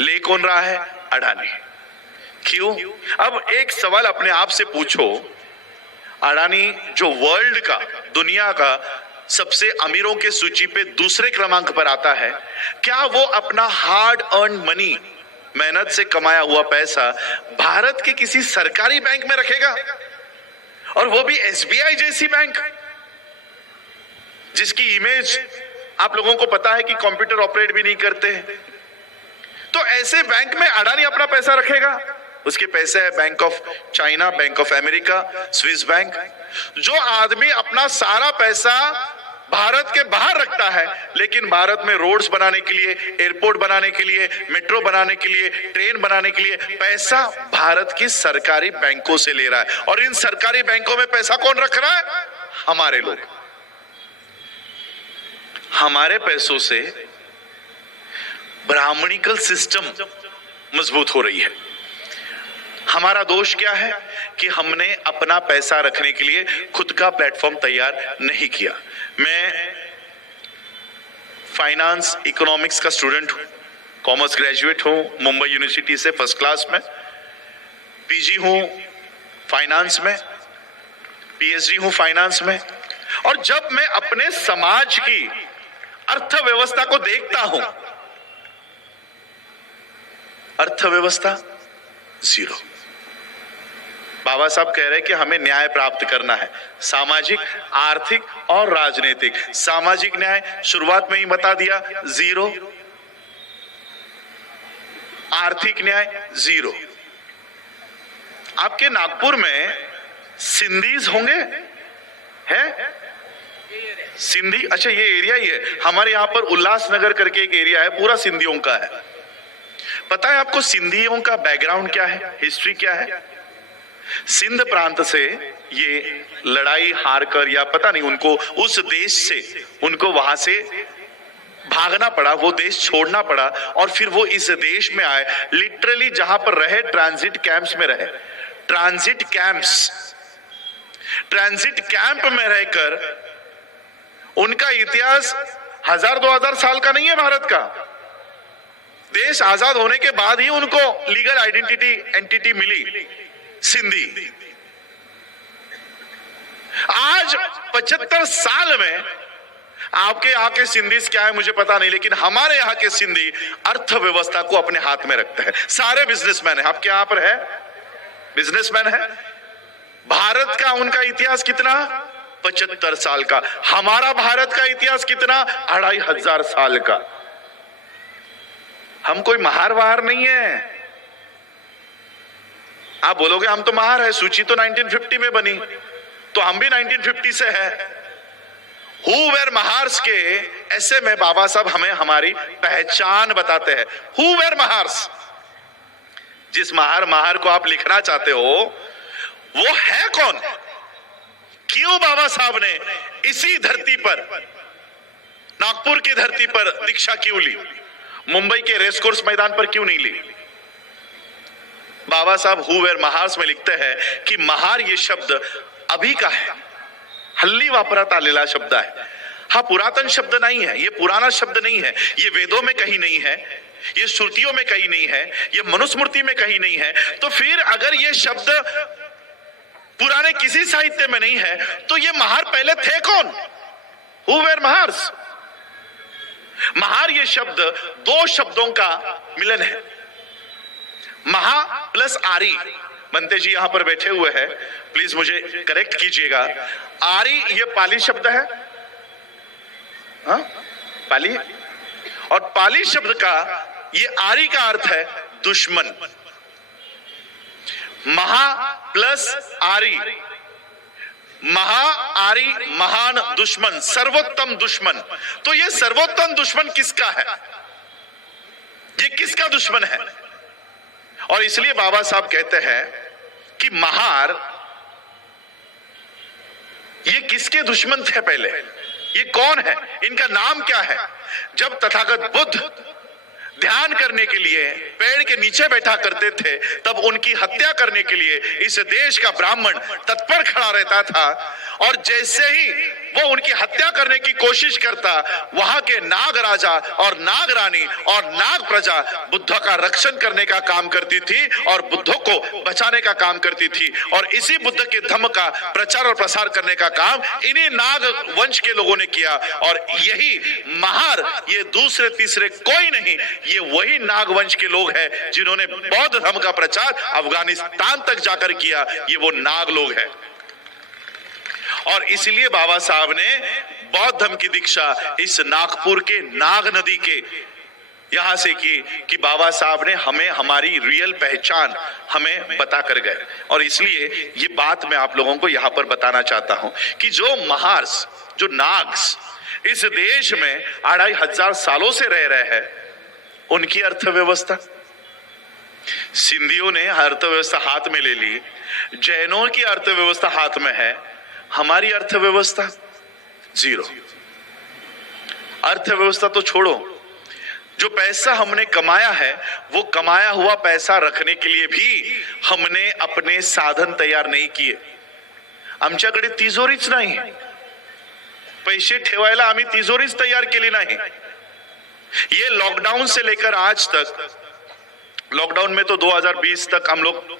ले कौन रहा है? अडानी। क्यों? अब एक सवाल अपने आप से पूछो, अडानी जो वर्ल्ड का, दुनिया का सबसे अमीरों के सूची पे दूसरे क्रमांक पर आता है, क्या वो अपना हार्ड अर्न मनी, मेहनत से कमाया हुआ पैसा भारत के किसी सरकारी बैंक में रखेगा? और वो भी एसबीआई जैसी बैंक, जिसकी इमेज आप लोगों को पता है कि कंप्यूटर ऑपरेट भी नहीं करते। तो ऐसे बैंक में अडानी अपना पैसा रखेगा? उसके पैसे है bank of China, bank of America, Swiss bank. जो आदमी अपना सारा पैसा भारत के बाहर रखता है, लेकिन भारत में रोड्स बनाने के लिए, एयरपोर्ट बनाने के लिए, मेट्रो बनाने के लिए, ट्रेन बनाने के लिए पैसा भारत की सरकारी बैंकों से ले रहा है। और इन सरकारी बैंकों में पैसा कौन रख रहा है? हमारे लोग। हमारे पैसों से ब्राह्मणिकल सिस्टम मजबूत हो रही है। हमारा दोष क्या है कि हमने अपना पैसा रखने के लिए खुद का प्लेटफॉर्म तैयार नहीं किया। मैं फाइनेंस इकोनॉमिक्स का स्टूडेंट हूं, कॉमर्स ग्रेजुएट हूं, मुंबई यूनिवर्सिटी से फर्स्ट क्लास में, पीजी हूं फाइनेंस में, पीएचडी हूं फाइनेंस में। और जब मैं अपने समाज की अर्थव्यवस्था को देखता हूं, अर्थव्यवस्था जीरो। बाबा साहब कह रहे हैं कि हमें न्याय प्राप्त करना है, सामाजिक, आर्थिक और राजनीतिक। सामाजिक न्याय शुरुआत में ही बता दिया, जीरो। आर्थिक न्याय जीरो। आपके नागपुर में सिंधीज होंगे, है सिंधी। अच्छा, ये एरिया ही है हमारे यहाँ पर। उल्लासनगर करके एक एरिया है, पूरा सिंधियों का है। पता है आपको सिंधियों का बैकग्राउंड क्या है, हिस्ट्री क्या है? सिंध प्रांत से ये लड़ाई हार कर, या पता नहीं उनको उस देश से, उनको वहां से भागना पड़ा, वो देश छोड़ना पड़ा, और फिर वो इस देश में आए। लिटरली जहां पर रहे, ट्रांजिट कैंप्स में रहे। ट्रांजिट कैंप में रहकर उनका इतिहास 1000-2000 साल का नहीं है। भारत का देश आजाद होने के बाद ही उनको लीगल आइडेंटिटी एंटिटी मिली, सिंधी। आज 75 साल में आपके यहाँ के सिंधी क्या है मुझे पता नहीं, लेकिन हमारे यहाँ के सिंधी अर्थव्यवस्था को अपने हाथ में रखते हैं। सारे बिजनेसमैन है। आपके यहाँ पर है बिजनेसमैन है। भारत का उनका इतिहास कितना? 75 साल का। हमारा भारत का इतिहास कितना? 2500 साल का। हम कोई महार वहार नहीं है। आप बोलोगे हम तो महार है, सूची तो 1950 में बनी, तो हम भी 1950 से है। हु वेर महार्स के ऐसे में बाबा साहब हमें हमारी पहचान बताते हैं। हु वेर महार्स, जिस महार को आप लिखना चाहते हो वो है कौन? क्यों बाबा साहब ने इसी धरती पर, नागपुर की धरती पर दीक्षा क्यों ली? मुंबई के रेसकोर्स मैदान पर क्यों नहीं ली? बाबा साहब हु वेर महार्स में लिखते हैं कि महार ये शब्द अभी का है, हल्ली वापरात आलेला शब्द है। हा पुरातन शब्द नहीं है, ये पुराना शब्द नहीं है, ये वेदों में कहीं नहीं है, ये श्रुतियों में कहीं नहीं है, ये मनुस्मृति में कहीं नहीं है। तो फिर अगर ये शब्द पुराने किसी साहित्य में नहीं है तो ये महार पहले थे कौन? Who were Mahars? महार ये शब्द दो शब्दों का मिलन है। महा प्लस आरी। बनते जी यहां पर बैठे हुए हैं, प्लीज मुझे करेक्ट कीजिएगा। आरी ये पाली शब्द है, हाँ पाली, और पाली शब्द का ये आरी का अर्थ है दुश्मन। महा प्लस आरी, महा आरी महान दुश्मन, सर्वोत्तम दुश्मन। तो ये सर्वोत्तम दुश्मन किसका है? ये किसका दुश्मन है? और इसलिए बाबा साहब कहते हैं कि महार ये किसके दुश्मन थे पहले? ये कौन है? इनका नाम क्या है? जब तथागत बुद्ध ध्यान करने के लिए पेड़ के नीचे बैठा करते थे, तब उनकी हत्या करने के लिए इस देश का ब्राह्मण तत्पर खड़ा रहता था। और जैसे ही वो उनकी हत्या करने की कोशिश करता, वहां के नाग राजा और नाग रानी और नाग प्रजा बुद्ध का रक्षण करने का काम करती थी और बुद्ध को बचाने का काम करती थी। और इसी बुद्ध के धम्म का प्रचार और प्रसार करने का काम इन्हीं नाग वंश के लोगों ने किया। और यही महार, ये दूसरे तीसरे कोई नहीं, ये वही नाग वंश के लोग हैं जिन्होंने बौद्ध धर्म का प्रचार अफगानिस्तान तक जाकर किया। ये वो नाग लोग हैं। और इसलिए बाबा साहब ने बौद्ध धर्म की दीक्षा इस नागपुर के नाग नदी के यहां से की कि बाबा साहब ने हमें हमारी रियल पहचान हमें बता कर गए। और इसलिए ये बात मैं आप लोगों को यहां पर बताना चाहता हूं कि जो महार्स, जो नाग्स इस देश में 2500 सालों से रह रहे हैं, उनकी अर्थव्यवस्था, सिंधियों ने अर्थव्यवस्था हाथ में ले ली, जैनों की अर्थव्यवस्था हाथ में है, हमारी अर्थव्यवस्था जीरो। अर्थव्यवस्था तो छोड़ो, जो पैसा हमने कमाया है वो कमाया हुआ पैसा रखने के लिए भी हमने अपने साधन तैयार नहीं किए। आमच्याकडे तिजोरीच नाही, पैसे ठेवायला आम्ही तिजोरीच तैयार केली नाही। ये लॉकडाउन से लेकर आज तक, लॉकडाउन में तो 2020 तक हम लोग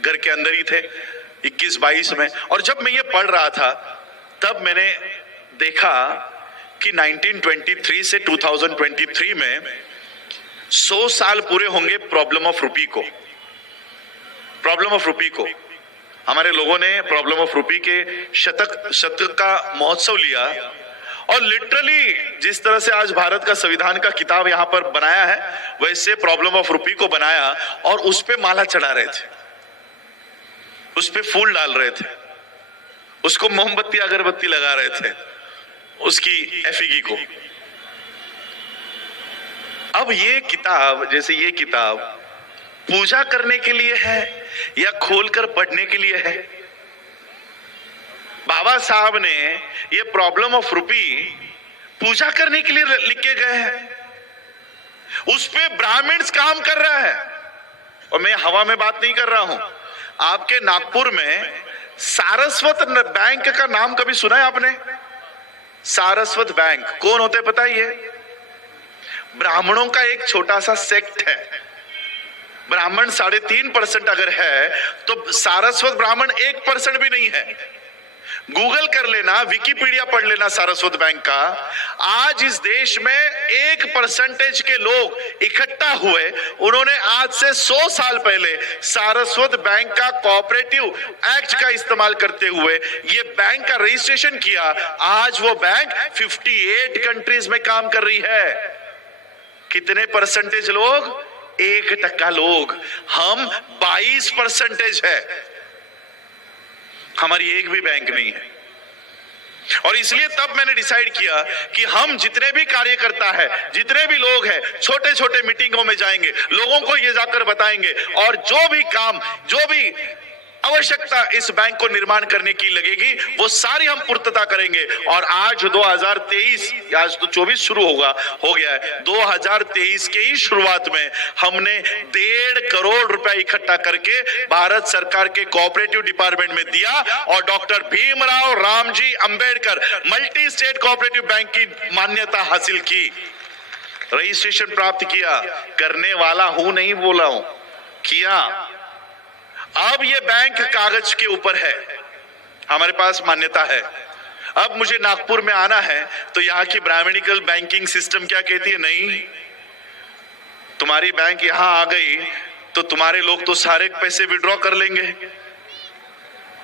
घर के अंदर ही थे, 21-22 में। और जब मैं ये पढ़ रहा था तब मैंने देखा कि 1923 से 2023 में 100 साल पूरे होंगे प्रॉब्लम ऑफ रुपी को। प्रॉब्लम ऑफ रुपी को हमारे लोगों ने प्रॉब्लम ऑफ रुपी के शतक का महोत्सव लिया। और लिटरली जिस तरह से आज भारत का संविधान का किताब यहां पर बनाया है, वैसे प्रॉब्लम ऑफ रुपी को बनाया और उस पे माला चढ़ा रहे थे, उस पे फूल डाल रहे थे। उसको मोमबत्ती अगरबत्ती लगा रहे थे, उसकी एफिगी को। अब ये किताब, जैसे ये किताब पूजा करने के लिए है या खोलकर पढ़ने के लिए है? बाबा साहब ने ये प्रॉब्लम ऑफ रूपी पूजा करने के लिए लिख के गए हैं, उस पे ब्राह्मण्स काम कर रहा है। और मैं हवा में बात नहीं कर रहा हूं। आपके नागपुर में सारस्वत बैंक का नाम कभी सुना है आपने? सारस्वत बैंक कौन होते पता है? ये ब्राह्मणों का एक छोटा सा सेक्ट है। ब्राह्मण 3.5% अगर है तो सारस्वत ब्राह्मण 1% भी नहीं है। गूगल कर लेना, विकिपीडिया पढ़ लेना सारस्वत बैंक का। आज इस देश में 1% के लोग इकट्ठा हुए, उन्होंने आज से 100 साल पहले सारस्वत बैंक का कोऑपरेटिव एक्ट का इस्तेमाल करते हुए ये बैंक का रजिस्ट्रेशन किया। आज वो बैंक 58 कंट्रीज में काम कर रही है। कितने परसेंटेज लोग? 1% लोग। हम 22% है। हमारी एक भी बैंक नहीं है। और इसलिए तब मैंने डिसाइड किया कि हम जितने भी कार्यकर्ता है, जितने भी लोग हैं, छोटे छोटे मीटिंगों में जाएंगे, लोगों को ये जाकर बताएंगे, और जो भी काम, जो भी आवश्यकता इस बैंक को निर्माण करने की लगेगी वो सारी हम पूर्तता करेंगे। और आज 2023, आज तो 24 शुरू हो गया है, 2023 के ही शुरुआत में हमने 1.5 करोड़ रुपए इकट्ठा करके भारत सरकार के कोऑपरेटिव डिपार्टमेंट में दिया और doctor Bhimrao Ramji Ambedkar multi state cooperative bank की मान्यता हासिल की, रजिस्ट्रेशन प्राप्त किया। करने वाला हूं नहीं बोला हूं, किया। अब ये बैंक कागज के ऊपर है, हमारे पास मान्यता है। अब मुझे नागपुर में आना है तो यहाँ की ब्राह्मणिकल बैंकिंग सिस्टम क्या कहती है? नहीं, तुम्हारी बैंक यहां आ गई तो तुम्हारे लोग तो सारे पैसे विड्रॉ कर लेंगे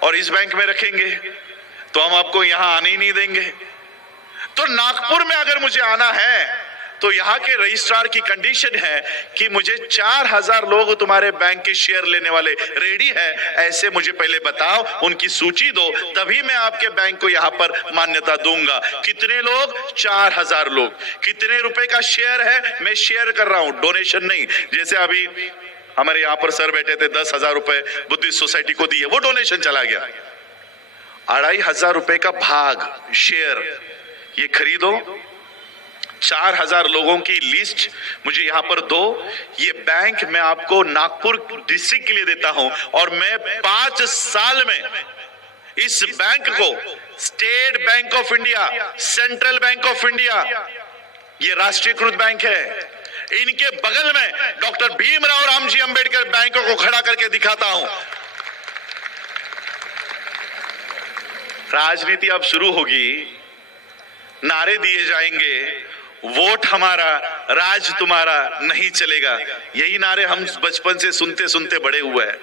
और इस बैंक में रखेंगे, तो हम आपको यहां आने ही नहीं देंगे। तो नागपुर में अगर मुझे आना है तो यहाँ के रजिस्ट्रार की कंडीशन है कि मुझे 4000 लोग तुम्हारे बैंक के शेयर लेने वाले रेडी है, ऐसे मुझे पहले बताओ, उनकी सूची दो, तभी मैं आपके बैंक को यहाँ पर मान्यता दूंगा। कितने लोग? 4000 लोग। कितने रुपए का शेयर है? मैं शेयर कर रहा हूं, डोनेशन नहीं। जैसे अभी हमारे यहाँ पर सर बैठे थे, 10,000 रुपए बुद्धिस्ट सोसाइटी को दिए, वो डोनेशन चला गया। 2500 रुपए का भाग शेयर, ये खरीदो। 4000 लोगों की लिस्ट मुझे यहां पर दो। ये बैंक मैं आपको नागपुर डिस्ट्रिक्ट के लिए देता हूं और मैं 5 साल में इस बैंक को state Bank of India, central bank of India, ये राष्ट्रीयकृत बैंक है, इनके बगल में डॉक्टर भीमराव रामजी अंबेडकर बैंकों को खड़ा करके दिखाता हूं। राजनीति अब शुरू होगी, नारे दिए जाएंगे, वोट हमारा, राज तुम्हारा, नहीं चलेगा। यही नारे हम बचपन से सुनते सुनते बड़े हुए हैं।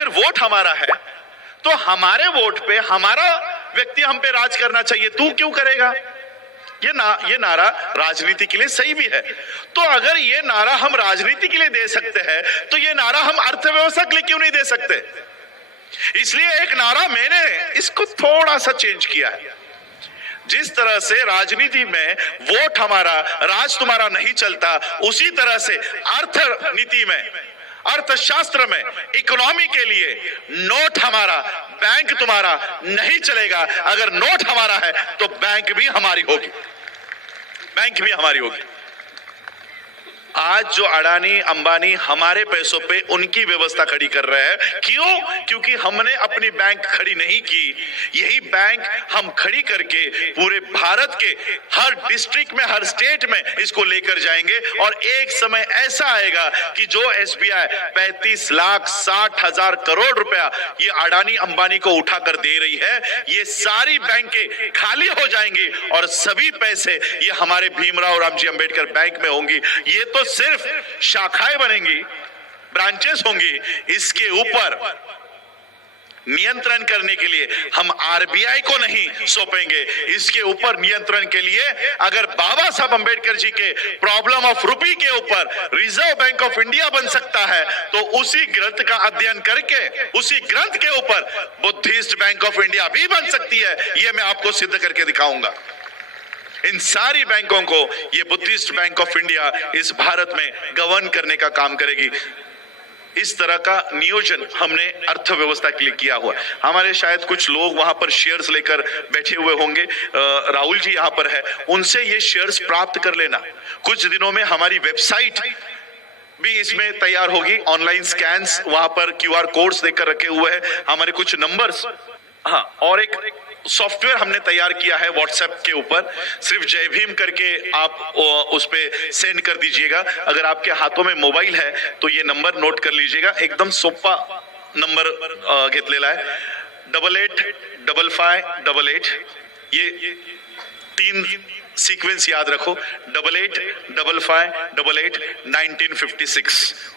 अगर वोट हमारा है तो हमारे वोट पे हमारा व्यक्ति हम पे राज करना चाहिए, तू क्यों करेगा? ये नारा राजनीति के लिए सही भी है। तो अगर ये नारा हम राजनीति के लिए दे सकते हैं तो ये नारा हम अर्थव्यवस्था के लिए क्यों नहीं दे सकते? इसलिए एक नारा मैंने इसको थोड़ा सा चेंज किया है। जिस तरह से राजनीति में वोट हमारा, राज तुम्हारा नहीं चलता, उसी तरह से अर्थनीति में, अर्थशास्त्र में, इकोनॉमी के लिए नोट हमारा, बैंक तुम्हारा नहीं चलेगा। अगर नोट हमारा है तो बैंक भी हमारी होगी, बैंक भी हमारी होगी। आज जो अडानी अंबानी हमारे पैसों पे उनकी व्यवस्था खड़ी कर रहे हैं, क्यों? क्योंकि हमने अपनी बैंक खड़ी नहीं की। यही बैंक हम खड़ी करके पूरे भारत के हर डिस्ट्रिक्ट में, हर स्टेट में इसको लेकर जाएंगे और एक समय ऐसा आएगा कि जो एसबीआई 35,60,000 करोड़ रुपया ये अडानी अंबानी को उठाकर दे रही है, ये सारी बैंकें खाली हो जाएंगी और सभी पैसे ये हमारे भीमराव रामजी अंबेडकर बैंक में होंगी। ये तो सिर्फ शाखाएं बनेंगी, ब्रांचेस होंगी, इसके ऊपर नियंत्रण करने के लिए हम आरबीआई को नहीं सौंपेंगे। इसके ऊपर नियंत्रण के लिए अगर बाबा साहब अंबेडकर जी के प्रॉब्लम ऑफ रुपी के ऊपर रिजर्व बैंक ऑफ इंडिया बन सकता है, तो उसी ग्रंथ का अध्ययन करके उसी ग्रंथ के ऊपर बुद्धिस्ट बैंक ऑफ इंडिया भी बन सकती है। यह मैं आपको सिद्ध करके दिखाऊंगा। इन सारी बैंकों को ये बुद्धिस्ट बैंक ऑफ इंडिया इस भारत में गवर्न करने का काम करेगी। इस तरह का नियोजन हमने अर्थव्यवस्था के लिए किया हुआ। हमारे शायद कुछ लोग वहां पर शेयर्स लेकर बैठे हुए होंगे, राहुल जी यहां पर है, उनसे ये शेयर्स प्राप्त कर लेना। कुछ दिनों में हमारी वेबसाइट भी इसमें तैयार होगी, ऑनलाइन स्कैन्स वहां पर क्यूआर कोड्स देकर रखे हुए हैं, हमारे कुछ नंबर्स, हाँ, और एक सॉफ्टवेयर हमने तैयार किया है व्हाट्सएप के ऊपर, सिर्फ जय भीम करके आप उस पे सेंड कर दीजिएगा। अगर आपके हाथों में मोबाइल है तो ये नंबर नोट कर लीजिएगा, एकदम सोपा नंबर घेतलेला आहे, 885588। ये 3 सीक्वेंस याद रखो, 885588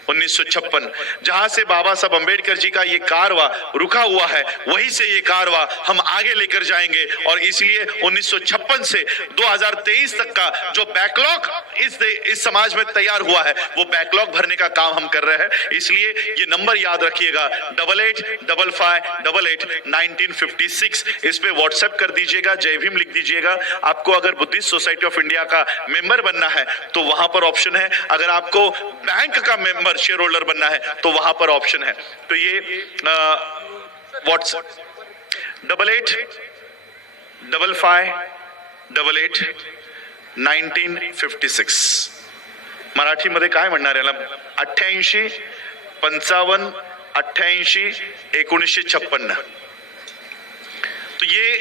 1956 जहां से बाबा साहब अंबेडकर जी का ये कारवा रुका हुआ है, वहीं से ये कारवा हम आगे लेकर जाएंगे। और इसलिए 1956 से 2023 तक का जो बैकलॉग इस समाज में तैयार हुआ है, वो बैकलॉग भरने का काम हम कर रहे हैं। इसलिए ये नंबर याद रखिएगा, 885588 1956। इस पे व्हाट्सएप कर दीजिएगा, जय भीम लिख दीजिएगा। आपको अगर बुद्धिस्ट सोसाइटी ऑफ इंडिया का मेंबर बनना है तो वहां पर ऑप्शन है, अगर आपको बैंक का मेंबर शेयर होल्डर बनना है तो वहां पर ऑप्शन है। तो ये व्हाट्सएप 885588 1956 मराठीमध्ये काय म्हणणार याला, 88 55 88 1956। तो ये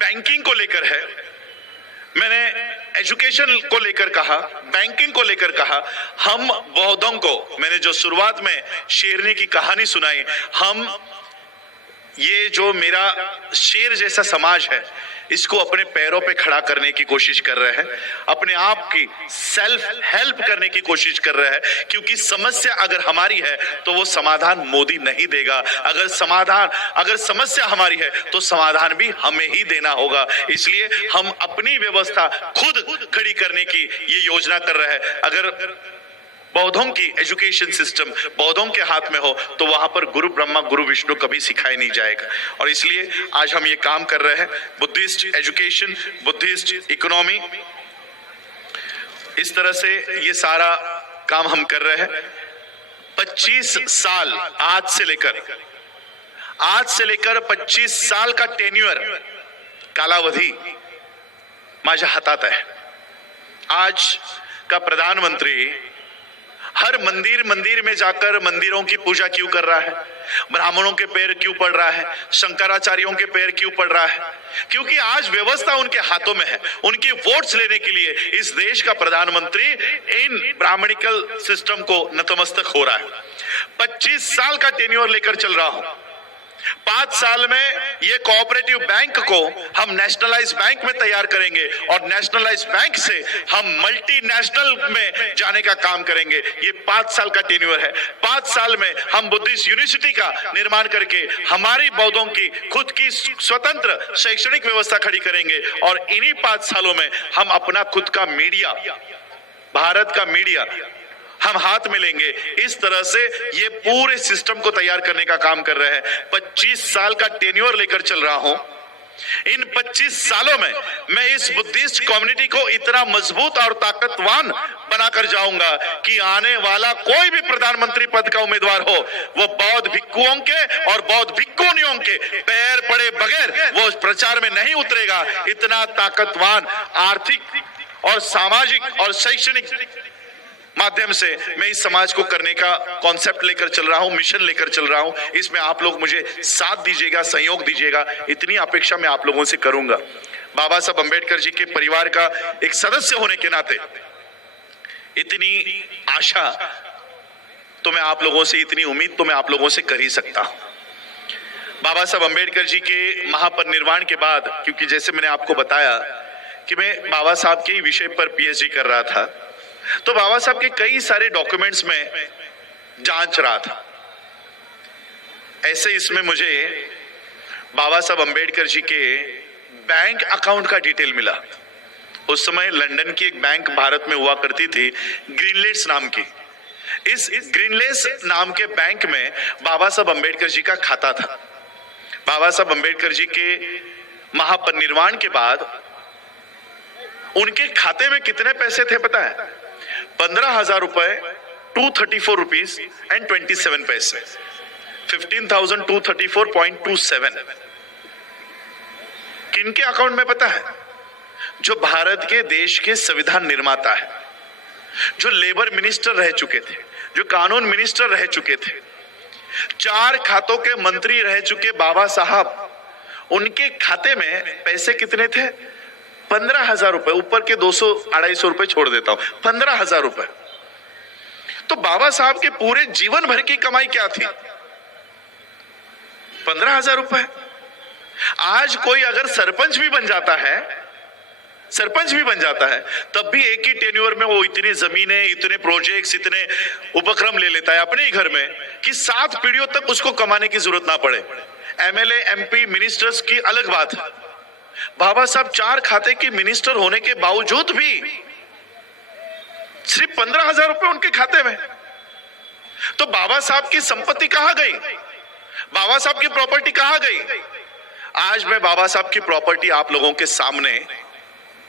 बैंकिंग को लेकर है। मैंने एजुकेशन को लेकर कहा, बैंकिंग को लेकर कहा। हम बौद्धों को, मैंने जो शुरुआत में शेरनी की कहानी सुनाई, हम ये जो मेरा शेर जैसा समाज है, इसको अपने पैरों पे खड़ा करने की कोशिश कर रहे हैं, अपने आप की सेल्फ हेल्प करने की कोशिश कर रहे हैं। क्योंकि समस्या अगर हमारी है तो वो समाधान मोदी नहीं देगा। अगर समस्या हमारी है तो समाधान भी हमें ही देना होगा। इसलिए हम अपनी व्यवस्था खुद खड़ी करने की ये योजना कर रहे हैं। अगर बौद्धों की एजुकेशन सिस्टम बौद्धों के हाथ में हो तो वहां पर गुरु ब्रह्मा गुरु विष्णु कभी सिखाया नहीं जाएगा। और इसलिए आज हम ये काम कर रहे हैं, बुद्धिस्ट एजुकेशन, बुद्धिस्ट इकोनॉमी, इस तरह से ये सारा काम हम कर रहे हैं। 25 साल आज से लेकर 25 साल का टेन्यूअर, कालावधि माझ्या हातात है। आज का प्रधानमंत्री हर मंदिर में जाकर मंदिरों की पूजा क्यों कर रहा है, ब्राह्मणों के पैर क्यों पड़ रहा है, शंकराचार्यों के पैर क्यों पड़ रहा है? क्योंकि आज व्यवस्था उनके हाथों में है। उनकी वोट्स लेने के लिए इस देश का प्रधानमंत्री इन ब्राह्मणिकल सिस्टम को नतमस्तक हो रहा है। 25 साल का टेन्योर लेकर चल रहा हूं। 5 साल में ये कोऑपरेटिव बैंक को हम नेशनलाइज बैंक में तैयार करेंगे और नेशनलाइज बैंक से हम मल्टीनेशनल में जाने का काम करेंगे। ये 5 साल का टेन्योर है। 5 साल में हम बुद्धिस्ट यूनिवर्सिटी का निर्माण करके हमारी बौद्धों की खुद की स्वतंत्र शैक्षणिक व्यवस्था खड़ी करेंगे। और इन्हीं 5 सालों में हम अपना खुद का मीडिया, भारत का मीडिया हम हाथ में लेंगे। इस तरह से ये पूरे सिस्टम को तैयार करने का काम कर रहे हैं। 25 साल का टेन्योर लेकर चल रहा हूं। इन 25 सालों में मैं इस बुद्धिस्ट कम्युनिटी को इतना मजबूत और ताकतवान बनाकर जाऊंगा कि आने वाला कोई भी प्रधानमंत्री पद का उम्मीदवार हो, वो बौद्ध भिक्षुओं के और बौद्ध भिक्षुणियों के पैर पड़े बगैर वो प्रचार में नहीं उतरेगा। इतना ताकतवान आर्थिक और सामाजिक और शैक्षणिक माध्यम से मैं इस समाज को करने का कॉन्सेप्ट लेकर चल रहा हूं, मिशन लेकर चल रहा हूं। इसमें आप लोग मुझे साथ दीजिएगा, सहयोग दीजिएगा, इतनी अपेक्षा मैं आप लोगों से करूंगा। बाबा साहब अंबेडकर जी के परिवार का एक सदस्य होने के नाते इतनी आशा तो मैं आप लोगों से, इतनी उम्मीद तो मैं आप लोगों से कर ही सकता हूं। बाबा साहब अंबेडकर जी के महापरिनिर्वाण के बाद, क्योंकि जैसे मैंने आपको बताया कि मैं बाबा साहब के ही विषय पर पीएचडी कर रहा था, तो बाबा साहब के कई सारे डॉक्यूमेंट्स में जांच रहा था। ऐसे इसमें मुझे बाबा साहब अंबेडकर जी के बैंक अकाउंट का डिटेल मिला। उस समय लंदन की एक बैंक भारत में हुआ करती थी, ग्रीनलेट्स नाम की। इस ग्रीनलेट्स नाम के बैंक में बाबा साहब अंबेडकर जी का खाता था। बाबा साहब अंबेडकर जी के महापरिनिर्वाण के बाद उनके खाते में कितने पैसे थे पता है? 15,000 रुपए, 234 रुपीज एंड 27 पैसे, 15,234.27। किनके अकाउंट में पता है? जो भारत के देश के संविधान निर्माता है, जो लेबर मिनिस्टर रह चुके थे, जो कानून मिनिस्टर रह चुके थे, 4 खातों के मंत्री रह चुके बाबा साहब, उनके खाते में पैसे कितने थे? 15,000 रुपए। ऊपर के 200-250 रुपए छोड़ देता हूं, 15,000 रुपए। तो बाबा साहब के पूरे जीवन भर की कमाई क्या थी? 15,000 रुपए। आज कोई अगर सरपंच भी बन जाता है, तब भी एक ही टेन्योर में वो इतनी जमीनें, इतने प्रोजेक्ट्स, इतने उपक्रम ले लेता है अपने ही घर में कि 7 पीढ़ियों तक उसको कमाने की जरूरत ना पड़े। एमएलए, एमपी, मिनिस्टर्स की अलग बात है। बाबा साहब 4 खाते के मिनिस्टर होने के बावजूद भी सिर्फ 15,000 रुपए उनके खाते में। तो बाबा साहब की संपत्ति कहां गई? बाबा साहब की प्रॉपर्टी कहां गई? आज मैं बाबा साहब की प्रॉपर्टी आप लोगों के सामने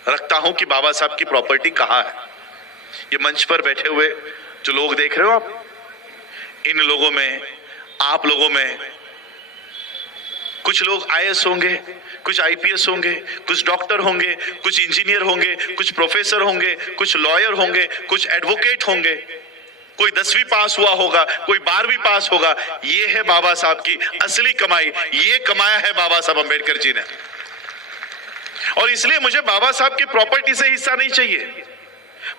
रखता हूं कि बाबा साहब की प्रॉपर्टी कहां है। ये मंच पर बैठे हुए जो लोग देख रहे हो आप, इन लोगों में, आप लोगों में कुछ लोग आईएएस होंगे, कुछ आईपीएस होंगे, कुछ डॉक्टर होंगे, कुछ इंजीनियर होंगे, कुछ प्रोफेसर होंगे, कुछ लॉयर होंगे, कुछ एडवोकेट होंगे, कोई 10वीं पास हुआ होगा, कोई 12वीं पास होगा। ये है बाबा साहब की असली कमाई। ये कमाया है बाबा साहब अंबेडकर जी ने। और इसलिए मुझे बाबा साहब की प्रॉपर्टी से हिस्सा नहीं चाहिए।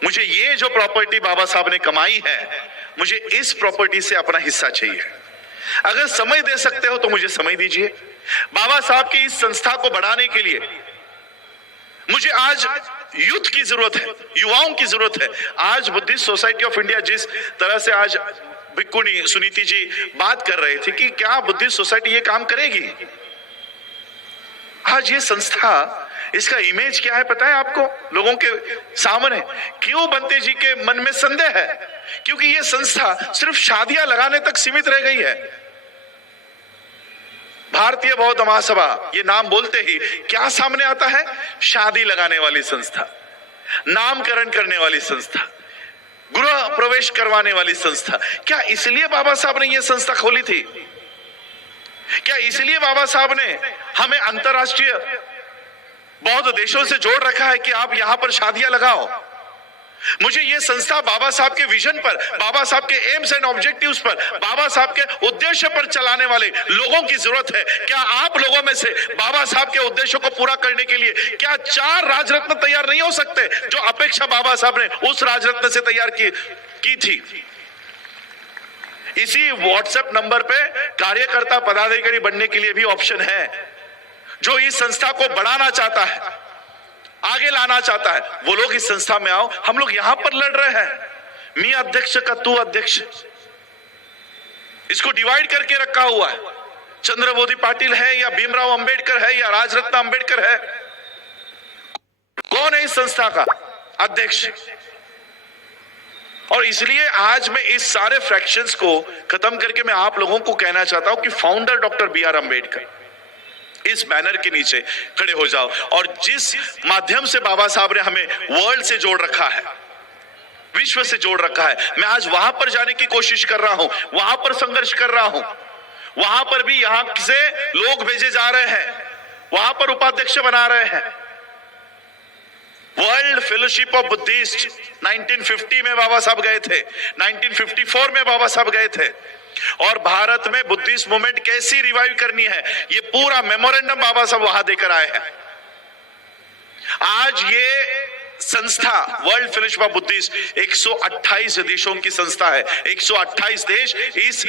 मुझे ये जो प्रॉपर्टी बाबा साहब ने कमाई है, मुझे इस प्रॉपर्टी से अपना हिस्सा चाहिए। अगर समय दे सकते हो तो मुझे समय दीजिए। बाबा साहब की इस संस्था को बढ़ाने के लिए मुझे आज यूथ की जरूरत है, युवाओं की जरूरत है। आज बुद्धिस्ट सोसाइटी ऑफ इंडिया जिस तरह से आज भिक्खुनी सुनीति जी बात कर रहे थे कि क्या बुद्धिस्ट सोसाइटी ये काम करेगी? आज ये संस्था, इसका इमेज क्या है पता है आपको? लोगों के सामने क्यों बनते जी के मन में संदेह है? क्योंकि ये संस्था सिर्फ शादियां लगाने तक सीमित रह गई है। भारतीय बौद्ध महासभा ये नाम बोलते ही क्या सामने आता है? शादी लगाने वाली संस्था, नामकरण करने वाली संस्था, गृह प्रवेश करवाने वाली संस्था। क्या इसलिए बाबा साहब ने ये संस्था खोली थी? क्या इसलिए बाबा साहब ने हमें अंतरराष्ट्रीय बौद्ध देशों से जोड़ रखा है कि आप यहां पर शादियां लगाओ? मुझे ये संस्था बाबा साहब के विजन पर, बाबा साहब के एम्स एंड ऑब्जेक्टिव्स पर, बाबा साहब के उद्देश्य पर चलाने वाले लोगों की जरूरत है। क्या आप लोगों में से बाबा साहब के उद्देश्यों को पूरा करने के लिए क्या 4 राजरत्न तैयार नहीं हो सकते, जो अपेक्षा बाबा साहब ने उस राजरत्न से तैयार की थी? इसी व्हाट्सएप नंबर पे कार्यकर्ता पदाधिकारी बनने के लिए भी ऑप्शन है। जो इस संस्था को बढ़ाना चाहता है, आगे लाना चाहता है, वो लोग इस संस्था में आओ। हम लोग यहां पर लड़ रहे हैं, मैं अध्यक्ष का तू अध्यक्ष, इसको डिवाइड करके रखा हुआ है। चंद्रबोधी पाटिल है या भीमराव अंबेडकर है या राजरत्न अंबेडकर है? कौन है इस संस्था का अध्यक्ष? और इसलिए आज मैं इस सारे फ्रैक्शंस को खत्म करके मैं आप लोगों को कहना चाहता हूं कि फाउंडर डॉक्टर बी.आर. अंबेडकर, इस बैनर के नीचे खड़े हो जाओ। और जिस माध्यम से बाबा साहब ने हमें वर्ल्ड से जोड़ रखा है, विश्व से जोड़ रखा है, मैं आज वहां पर जाने की कोशिश कर रहा हूं, वहां पर संघर्ष कर रहा हूं। वहां पर भी यहां से लोग भेजे जा रहे हैं, वहां पर उपाध्यक्ष बना रहे हैं। वर्ल्ड फेलोशिप ऑफ बुद्धिस्ट 1950 में बाबा साहब गए थे, 1954 में बाबा साहब गए थे। और भारत में बुद्धिस्ट मूवमेंट कैसी रिवाइव करनी है, ये पूरा मेमोरेंडम बाबा साहब वहां देकर आए हैं। आज ये संस्था वर्ल्ड फेलोशिप ऑफ बुद्धिस्ट 128 देशों की संस्था है। 128 देश इस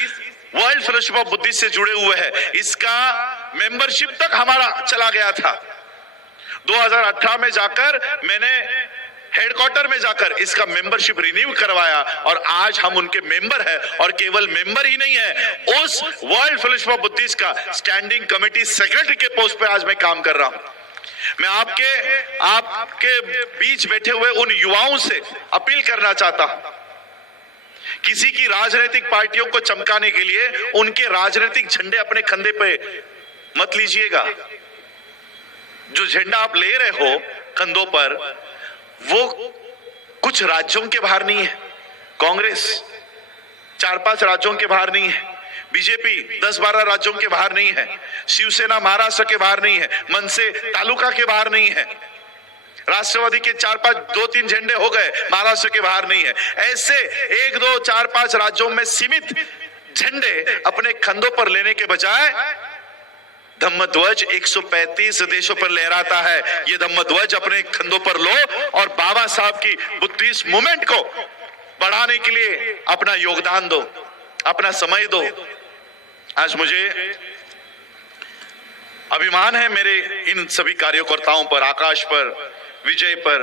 वर्ल्ड फेलोशिप ऑफ बुद्धिस्ट से जुड़े हुए हैं। इसका मेंबरशिप तक हमारा चला गया था। 2018 में जाकर मैंने हेडक्वार्टर में जाकर इसका मेंबरशिप रिन्यू करवाया और आज हम उनके मेंबर हैं और केवल मेंबर ही नहीं है, उस वर्ल्ड फेलोशिप ऑफ बुद्धिस्ट का स्टैंडिंग कमेटी सेक्रेटरी के पोस्ट पे आज मैं काम कर रहा हूं। मैं आपके बीच बैठे हुए उन युवाओं से अपील करना चाहता हूं, किसी की राजनीतिक पार्टियों को चमकाने के लिए उनके राजनीतिक झंडे अपने कंधे पे मत लीजिएगा। जो झंडा आप ले रहे हो कंधों पर, वो कुछ राज्यों के बाहर नहीं है, कांग्रेस 4-5 राज्यों के बाहर नहीं है, बीजेपी 10-12 राज्यों के बाहर नहीं है, शिवसेना महाराष्ट्र के बाहर नहीं है, मनसे तालुका के बाहर नहीं है, राष्ट्रवादी के 4-5 2-3 झंडे हो गए, महाराष्ट्र के बाहर नहीं है। ऐसे 1-2 4-5 राज्यों में सीमित झंडे अपने कंधों पर लेने के बजाय धम्मध्वज 135 देशों पर लहराता है। ये धम्मध्वज अपने कंधों पर लो और बाबा साहब की बुद्धिस्ट मूवमेंट को बढ़ाने के लिए अपना योगदान दो, अपना समय दो। आज मुझे अभिमान है मेरे इन सभी कार्यकर्ताओं पर, आकाश पर, विजय पर,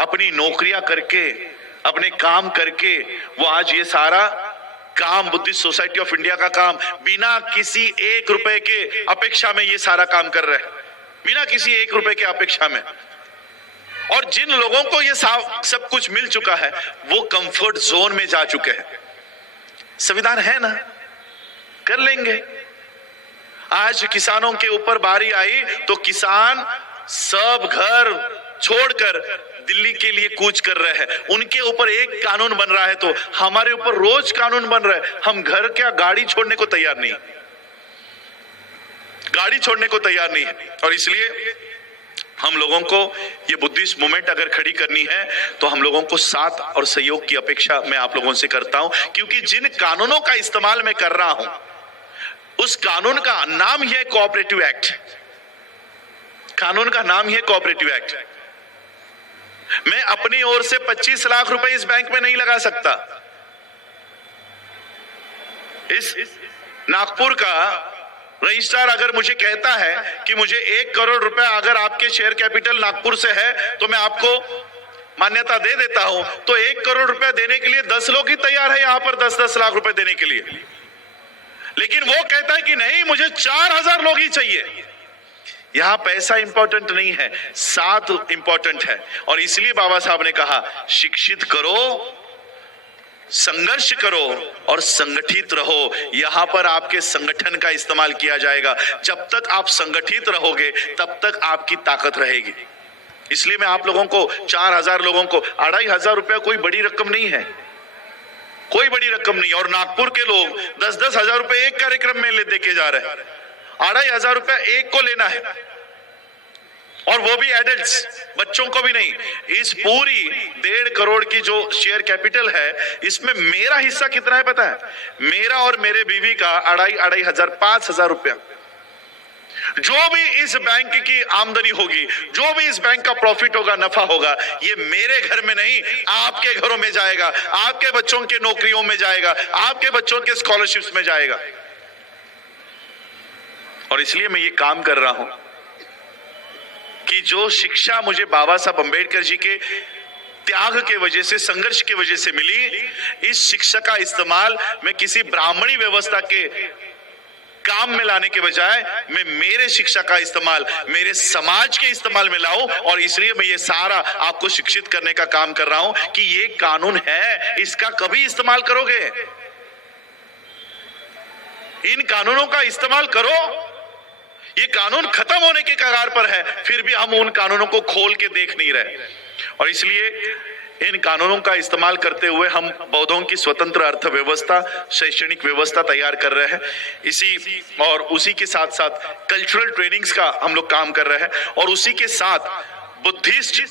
अपनी नौकरियां करके, अपने काम करके वो आज ये सारा काम, बुद्धिस्ट सोसाइटी ऑफ इंडिया का काम, बिना किसी 1 रुपए के अपेक्षा में ये सारा काम कर रहे हैं, बिना किसी 1 रुपए के अपेक्षा में। और जिन लोगों को ये सब कुछ मिल चुका है वो कंफर्ट जोन में जा चुके हैं। संविधान है ना, कर लेंगे। आज किसानों के ऊपर बारी आई तो किसान सब घर छोड़कर दिल्ली के लिए कूच कर रहे हैं। उनके ऊपर एक कानून बन रहा है तो हमारे ऊपर रोज कानून बन रहा है। हम घर क्या गाड़ी छोड़ने को तैयार नहीं, गाड़ी छोड़ने को तैयार नहीं है। और इसलिए हम लोगों को ये बुद्धिस्ट मूवमेंट अगर खड़ी करनी है तो हम लोगों को साथ और सहयोग की अपेक्षा मैं आप लोगों से करता हूं, क्योंकि जिन कानूनों का इस्तेमाल मैं कर रहा हूं उस कानून का नाम ही है कोऑपरेटिव एक्ट। कानून का नाम ही है कोऑपरेटिव एक्ट। मैं अपनी ओर से 25 लाख रुपए इस बैंक में नहीं लगा सकता। इस नागपुर का रजिस्ट्रार अगर मुझे कहता है कि मुझे 1 करोड़ रुपए अगर आपके शेयर कैपिटल नागपुर से है तो मैं आपको मान्यता दे देता हूं, तो 1 करोड़ रुपए देने के लिए 10 लोग ही तैयार है यहां पर 10-10 लाख रुपए देने के लिए। लेकिन वो कहता है कि नहीं, मुझे 4000 लोग ही चाहिए। यहां पैसा इंपॉर्टेंट नहीं है, साथ इंपॉर्टेंट है। और इसलिए बाबा साहब ने कहा शिक्षित करो, संघर्ष करो और संगठित रहो। यहां पर आपके संगठन का इस्तेमाल किया जाएगा। जब तक आप संगठित रहोगे तब तक आपकी ताकत रहेगी। इसलिए मैं आप लोगों को 4000 लोगों को 2500 रुपया कोई बड़ी रकम नहीं है, कोई बड़ी रकम नहीं। और नागपुर के लोग 10-10 हजार रुपए एक कार्यक्रम में दे के जा रहे हैं। 2500 रुपया एक को लेना है, और वो भी एडल्ट्स, बच्चों को भी नहीं। इस पूरी 1.5 करोड़ की जो शेयर कैपिटल है इसमें मेरा हिस्सा कितना है पता है? मेरा और मेरे बीवी का 2500 5,000 रुपया। जो भी इस बैंक की आमदनी होगी, जो भी इस बैंक का प्रॉफिट होगा, नफा होगा, ये मेरे घर में नहीं आपके घरों में जाएगा, आपके बच्चों के नौकरियों में जाएगा, आपके बच्चों के स्कॉलरशिप्स में जाएगा। और इसलिए मैं ये काम कर रहा हूं कि जो शिक्षा मुझे बाबा साहब अंबेडकर जी के त्याग के वजह से, संघर्ष के वजह से मिली, इस शिक्षा का इस्तेमाल मैं किसी ब्राह्मणी व्यवस्था के काम में लाने के बजाय मैं मेरे शिक्षा का इस्तेमाल मेरे समाज के इस्तेमाल में लाऊं। और इसलिए मैं ये सारा आपको शिक्षित करने का काम कर रहा हूं कि ये कानून है, इसका कभी इस्तेमाल करोगे, इन कानूनों का इस्तेमाल करो। ये कानून खत्म होने के कगार पर है, फिर भी हम उन कानूनों को खोल के देख नहीं रहे। और इसलिए इन कानूनों का इस्तेमाल करते हुए हम बौद्धों की स्वतंत्र अर्थव्यवस्था, शैक्षणिक व्यवस्था तैयार कर रहे हैं। इसी और उसी के साथ साथ कल्चरल ट्रेनिंग्स का हम लोग काम कर रहे हैं, और उसी के साथ बुद्धिस्ट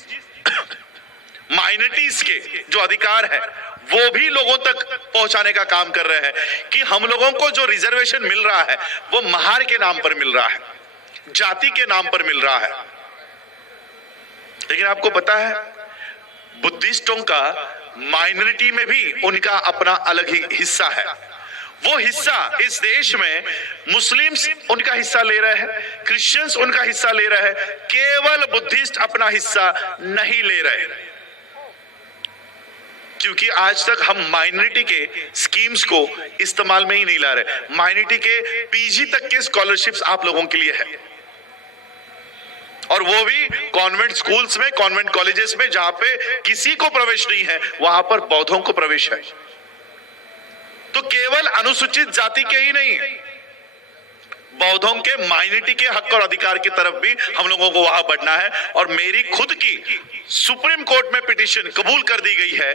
माइनॉरिटीज के जो अधिकार है वो भी लोगों तक पहुंचाने का काम कर रहे हैं कि हम लोगों को जो रिजर्वेशन मिल रहा है वो महार के नाम पर मिल रहा है, जाति के नाम पर मिल रहा है। लेकिन आपको पता है बुद्धिस्टों का माइनॉरिटी में भी उनका अपना अलग ही हिस्सा है। वो हिस्सा इस देश में मुस्लिम्स उनका हिस्सा ले रहे हैं, क्रिश्चियंस उनका हिस्सा ले रहे हैं, केवल बुद्धिस्ट अपना हिस्सा नहीं ले रहे। क्योंकि आज तक हम माइनॉरिटी के स्कीम्स को इस्तेमाल में ही नहीं ला रहे। माइनॉरिटी के पीजी तक के स्कॉलरशिप्स आप लोगों के लिए है, और वो भी कॉन्वेंट स्कूल्स में, कॉन्वेंट कॉलेजेस में, जहां पे किसी को प्रवेश नहीं है, वहां पर बौद्धों को प्रवेश है। तो केवल अनुसूचित जाति के ही नहीं, बौद्धों के माइनॉरिटी के हक और अधिकार की तरफ भी हम लोगों को वहां बढ़ना है। और मेरी खुद की सुप्रीम कोर्ट में पिटीशन कबूल कर दी गई है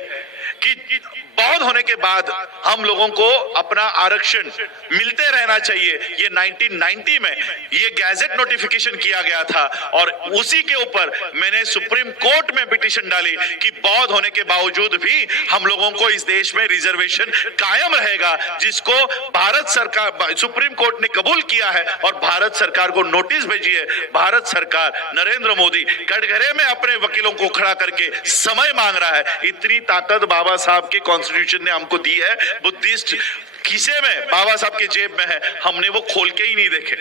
कि बौद्ध होने के बाद हम लोगों को अपना आरक्षण मिलते रहना चाहिए। ये 1990 में ये गैजेट नोटिफिकेशन किया गया था, और उसी के ऊपर मैंने सुप्रीम कोर्ट में पिटीशन डाली कि बौद्ध होने के बावजूद भी हम लोगों को इस देश में रिजर्वेशन कायम रहेगा, जिसको भारत सरकार, सुप्रीम कोर्ट ने कबूल किया है और भारत सरकार को नोटिस भेजी है। भारत सरकार, नरेंद्र मोदी कटघरे में अपने वकीलों को खड़ा करके समय मांग रहा है। इतनी ताकत बाबा साहब के कॉन्स्टिट्यूशन ने हमको दी है। बुद्धिस्ट खीसे में, बाबा साहब के जेब में है, हमने वो खोल के ही नहीं देखे।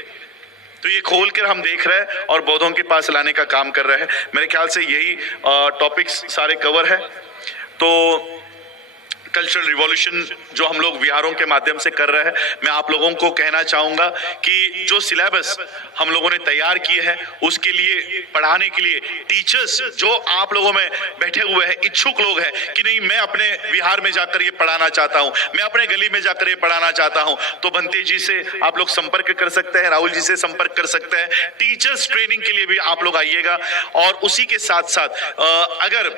तो ये खोल कर हम देख रहे हैं और बौद्धों के पास लाने का काम कर रहे हैं। मेरे ख्याल से यही टॉपिक्स सारे कवर है। तो कल्चरल रिवॉल्यूशन जो हम लोग विहारों के माध्यम से कर रहे हैं, मैं आप लोगों को कहना चाहूंगा कि जो सिलेबस हम लोगों ने तैयार किए हैं, उसके लिए पढ़ाने के लिए टीचर्स जो आप लोगों में बैठे हुए हैं, इच्छुक लोग हैं कि नहीं मैं अपने विहार में जाकर ये पढ़ाना चाहता हूं, मैं अपने गली में जाकर ये पढ़ाना चाहता हूं, तो भंते जी से आप लोग संपर्क कर सकते हैं, राहुल जी से संपर्क कर सकते हैं। टीचर्स ट्रेनिंग के लिए भी आप लोग आइएगा। और उसी के साथ साथ अगर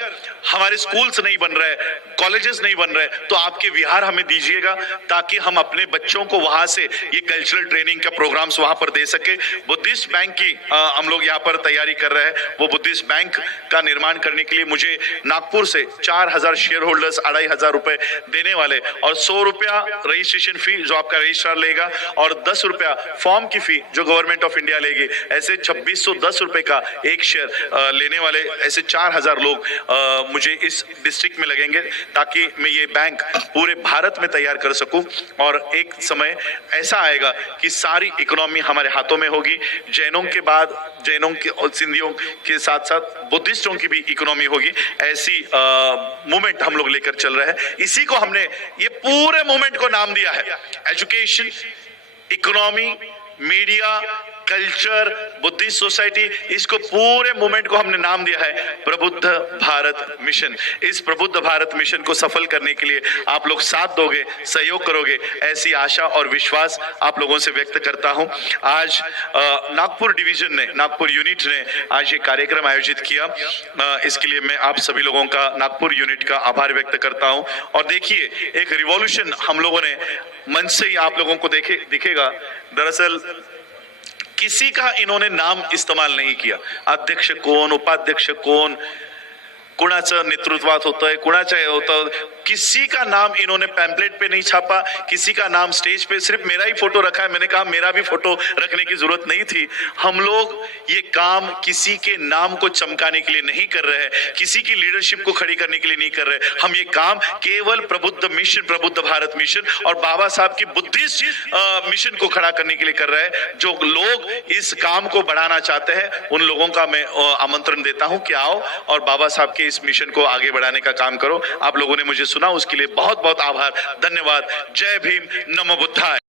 हमारे स्कूल्स नहीं बन रहे, कॉलेजेस नहीं बन रहे, तो आपके विहार हमें दीजिएगा, ताकि हम अपने बच्चों को वहां से ये कल्चरल ट्रेनिंग का प्रोग्राम्स वहां पर दे सके। बुद्धिस्ट बैंक की हम लोग यहाँ पर तैयारी कर रहे हैं। वो बुद्धिस्ट बैंक का निर्माण करने के लिए मुझे नागपुर से 4000 शेयर होल्डर्स 2500 रुपए देने वाले, और 100 रुपया रजिस्ट्रेशन फी जो आपका रजिस्ट्रार लेगा, और 10 रुपया फॉर्म की फी जो गवर्नमेंट ऑफ इंडिया लेगी। ऐसे 2610 रुपए का एक शेयर लेने वाले ऐसे 4000 लोग मुझे इस डिस्ट्रिक्ट में लगेंगे, ताकि मैं ये बैंक पूरे भारत में तैयार कर सकूं। और एक समय ऐसा आएगा कि सारी इकोनॉमी हमारे हाथों में होगी। जैनों के बाद, जैनों के और सिंधियों के साथ साथ बुद्धिस्टों की भी इकोनॉमी होगी। ऐसी मूवमेंट हम लोग लेकर चल रहे हैं। इसी को हमने, ये पूरे मूवमेंट को नाम दिया है education, economy, media, culture, Buddhist society. इसको पूरे मूवमेंट को हमने नाम दिया है प्रबुद्ध भारत मिशन। इस प्रबुद्ध भारत मिशन को सफल करने के लिए आप लोग साथ दोगे, सहयोग करोगे, ऐसी आशा और विश्वास आप लोगों से व्यक्त करता हूं। आज नागपुर डिवीजन ने, नागपुर यूनिट ने आज ये कार्यक्रम आयोजित किया। इसके लिए मैं आप सभी लोगों का, नागपुर यूनिट का आभार व्यक्त करता हूं। और देखिए, एक रिवॉल्यूशन हम लोगों ने मंच से ही आप लोगों को दिखेगा। दरअसल किसी का इन्होंने नाम इस्तेमाल नहीं किया। अध्यक्ष कौन, उपाध्यक्ष कौन, कुणाचं नेतृत्वात होतंय, कुणाचं हे होतं, किसी का नाम इन्होंने पैम्पलेट पे नहीं छापा, किसी का नाम स्टेज पे, सिर्फ मेरा ही फोटो रखा है। मैंने कहा मेरा भी फोटो रखने की जरूरत नहीं थी। हम लोग ये काम किसी के नाम को चमकाने के लिए नहीं कर रहे हैं, किसी की लीडरशिप को खड़ी करने के लिए नहीं कर रहे। हम ये काम केवल प्रबुद्ध मिशन, प्रबुद्ध भारत मिशन और बाबा साहब की बुद्धिस्ट मिशन को खड़ा करने के लिए कर रहे हैं। जो लोग इस काम को बढ़ाना चाहते हैं, उन लोगों का मैं आमंत्रण देता हूं कि आओ और बाबा साहब के इस मिशन को आगे बढ़ाने का काम करो। आप लोगों ने मुझे सुना, उसके लिए बहुत बहुत आभार, धन्यवाद। जय भीम, नमो बुद्धाय।